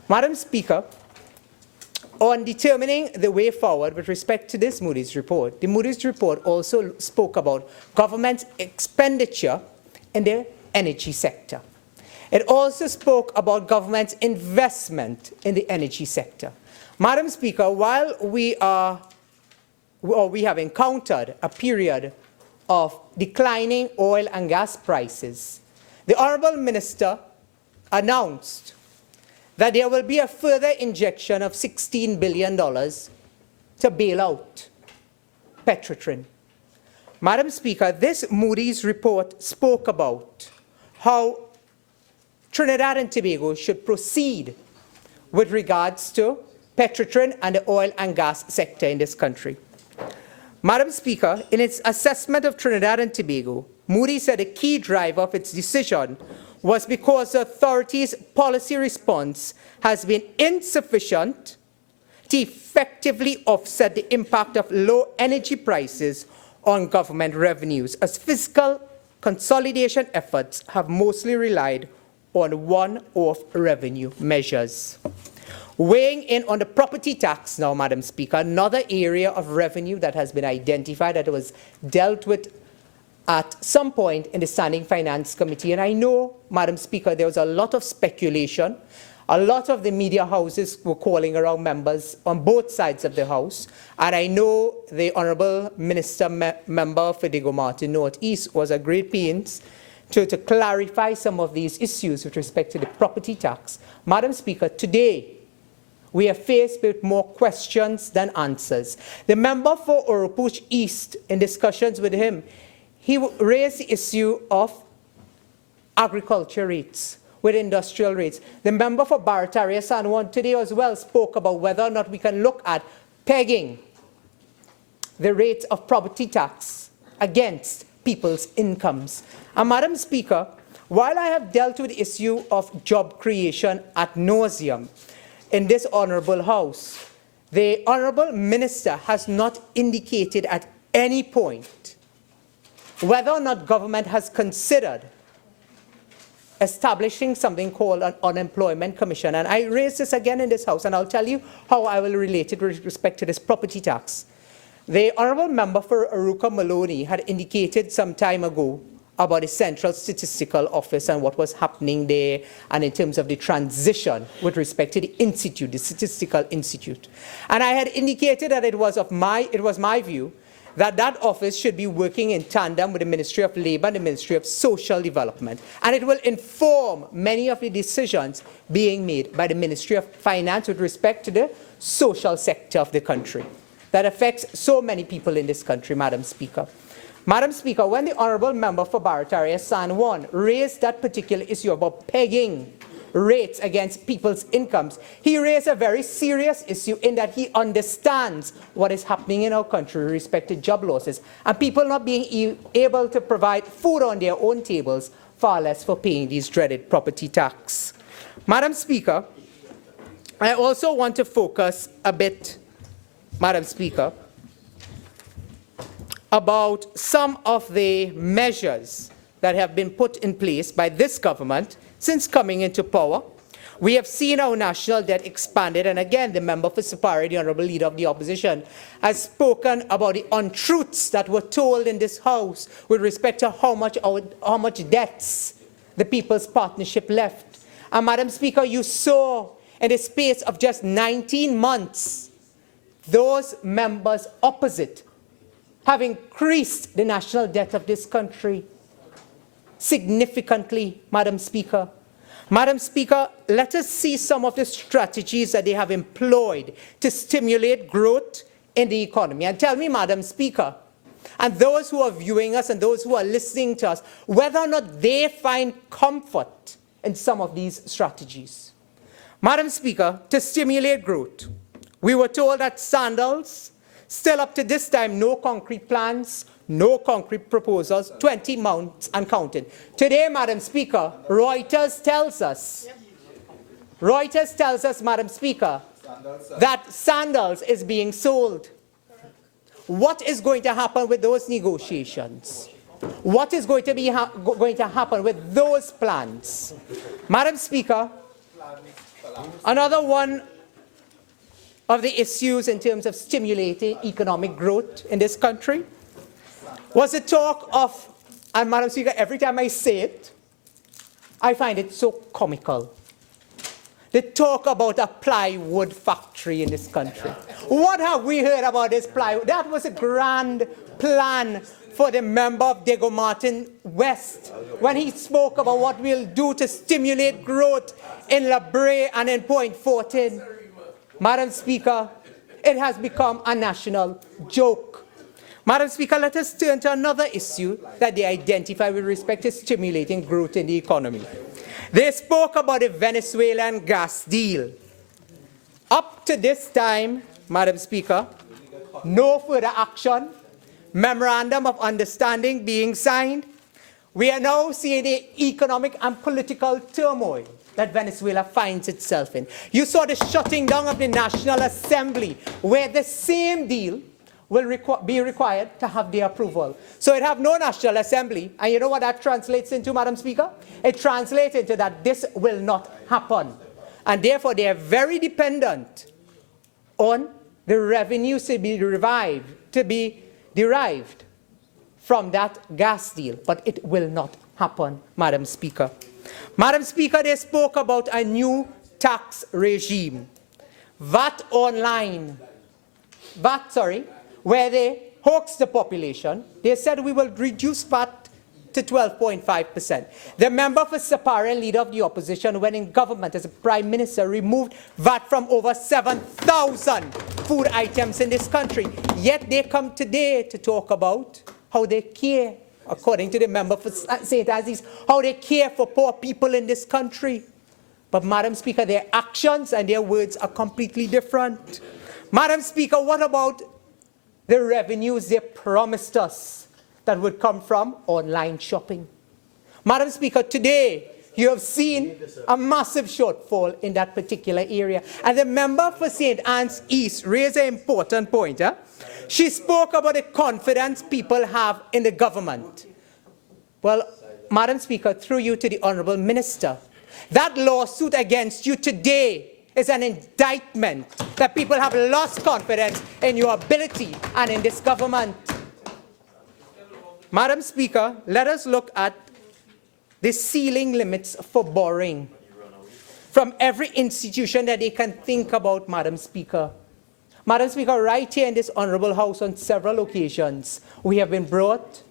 Madam Speaker, on determining the way forward with respect to this Moody's report, the Moody's report also spoke about government expenditure in the energy sector. It also spoke about government investment in the energy sector. Madam Speaker, while we have encountered a period of declining oil and gas prices, the Honourable Minister announced that there will be a further injection of $16 billion to bail out Petrotrin. Madam Speaker, this Moody's report spoke about how Trinidad and Tobago should proceed with regards to Petrotrin and the oil and gas sector in this country. Madam Speaker, in its assessment of Trinidad and Tobago, Moody's said a key driver of its decision was because the authorities' policy response has been insufficient to effectively offset the impact of low energy prices on government revenues, as fiscal consolidation efforts have mostly relied on one-off revenue measures. Weighing in on the property tax now, Madam Speaker, another area of revenue that has been identified that was dealt with at some point in the Standing Finance Committee. And I know, Madam Speaker, there was a lot of speculation. A lot of the media houses were calling around members on both sides of the House. And I know the Honourable Minister member for Diego Martin Northeast was at great pains to clarify some of these issues with respect to the property tax. Madam Speaker, today we are faced with more questions than answers. The member for Oropuch East, in discussions with him, he raised the issue of agriculture rates with industrial rates. The member for Barataria San Juan today as well spoke about whether or not we can look at pegging the rate of property tax against people's incomes. And Madam Speaker, While I have dealt with the issue of job creation ad nauseum in this honourable House, the Honourable Minister has not indicated at any point whether or not government has considered establishing something called an unemployment commission. And I raise this again in this House, and I'll tell you how I will relate it with respect to this property tax. The Honourable Member for Aruka Maloney had indicated some time ago about the Central Statistical Office and what was happening there, and in terms of the transition with respect to the institute, the Statistical Institute. And I had indicated that it was my view that that office should be working in tandem with the Ministry of Labour and the Ministry of Social Development. And it will inform many of the decisions being made by the Ministry of Finance with respect to the social sector of the country that affects so many people in this country, Madam Speaker. Madam Speaker, when the Honourable Member for Barataria San Juan raised that particular issue about pegging rates against people's incomes, he raised a very serious issue in that he understands what is happening in our country with respect to job losses and people not being able to provide food on their own tables, far less for paying these dreaded property tax. Madam Speaker, I also want to focus a bit, Madam Speaker, about some of the measures that have been put in place by this government since coming into power. We have seen our national debt expanded, and again, the member for Sapari, the Honourable Leader of the Opposition, has spoken about the untruths that were told in this House with respect to how much debts the People's Partnership left. And Madam Speaker, you saw in the space of just 19 months, those members opposite have increased the national debt of this country significantly, Madam Speaker. Madam Speaker, let us see some of the strategies that they have employed to stimulate growth in the economy. And tell me, Madam Speaker, and those who are viewing us and those who are listening to us, whether or not they find comfort in some of these strategies. Madam Speaker, to stimulate growth, we were told that sandals, still up to this time, no concrete plans, no concrete proposals, 20 months and counting. Today, Madam Speaker, Reuters tells us, Madam Speaker, that sandals is being sold. What is going to happen with those negotiations? What is going to happen with those plans? Madam Speaker, another one of the issues in terms of stimulating economic growth in this country was the talk of, and Madam Speaker, every time I say it, I find it so comical. The talk about a plywood factory in this country. What have we heard about this plywood? That was a grand plan for the member of Diego Martin West when he spoke about what we'll do to stimulate growth in La Brea and in Point Fortin. Madam Speaker, it has become a national joke. Madam Speaker, let us turn to another issue that they identify with respect to stimulating growth in the economy. They spoke about the Venezuelan gas deal. Up to this time, Madam Speaker, no further action, memorandum of understanding being signed. We are now seeing the economic and political turmoil that Venezuela finds itself in. You saw the shutting down of the National Assembly, where the same deal will be required to have their approval. So it have no National Assembly, and you know what that translates into, Madam Speaker? It translates into that this will not happen. And therefore, they are very dependent on the revenues to be derived from that gas deal. But it will not happen, Madam Speaker. Madam Speaker, they spoke about a new tax regime. Where they hoaxed the population. They said we will reduce VAT to 12.5%. The member for Sapara and Leader of the Opposition, when in government as a Prime Minister, removed VAT from over 7,000 food items in this country. Yet they come today to talk about how they care, according to the member for St. Aziz, how they care for poor people in this country. But, Madam Speaker, their actions and their words are completely different. Madam Speaker, what about the revenues they promised us that would come from online shopping? Madam Speaker, today you have seen a massive shortfall in that particular area. And the member for St. Anne's East raised an important point. She spoke about the confidence people have in the government. Well, Madam Speaker, through you to the Honourable Minister, that lawsuit against you today is an indictment that people have lost confidence in your ability and in this government. Madam Speaker, let us look at the ceiling limits for borrowing from every institution that they can think about, Madam Speaker. Madam Speaker, right here in this Honourable House on several occasions, we have been brought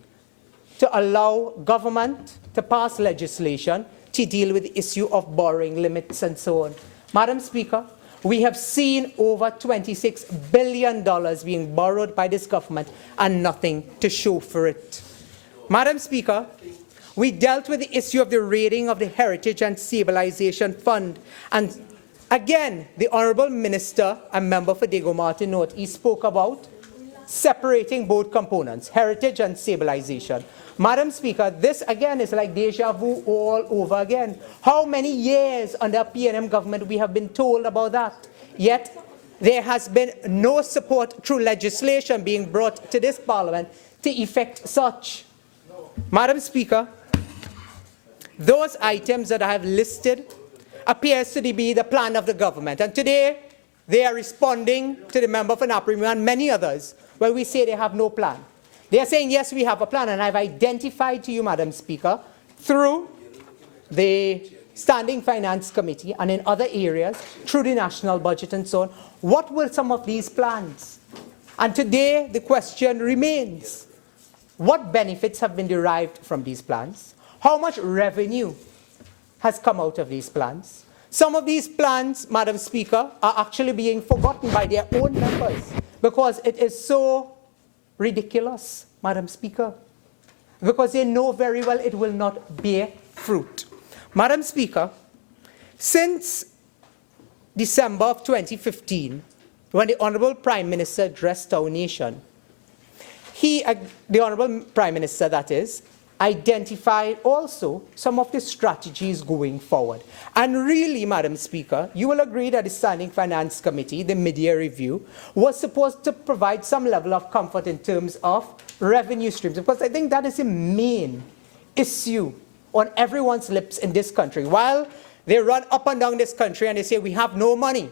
to allow government to pass legislation to deal with the issue of borrowing limits and so on. Madam Speaker, we have seen over $26 billion being borrowed by this government and nothing to show for it. Madam Speaker, we dealt with the issue of the raiding of the Heritage and Stabilization Fund. And again, the Honourable Minister and member for Diego Martin North, he spoke about separating both components, heritage and stabilization. Madam Speaker, this again is like deja vu all over again. How many years under PNM government we have been told about that? Yet there has been no support through legislation being brought to this Parliament to effect such. Madam Speaker, those items that I have listed appears to be the plan of the government. And today, they are responding to the member for Naprimu and many others where we say they have no plan. They are saying, yes, we have a plan, and I've identified to you, Madam Speaker, through the Standing Finance Committee and in other areas, through the national budget and so on, what were some of these plans? And today, the question remains, what benefits have been derived from these plans? How much revenue has come out of these plans? Some of these plans, Madam Speaker, are actually being forgotten by their own members because it is so ridiculous, Madam Speaker, because they know very well it will not bear fruit. Madam Speaker, since December of 2015, when the Honourable Prime Minister addressed our nation, the Honourable Prime Minister, that is, identified also some of the strategies going forward. And really, Madam Speaker, you will agree that the Standing Finance Committee, the mid-year review, was supposed to provide some level of comfort in terms of revenue streams, because I think that is the main issue on everyone's lips in this country. While they run up and down this country and they say we have no money,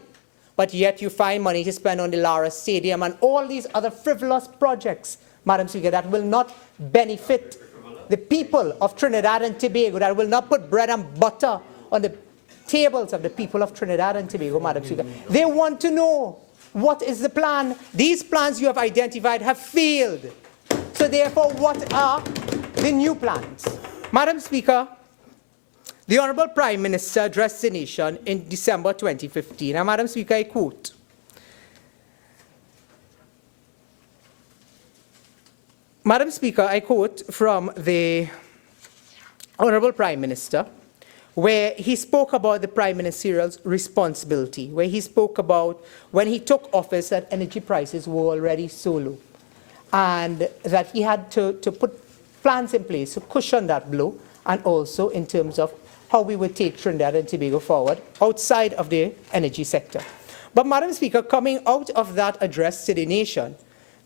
but yet you find money to spend on the Lara Stadium and all these other frivolous projects, Madam Speaker, that will not benefit the people of Trinidad and Tobago, that will not put bread and butter on the tables of the people of Trinidad and Tobago, Madam Speaker. They want to know what is the plan. These plans you have identified have failed. So therefore, what are the new plans? Madam Speaker, the Honourable Prime Minister addressed the nation in December 2015. And Madam Speaker, I quote, Madam Speaker, I quote from the Honourable Prime Minister, where he spoke about the Prime Ministerial responsibility, where he spoke about when he took office that energy prices were already so low, and that he had to put plans in place to cushion that blow, and also in terms of how we would take Trinidad and Tobago forward outside of the energy sector. But Madam Speaker, coming out of that address to the nation,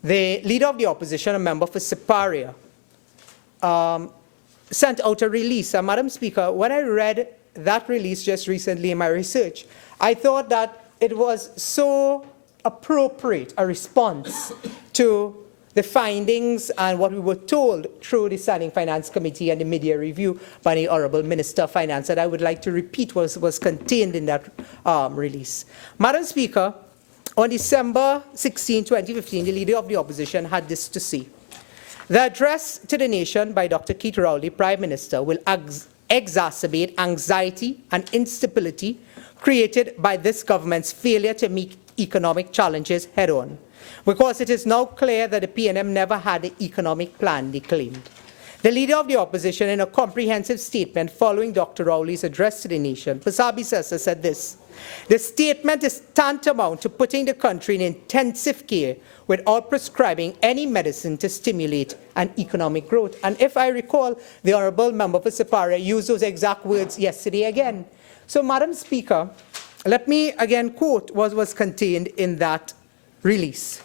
the Leader of the Opposition, a member for Siparia, sent out a release. And Madam Speaker, when I read that release just recently in my research, I thought that it was so appropriate a response to the findings and what we were told through the Standing Finance Committee and the mid-year review by the Honourable Minister of Finance, that I would like to repeat what was contained in that release. Madam Speaker, on December 16, 2015, the Leader of the Opposition had this to say. The address to the nation by Dr. Keith Rowley, Prime Minister, will exacerbate anxiety and instability created by this government's failure to meet economic challenges head-on, because it is now clear that the PNM never had an economic plan, they claimed. The Leader of the Opposition, in a comprehensive statement following Dr. Rowley's address to the nation, Pasabi Sessa said this: The statement is tantamount to putting the country in intensive care without prescribing any medicine to stimulate an economic growth. And if I recall, the Honourable Member for Siparia used those exact words yesterday again. So, Madam Speaker, let me again quote what was contained in that release.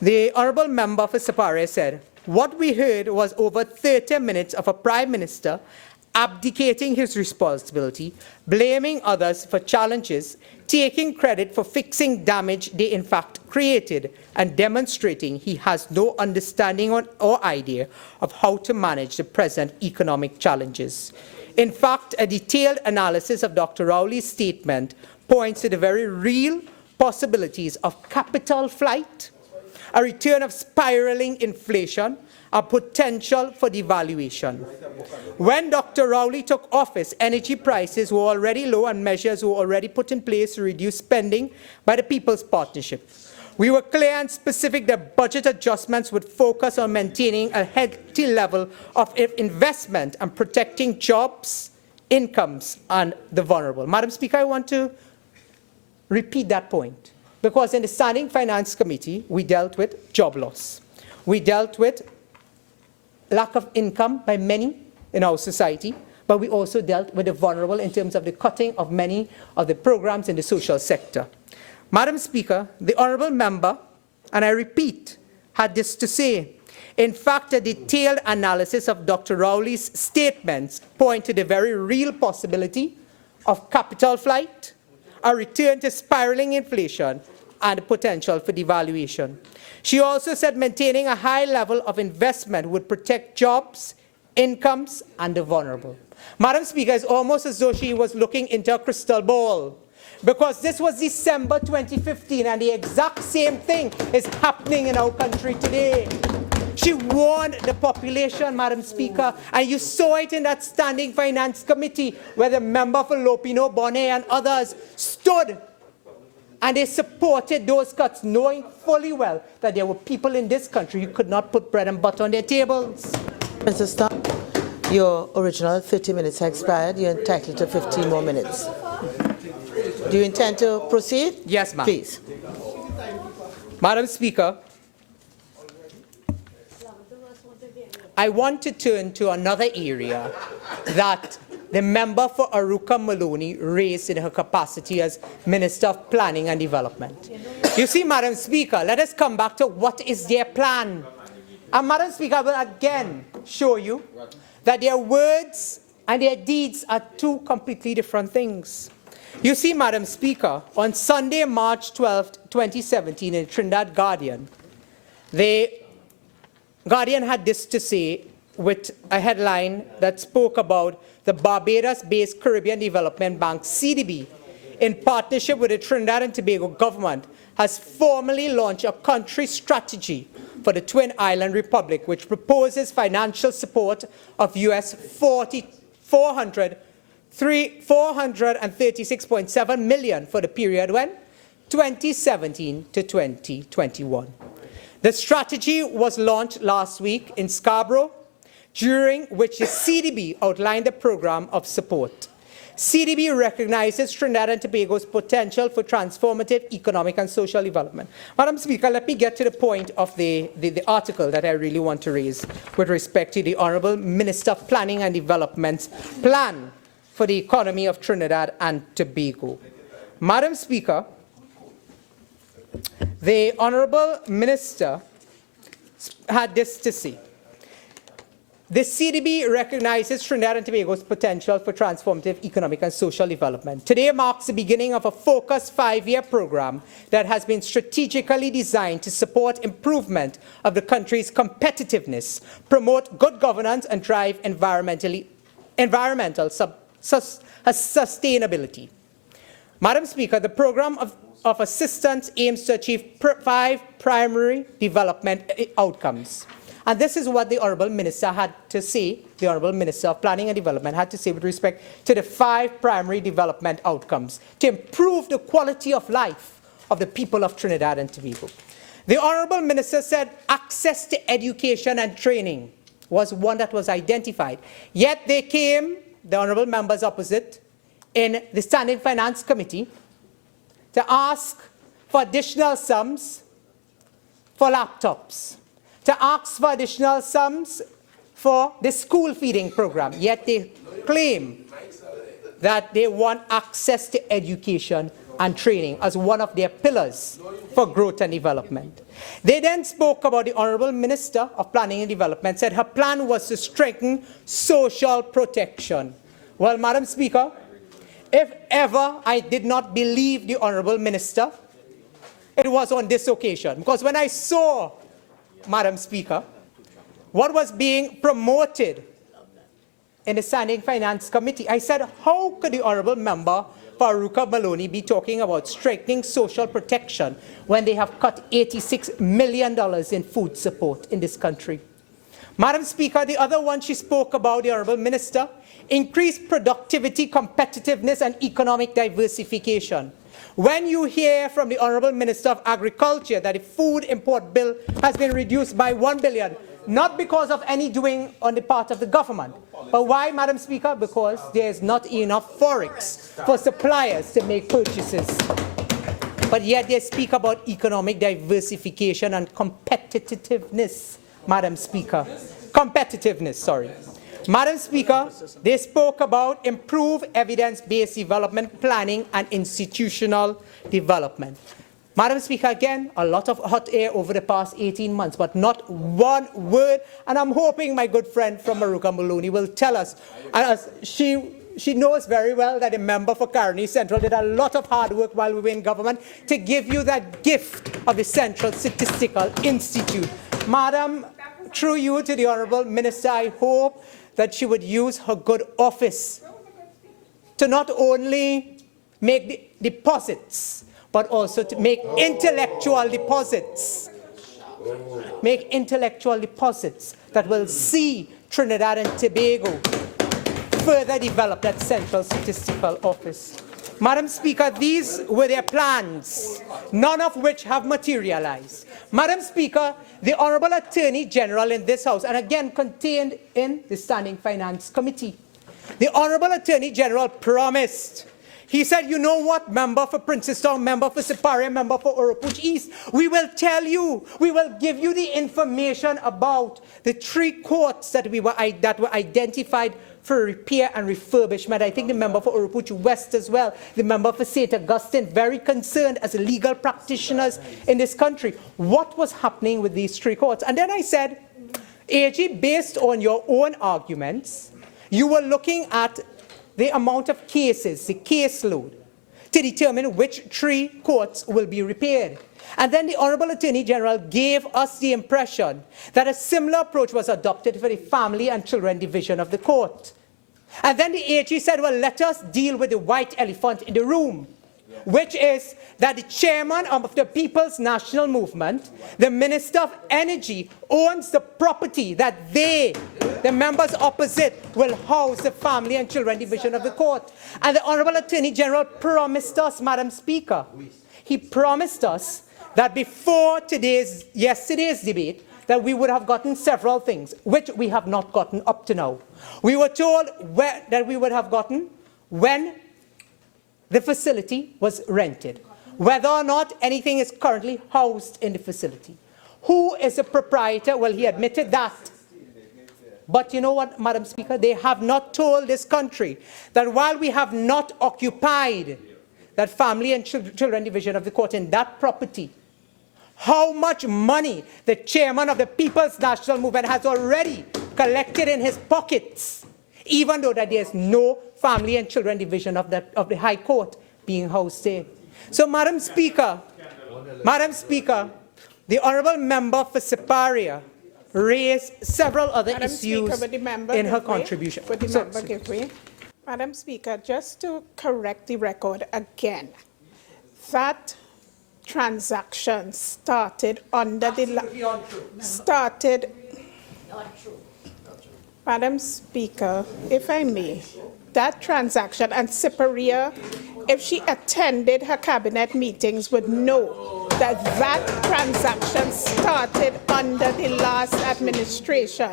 The Honourable Member for Siparia said, "What we heard was over 30 minutes of a Prime Minister abdicating his responsibility, blaming others for challenges, taking credit for fixing damage they in fact created, and demonstrating he has no understanding or idea of how to manage the present economic challenges. In fact, a detailed analysis of Dr. Rowley's statement points to the very real possibilities of capital flight, a return of spiraling inflation, a potential for devaluation. When Dr. Rowley took office, energy prices were already low and measures were already put in place to reduce spending by the People's Partnership. We were clear and specific that budget adjustments would focus on maintaining a healthy level of investment and protecting jobs, incomes, and the vulnerable." Madam Speaker, I want to repeat that point, because in the Standing Finance Committee, we dealt with job loss. We dealt with lack of income by many in our society, but we also dealt with the vulnerable in terms of the cutting of many of the programs in the social sector. Madam Speaker, the Honourable Member, and I repeat, had this to say: "In fact, a detailed analysis of Dr. Rowley's statements point to the very real possibility of capital flight, a return to spiraling inflation, and the potential for devaluation." She also said maintaining a high level of investment would protect jobs, incomes, and the vulnerable. Madam Speaker, it's almost as though she was looking into a crystal ball, because this was December 2015, and the exact same thing is happening in our country today. She warned the population, Madam Speaker, and you saw it in that Standing Finance Committee where the member for Lopino, Bonnet, and others stood and they supported those cuts, knowing fully well that there were people in this country who could not put bread and butter on their tables. Mr. Stark, your original 30 minutes has expired. You're entitled to 15 more minutes. Do you intend to proceed? Yes, ma'am. Please. Madam Speaker, I want to turn to another area that the member for Aruka Maloney raised in her capacity as Minister of Planning and Development. You see, Madam Speaker, let us come back to what is their plan. And Madam Speaker, I will again show you that their words and their deeds are two completely different things. You see, Madam Speaker, on Sunday, March 12, 2017, in Trinidad Guardian, the Guardian had this to say with a headline that spoke about the Barbados-based Caribbean Development Bank, CDB, in partnership with the Trinidad and Tobago government, has formally launched a country strategy for the Twin Island Republic, which proposes financial support of US $436.7 million for the period when? 2017 to 2021. The strategy was launched last week in Scarborough, during which the CDB outlined the program of support. CDB recognizes Trinidad and Tobago's potential for transformative economic and social development. Madam Speaker, let me get to the point of the article that I really want to raise with respect to the Honourable Minister of Planning and Development's plan for the economy of Trinidad and Tobago. Madam Speaker, the Honourable Minister had this to say: "The CDB recognizes Trinidad and Tobago's potential for transformative economic and social development. Today marks the beginning of a focused 5-year program that has been strategically designed to support improvement of the country's competitiveness, promote good governance, and drive environmental sustainability." Madam Speaker, the program of assistance aims to achieve 5 primary development outcomes. And this is what the Honourable Minister had to say, the Honourable Minister of Planning and Development had to say with respect to the 5 primary development outcomes to improve the quality of life of the people of Trinidad and Tobago. The Honourable Minister said access to education and training was one that was identified. Yet they came, the Honourable members opposite, in the Standing Finance Committee, to ask for additional sums for laptops, to ask for additional sums for the school feeding program, yet they claim that they want access to education and training as one of their pillars for growth and development. They then spoke about the Honourable Minister of Planning and Development, said her plan was to strengthen social protection. Well, Madam Speaker, if ever I did not believe the Honourable Minister, it was on this occasion. Because when I saw, Madam Speaker, what was being promoted in the Standing Finance Committee, I said, how could the Honourable Member Faruqa Maloney be talking about strengthening social protection when they have cut $86 million in food support in this country? Madam Speaker, the other one she spoke about, the Honourable Minister, increased productivity, competitiveness and economic diversification. When you hear from the Honourable Minister of Agriculture that the food import bill has been reduced by $1 billion, not because of any doing on the part of the government, but why, Madam Speaker? Because there is not enough forex for suppliers to make purchases. But yet they speak about economic diversification and competitiveness, Madam Speaker. Competitiveness, sorry. Madam Speaker, they spoke about improved evidence-based development planning and institutional development. Madam Speaker, again, a lot of hot air over the past 18 months, but not one word. And I'm hoping my good friend from Faruqa Maloney will tell us. As she knows very well that a member for Caroni Central did a lot of hard work while we were in government to give you that gift of the Central Statistical Institute. Madam, through you to the Honourable Minister, I hope that she would use her good office to not only make deposits, but also to make intellectual deposits. Make intellectual deposits that will see Trinidad and Tobago further develop that Central Statistical Office. Madam Speaker, these were their plans, none of which have materialized. Madam Speaker, the Honourable Attorney General in this House, and again contained in the Standing Finance Committee, the Honourable Attorney General promised. He said, you know what, member for Princestown, member for Siparia, member for Oropuch East, we will tell you, we will give you the information about the 3 courts that were identified for repair and refurbishment. I think the member for Oropuch West as well, the member for St. Augustine, very concerned as legal practitioners in this country. What was happening with these 3 courts? And then I said, AG, based on your own arguments, you were looking at the amount of cases, the caseload, to determine which 3 courts will be repaired. And then the Honourable Attorney General gave us the impression that a similar approach was adopted for the Family and Children Division of the court. And then the AG said, well, let us deal with the white elephant in the room, which is that the chairman of the People's National Movement, the Minister of Energy, owns the property that they, the members opposite, will house the Family and Children Division of the court. And the Honourable Attorney General promised us, Madam Speaker, he promised us that before yesterday's debate, that we would have gotten several things, which we have not gotten up to now. We were told that we would have gotten when the facility was rented, whether or not anything is currently housed in the facility. Who is the proprietor? Well, he admitted that. But you know what, Madam Speaker? They have not told this country that while we have not occupied that Family and Children Division of the court in that property, how much money the chairman of the People's National Movement has already collected in his pockets, even though that there's no Family and Children Division of the High Court being housed there. So, Madam Speaker, the Honourable Member for Siparia raised several other issues in her contribution. Madam Speaker, just to correct the record again, that transaction started under the Madam Speaker, if I may, that transaction, and Siparia, if she attended her cabinet meetings, would know that that transaction started under the last administration.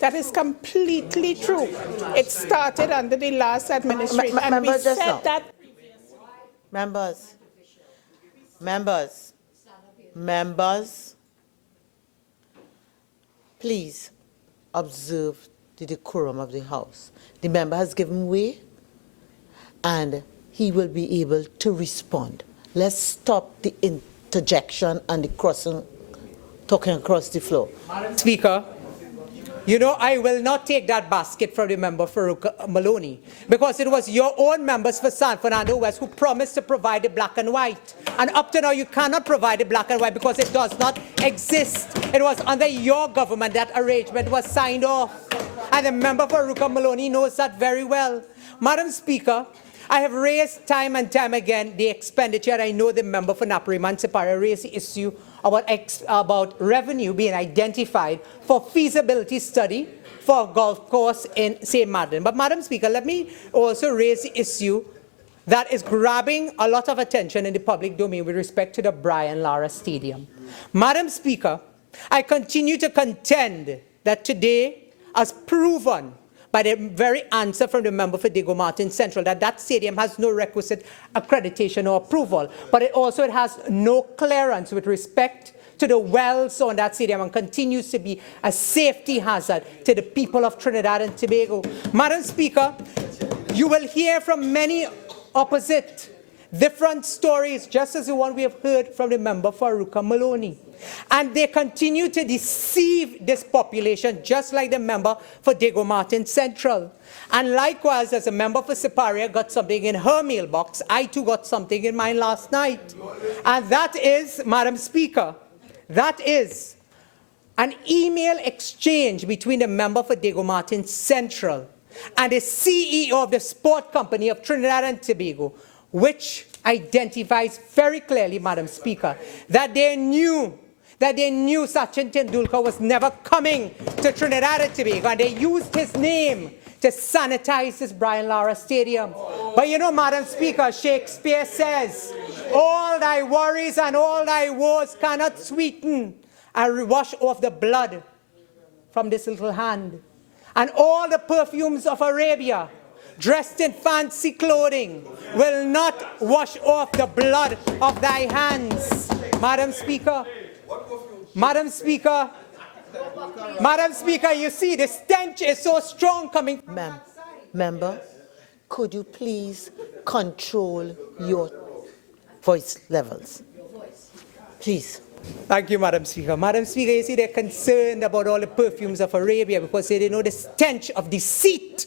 That is completely true. It started under the last administration. And we said that. Members, Members, please observe the decorum of the House. The member has given way, and he will be able to respond. Let's stop the interjection and the talking across the floor. Madam Speaker, you know, I will not take that basket from the member Farouk Maloney, because it was your own members for San Fernando West who promised to provide the black and white. And up to now, you cannot provide the black and white because it does not exist. It was under your government that arrangement was signed off. And the member Farouk Maloney knows that very well. Madam Speaker, I have raised time and time again the expenditure. I know the member for Napariman Sipara raised the issue about revenue being identified for feasibility study for a golf course in St. Madeleine. But Madam Speaker, let me also raise the issue that is grabbing a lot of attention in the public domain with respect to the Brian Lara Stadium. Madam Speaker, I continue to contend that today, as proven by the very answer from the member for Diego Martin Central, that stadium has no requisite accreditation or approval, but it has no clearance with respect to the wells on that stadium and continues to be a safety hazard to the people of Trinidad and Tobago. Madam Speaker, you will hear from many opposite different stories, just as the one we have heard from the member Farouk Maloney. And they continue to deceive this population, just like the member for Diego Martin Central. And likewise, as a member for Siparia got something in her mailbox, I too got something in mine last night. And that is, Madam Speaker, that is an email exchange between the member for Diego Martin Central and the CEO of the sport company of Trinidad and Tobago, which identifies very clearly, Madam Speaker, that they knew Sachin Tendulkar was never coming to Trinidad and Tobago, and they used his name to sanitize this Brian Lara Stadium. But you know, Madam Speaker, Shakespeare says, all thy worries and all thy woes cannot sweeten and wash off the blood from this little hand. And all the perfumes of Arabia, dressed in fancy clothing, will not wash off the blood of thy hands. Madam Speaker, you see, the stench is so strong coming. Member, could you please control your voice levels? Please. Thank you, Madam Speaker. Madam Speaker, you see, they're concerned about all the perfumes of Arabia because they know the stench of deceit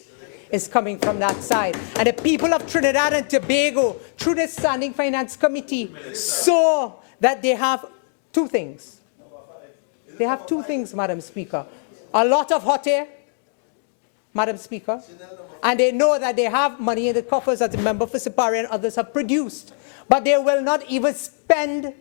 is coming from that side. And the people of Trinidad and Tobago, through the Standing Finance Committee, saw that they have two things. They have two things, Madam Speaker. A lot of hot air, Madam Speaker, and they know that they have money in the coffers that the member for Siparia and others have produced, but they will not even spend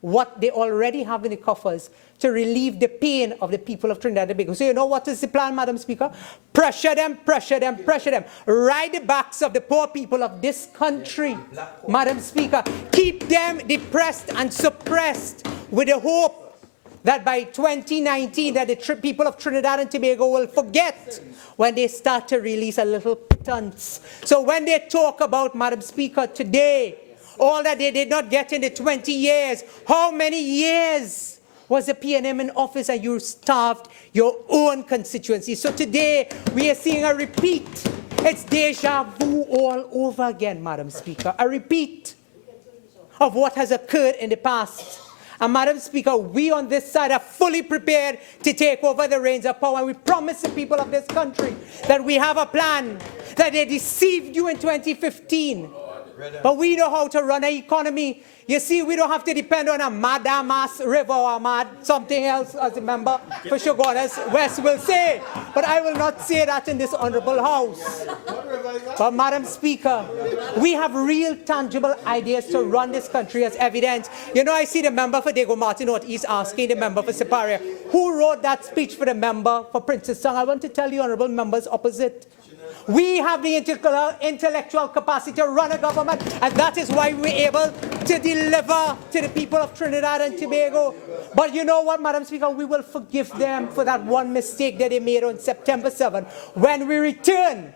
what they already have in the coffers to relieve the pain of the people of Trinidad and Tobago. So you know what is the plan, Madam Speaker? Pressure them, pressure them, pressure them. Ride the backs of the poor people of this country, Madam Speaker. Keep them depressed and suppressed with the hope that by 2019 that the people of Trinidad and Tobago will forget when they start to release a little pittance. So when they talk about, Madam Speaker, today, all that they did not get in the 20 years, how many years was the PNM in office and you starved your own constituency? So today we are seeing a repeat. It's deja vu all over again, Madam Speaker. A repeat of what has occurred in the past. And Madam Speaker, we on this side are fully prepared to take over the reins of power. And we promise the people of this country that we have a plan, that they deceived you in 2015. But we know how to run an economy. You see, we don't have to depend on a Madamas River or mad something else, as a member for Shogunas West will say. But I will not say that in this honorable house. But Madam Speaker, we have real tangible ideas to run this country as evidence. You know, I see the member for Diego Martin Northeast asking the member for Siparia, who wrote that speech for the member for Princess Song? I want to tell you, honorable members opposite, we have the intellectual capacity to run a government, and that is why we're able to deliver to the people of Trinidad and Tobago. But you know what, Madam Speaker, we will forgive them for that one mistake that they made on September 7 when we return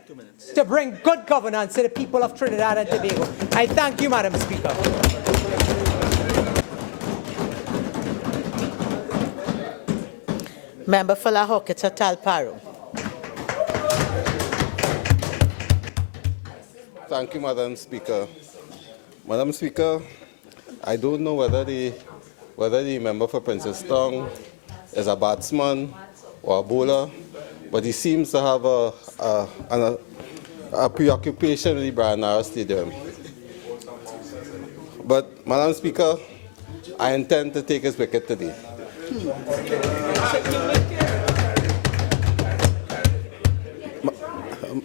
to bring good governance to the people of Trinidad and Tobago. I thank you, Madam Speaker. Member for La Horquetta Talparo. Thank you, Madam Speaker. Madam Speaker, I don't know whether the member for Princestown is a batsman or a bowler, but he seems to have a preoccupation with the Barataria Stadium. But, Madam Speaker, I intend to take his wicket today.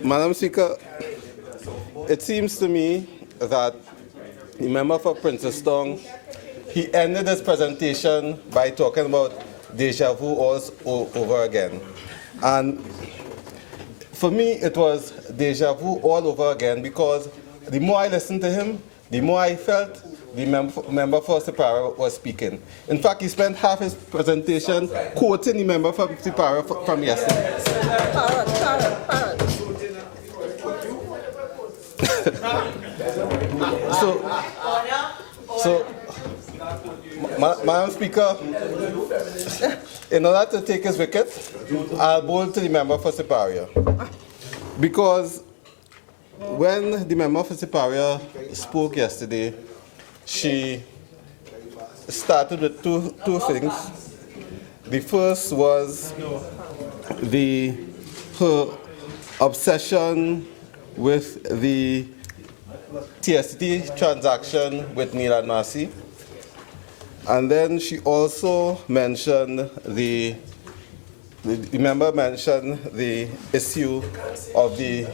Madam Speaker, it seems to me that the member for Princestown, he ended his presentation by talking about deja vu all over again. And for me, it was deja vu all over again because the more I listened to him, the more I felt the member for Talparo was speaking. In fact, he spent half his presentation quoting the member for Talparo from yesterday. So, Madam Speaker, in order to take his wicket, I'll bowl to the member for Talparo. Because when the member for Talparo spoke yesterday, she started with two things. The first was her obsession with the TST transaction with Nyan and Maxie. And then she also mentioned the member mentioned the issue of the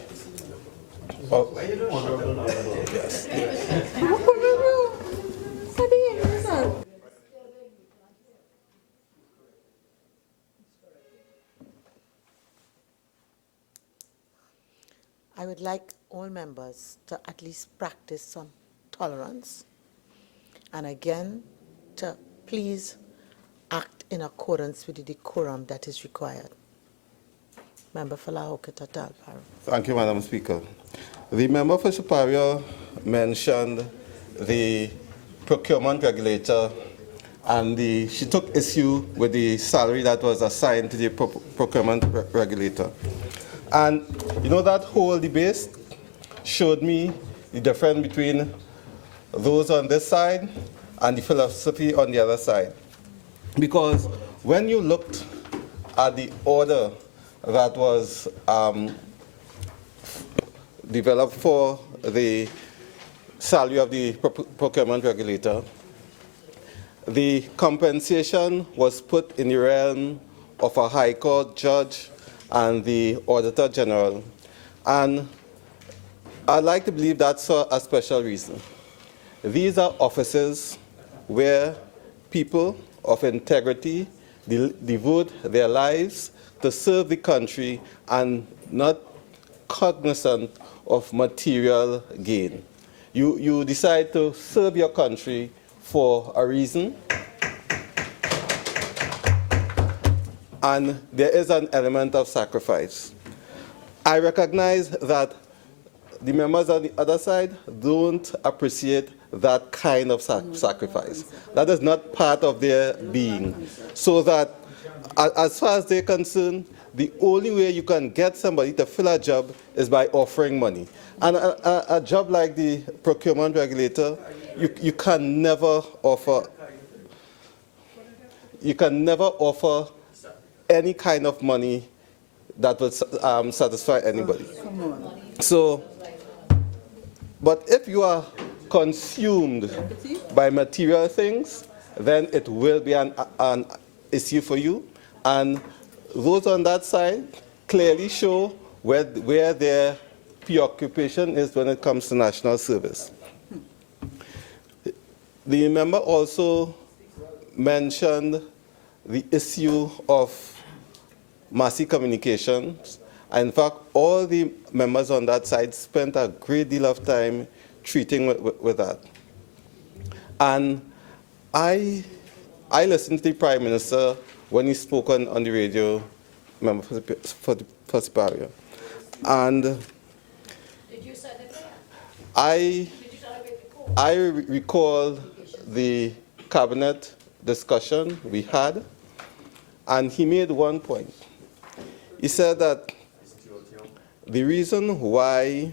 yes. I would like all members to at least practice some tolerance, and again, to please act in accordance with the decorum that is required. Member for La Horquetta Talparo. Thank you, Madam Speaker. The member for Talparo mentioned the procurement regulator, and she took issue with the salary that was assigned to the procurement regulator. And you know, that whole debate showed me the difference between those on this side and the philosophy on the other side. Because when you looked at the order that was developed for the salary of the procurement regulator, the compensation was put in the realm of a High Court judge and the Auditor General. And I'd like to believe that's for a special reason. These are offices where people of integrity devote their lives to serve the country and not cognizant of material gain. You decide to serve your country for a reason, and there is an element of sacrifice. I recognize that the members on the other side don't appreciate that kind of sacrifice. That is not part of their being. So that, as far as they're concerned, the only way you can get somebody to fill a job is by offering money. And a job like the procurement regulator, you can never offer any kind of money that would satisfy anybody. So, but if you are consumed by material things, then it will be an issue for you. And those on that side clearly show where their preoccupation is when it comes to national service. The member also mentioned the issue of Maxie communications. In fact, all the members on that side spent a great deal of time treating with that. And I listened to the Prime Minister when he spoke on the radio, member for Talparo. And did you send it? I recall the cabinet discussion we had, And he made one point. He said that the reason why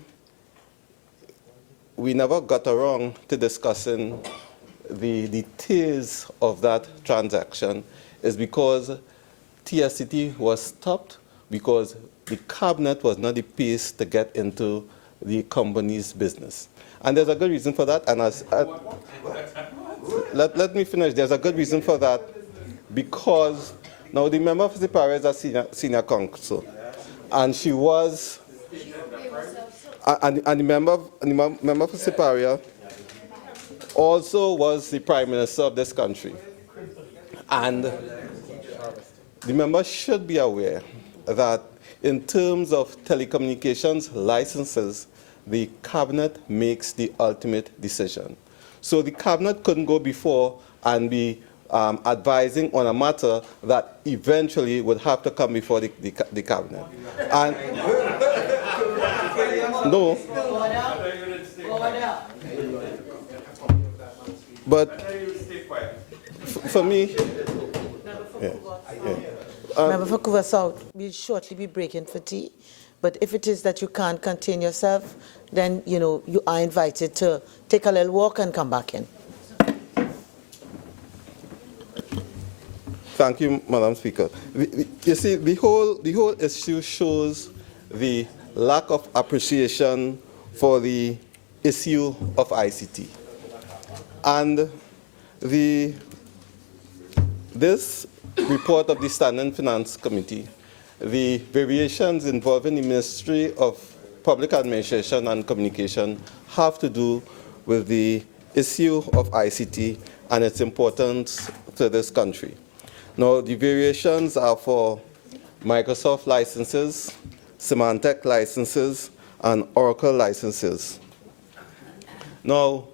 we never got around to discussing the details of that transaction is because TSCT was stopped because the cabinet was not the place to get into the company's business. And there's a good reason for that. And let me finish. There's a good reason for that because now the member of the Padarath is a senior counsel, and she was, and the member of the Padarath also was the Prime Minister of this country. And the member should be aware that in terms of telecommunications licenses, the cabinet makes the ultimate decision. So the cabinet couldn't go before and be advising on a matter that eventually would have to come before the cabinet. And no, but for me, Member for Cuffie South, we'll shortly be breaking for tea. But if it is that you can't contain yourself, then you are invited to take a little walk and come back in. Thank you, Madam Speaker. You see, the whole issue shows the lack of appreciation for the issue of ICT. And this report of the Standing Finance Committee, the variations involving the Ministry of Public Administration and Communication have to do with the issue of ICT and its importance to this country. Now, the variations are for Microsoft licenses, Symantec licenses, and Oracle licenses. Now,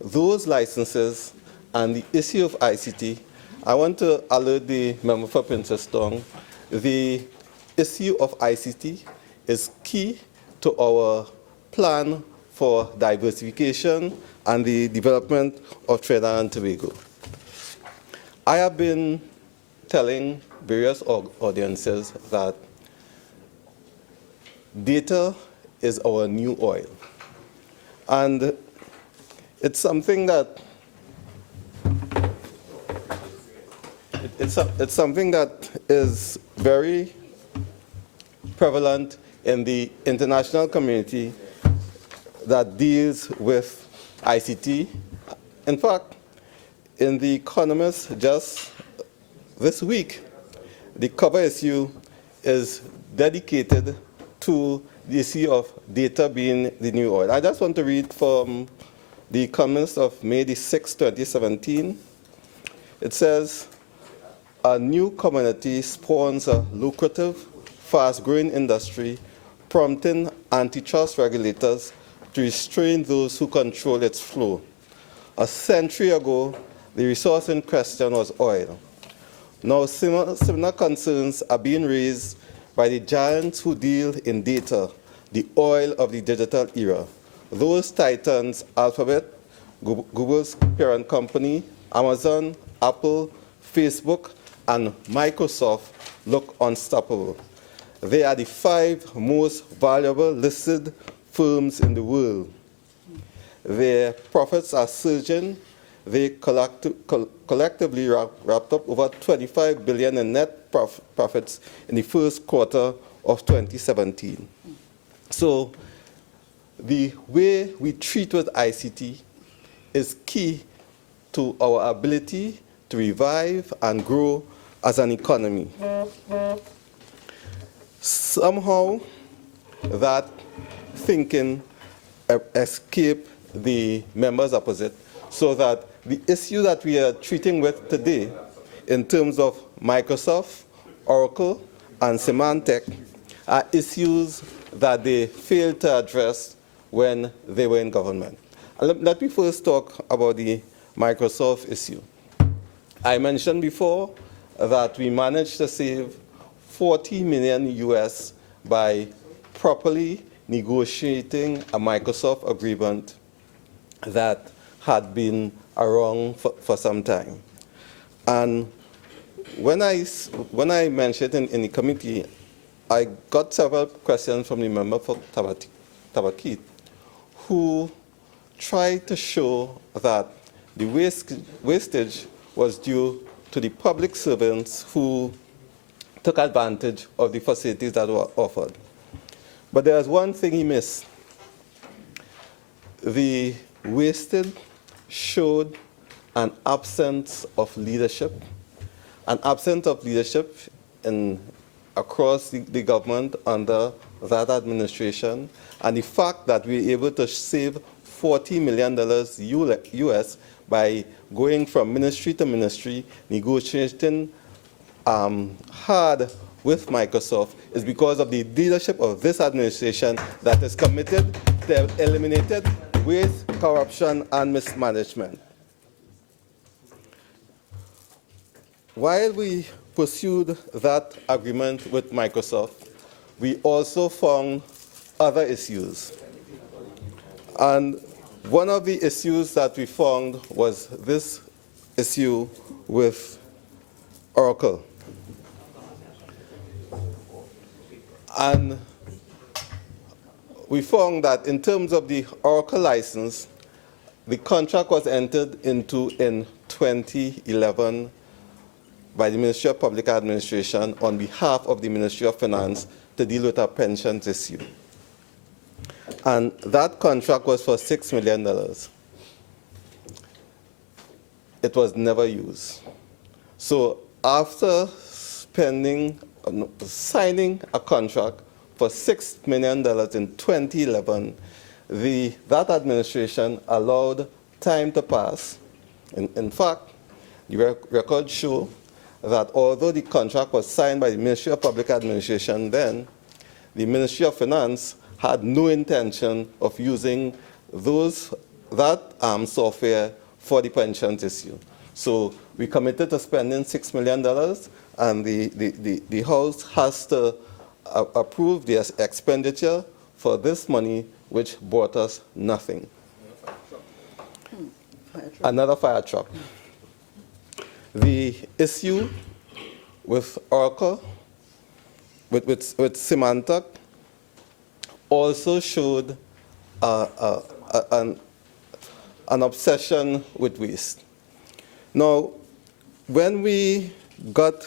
those licenses and the issue of ICT, I want to alert the member for Princess-Tong, the issue of ICT is key to our plan for diversification and the development of Trinidad and Tobago. I have been telling various audiences that data is our new oil. And it's something that it's something that is very prevalent in the international community that deals with ICT. In fact, in The Economist just this week, the cover issue is dedicated to the issue of data being the new oil. I just want to read from The Economist of May 6, 2017. It says, a new commodity spawns a lucrative, fast-growing industry, prompting antitrust regulators to restrain those who control its flow. A century ago, the resource in question was oil. Now, similar concerns are being raised by the giants who deal in data, the oil of the digital era. Those titans, Alphabet, Google's parent company, Amazon, Apple, Facebook, and Microsoft, look unstoppable. They are the 5 most valuable listed firms in the world. Their profits are surging. They collectively wrapped up over $25 billion in net profits in the first quarter of 2017. So the way we treat with ICT is key to our ability to revive and grow as an economy. Somehow that thinking escaped the members opposite, so that the issue that we are treating with today in terms of Microsoft, Oracle, and Symantec are issues that they failed to address when they were in government. And let me first talk about the Microsoft issue. I mentioned before that we managed to save $40 million US by properly negotiating a Microsoft agreement that had been around for some time. And when I mentioned in the committee, I got several questions from the member for Tabakit, who tried to show that the wastage was due to the public servants who took advantage of the facilities that were offered. But there's one thing he missed. The wastage showed an absence of leadership, across the government under that administration, and the fact that we were able to save $40 million US by going from ministry to ministry, negotiating hard with Microsoft, is because of the leadership of this administration that is committed to eliminating waste, corruption, and mismanagement. While we pursued that agreement with Microsoft, we also found other issues. And one of the issues that we found was this issue with Oracle. And we found that in terms of the Oracle license, the contract was entered into in 2011 by the Ministry of Public Administration on behalf of the Ministry of Finance to deal with our pensions issue. And that contract was for $6 million. It was never used. So after signing a contract for $6 million in 2011, that administration allowed time to pass. In fact, the records show that although the contract was signed by the Ministry of Public Administration then, the Ministry of Finance had no intention of using that software for the pensions issue. So we committed to spending $6 million, and the House has to approve the expenditure for this money, which brought us nothing. Another fire truck. The issue with Oracle, with Symantec, also showed an obsession with waste. Now, when we got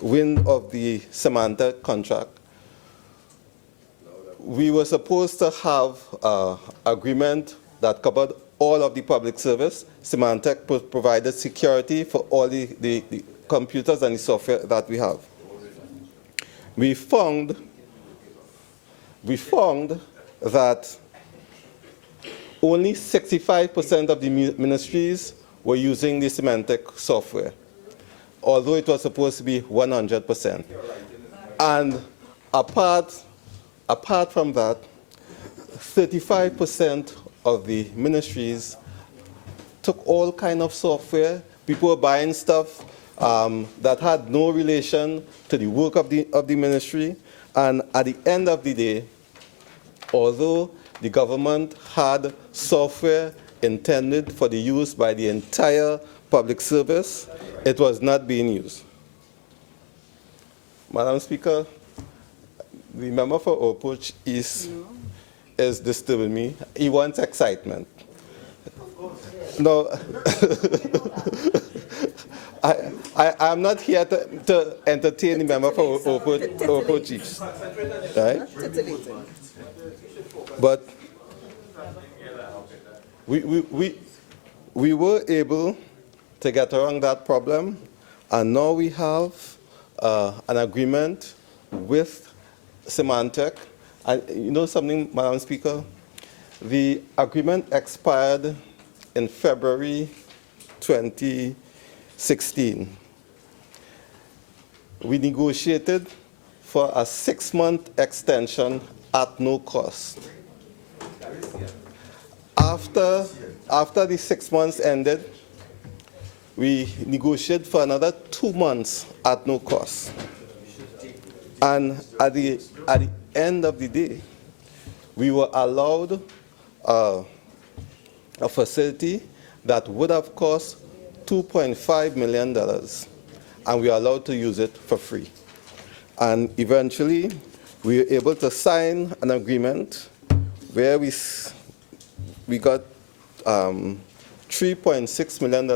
wind of the Symantec contract, we were supposed to have an agreement that covered all of the public service. Symantec provided security for all the computers and the software that we have. We found that only 65% of the ministries were using the Symantec software, although it was supposed to be 100%. And apart from that, 35% of the ministries took all kind of software. People were buying stuff that had no relation to the work of the ministry. And at the end of the day, although the government had software intended for the use by the entire public service, it was not being used. Madam Speaker, the member for Oakwood East is disturbing me. He wants excitement. No, I'm not here to entertain the member for Oakwood East, right? But we were able to get around that problem, and now we have an agreement with Symantec. And you know something, Madam Speaker? The agreement expired in February 2016. We negotiated for a 6-month extension at no cost. After the 6 months ended, we negotiated for another 2 months at no cost. And at the end of the day, we were allowed a facility that would have cost $2.5 million. and we are allowed to use it for free. And eventually, we were able to sign an agreement where we got $3.6 million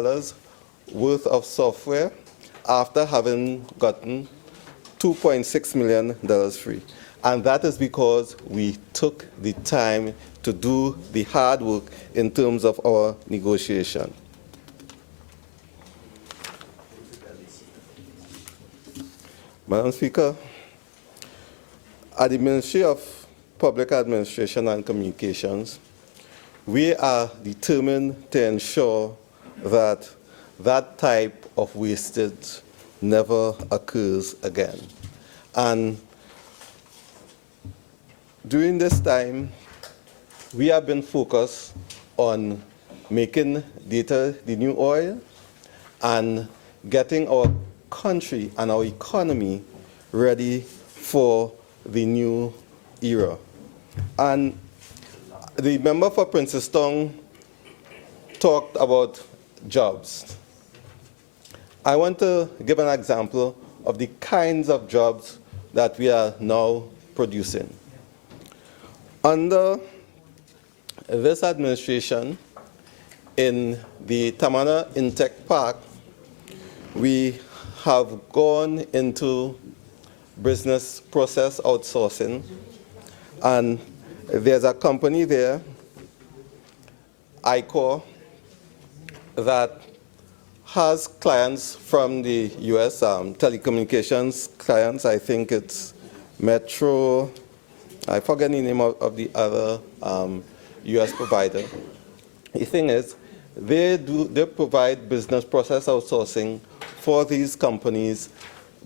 worth of software after having gotten $2.6 million free. And that is because we took the time to do the hard work in terms of our negotiation. Madam Speaker, at the Ministry of Public Administration and Communications, we are determined to ensure that that type of wastage never occurs again. And during this time, we have been focused on making data the new oil and getting our country and our economy ready for the new era. And the member for Princestown talked about jobs. I want to give an example of the kinds of jobs that we are now producing. Under this administration, in the Tamana Intech Park, we have gone into business process outsourcing, and there's a company there, ICOR, that has clients from the US, telecommunications clients. I think it's Metro, I forget the name of the other US provider. The thing is, they provide business process outsourcing for these companies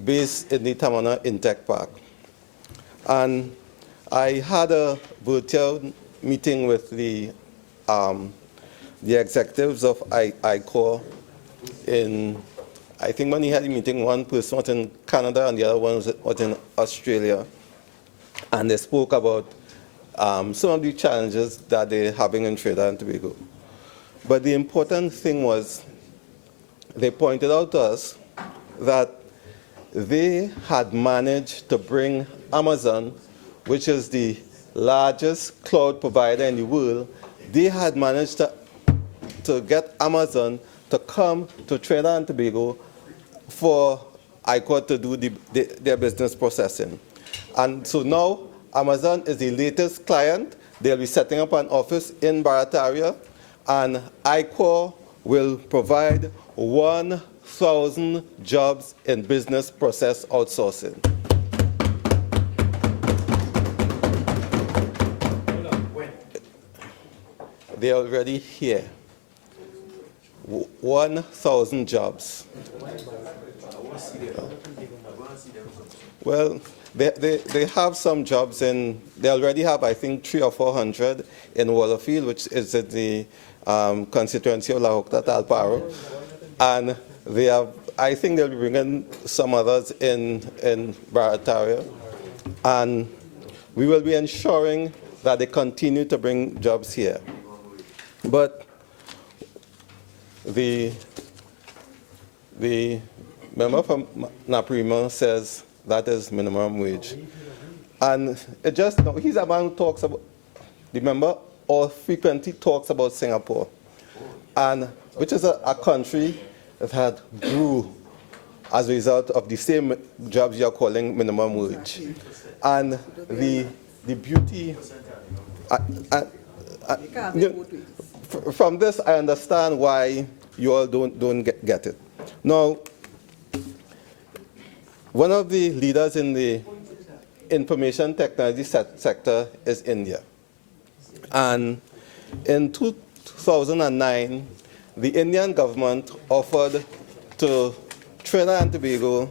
based in the Tamana Intech Park. And I had a virtual meeting with the executives of ICOR in, I think when he had a meeting, one person was in Canada and the other one was in Australia. And they spoke about some of the challenges that they're having in Trinidad and Tobago. But the important thing was, they pointed out to us that they had managed to bring Amazon, which is the largest cloud provider in the world, they had managed to get Amazon to come to Trinidad and Tobago for ICOR to do their business processing. And so now Amazon is the latest client. They'll be setting up an office in Barataria, and ICOR will provide 1,000 jobs in business process outsourcing. They're already here. 1,000 jobs. Well, they have some jobs in, they already have, I think, 300 or 400 in Wallerfield, which is in the constituency of Horquetta, Talparo. And they have, I think they'll be bringing some others in Barataria. And we will be ensuring that they continue to bring jobs here. But the member from Naprima says that is minimum wage. And it just, he's a man who talks about, the member or frequently talks about Singapore, and which is a country that had grew as a result of the same jobs you're calling minimum wage. And the beauty, from this I understand why you all don't get it. Now, one of the leaders in the information technology sector is India. And in 2009, the Indian government offered to Trinidad and Tobago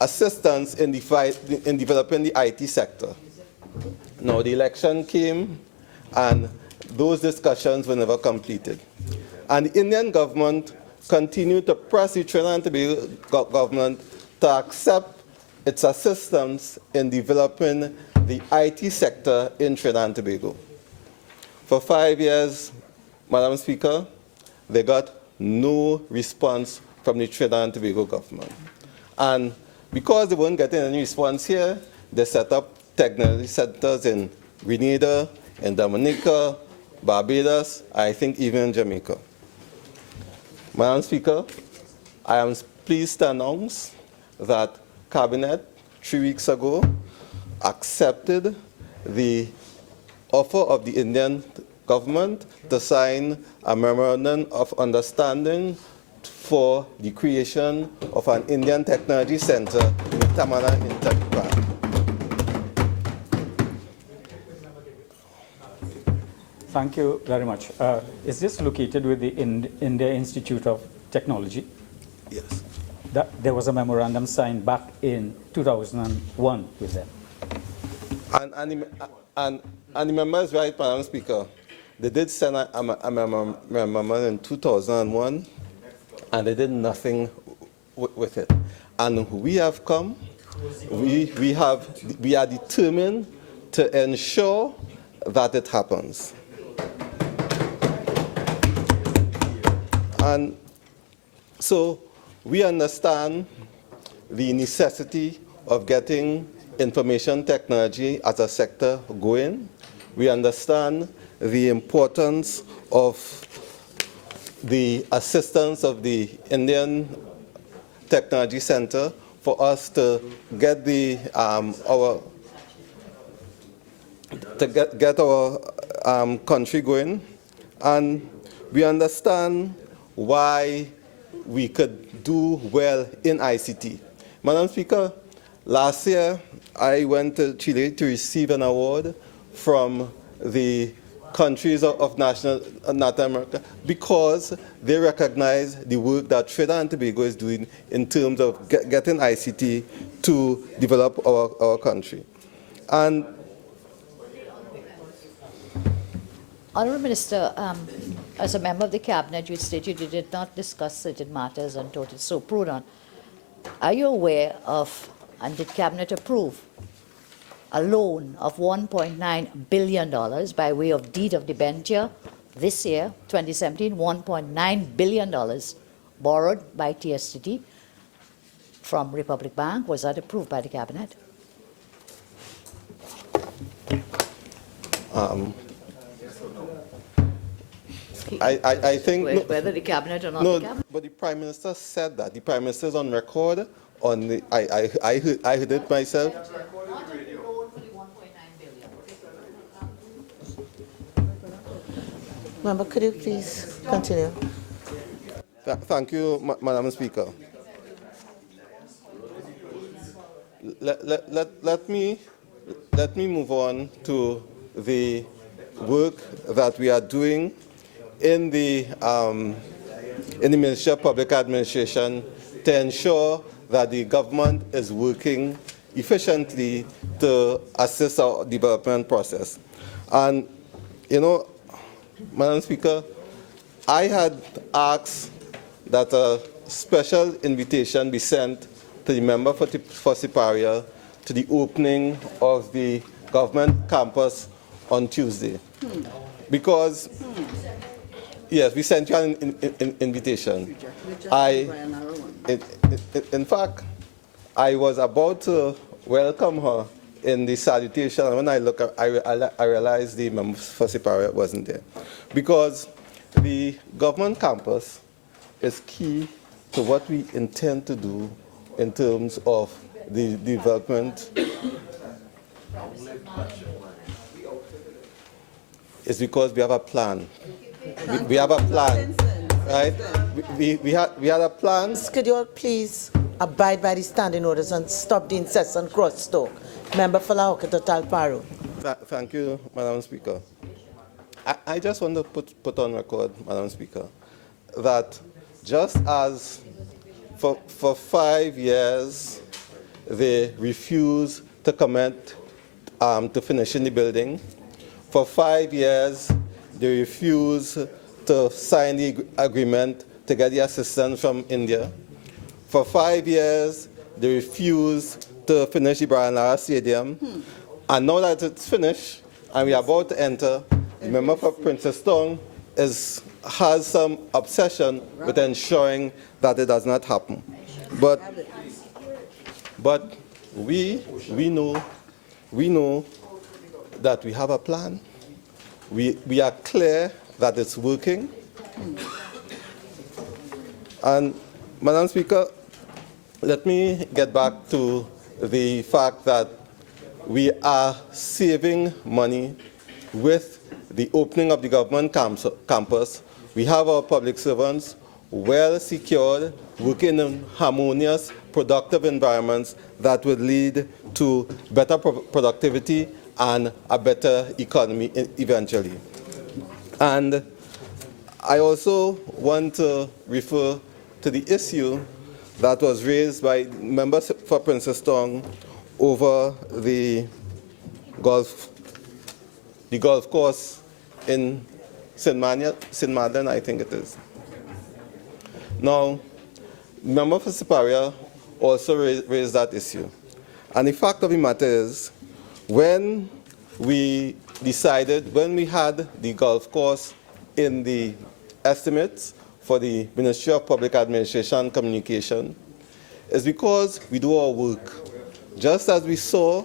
assistance in developing the IT sector. Now, the election came, and those discussions were never completed. And the Indian government continued to press the Trinidad and Tobago government to accept its assistance in developing the IT sector in Trinidad and Tobago. For 5 years, Madam Speaker, they got no response from the Trinidad and Tobago government. And because they weren't getting any response here, they set up technology centers in Grenada, in Dominica, Barbados, I think even in Jamaica. Madam Speaker, I am pleased to announce that Cabinet 3 weeks ago accepted the offer of the Indian government to sign a memorandum of understanding for the creation of an Indian Technology Center in Tamana in Talparo. Thank you very much. Is this located with the India Institute of Technology? Yes. There was a memorandum signed back in 2001 with them. And the member is right, Madam Speaker. They did send a memorandum in 2001, and they did nothing with it. And we have come, we are determined to ensure that it happens. And so we understand the necessity of getting information technology as a sector going. We understand the importance of the assistance of the Indian Technology Center for us to get the our country going, and we understand why we could do well in ICT. Madam Speaker, last year I went to Chile to receive an award from the countries of Latin America because they recognize the work that Trinidad and Tobago is doing in terms of getting ICT to develop our country. And Honourable Minister, as a member of the Cabinet, you stated you did not discuss certain matters and thought it so prudent. Are you aware of, and did Cabinet approve, a loan of $1.9 billion by way of deed of debenture this year, 2017, $1.9 billion borrowed by TSTT from Republic Bank? Was that approved by the Cabinet? I think whether the Cabinet or not no, the Cabinet. but the Prime Minister said that. The Prime Minister is on record. On the, I heard it myself. Member, could you please continue? Thank you, Madam Speaker. Let me move on to the work that we are doing in the Ministry of Public Administration to ensure that the government is working efficiently to assist our development process. And, you know, Madam Speaker, I had asked that a special invitation be sent to the member for Siparia to the opening of the government campus on Tuesday. Because, yes, we sent you an invitation. In fact, I was about to welcome her in the salutation, and when I look, I realized the member for Siparia wasn't there. Because the government campus is key to what we intend to do in terms of the development. It's because we have a plan. We have a plan, right? We had a plan. Could you all please abide by the standing orders and stop the incessant cross-talk? Member for Horquetta, Talparo. Thank you, Madam Speaker. I just want to put on record, Madam Speaker, that just as for 5 years they refused to commit to finishing the building, for 5 years they refused to sign the agreement to get the assistance from India. For 5 years they refused to finish the Barataria Stadium. And now that it's finished and we are about to enter, the member for Princess Town is has some obsession with ensuring that it does not happen. But we know that we have a plan. We are clear that it's working. And, Madam Speaker, let me get back to the fact that we are saving money with the opening of the government campus. We have our public servants well secured, working in harmonious, productive environments that would lead to better productivity and a better economy eventually. And I also want to refer to the issue that was raised by members for Princess Tong over the golf course in St. Madeleine, I think it is. Now, member for Siparia also raised that issue. And the fact of the matter is, when we had the golf course in the estimates for the Ministry of Public Administration and Communication, is because we do our work. Just as we saw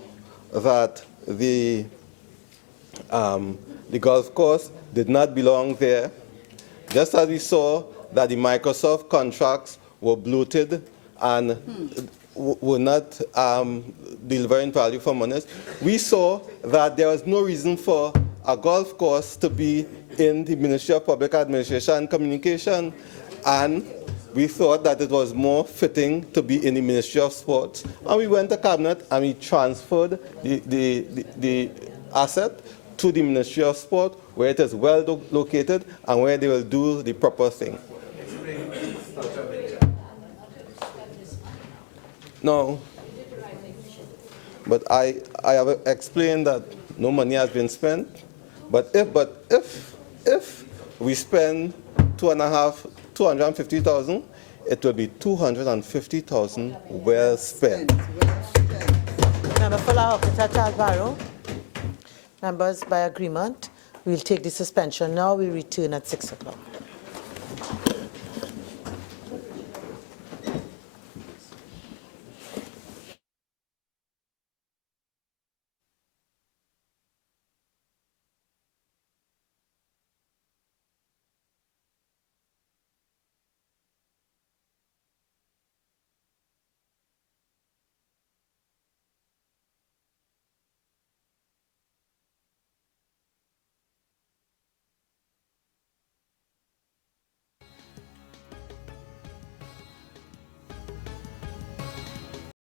that the golf course did not belong there, just as we saw that the Microsoft contracts were bloated and were not delivering value for money, we saw that there was no reason for a golf course to be in the Ministry of Public Administration and Communication, and we thought that it was more fitting to be in the Ministry of Sports. And we went to Cabinet and we transferred the asset to the Ministry of Sport, where it is well located and where they will do the proper thing. No, but I have explained that no money has been spent. But if we spend 250,000, it will be 250,000 well spent. Member for Horquetta, Talparo. Members, by agreement, we'll take the suspension now. We return at 6 o'clock.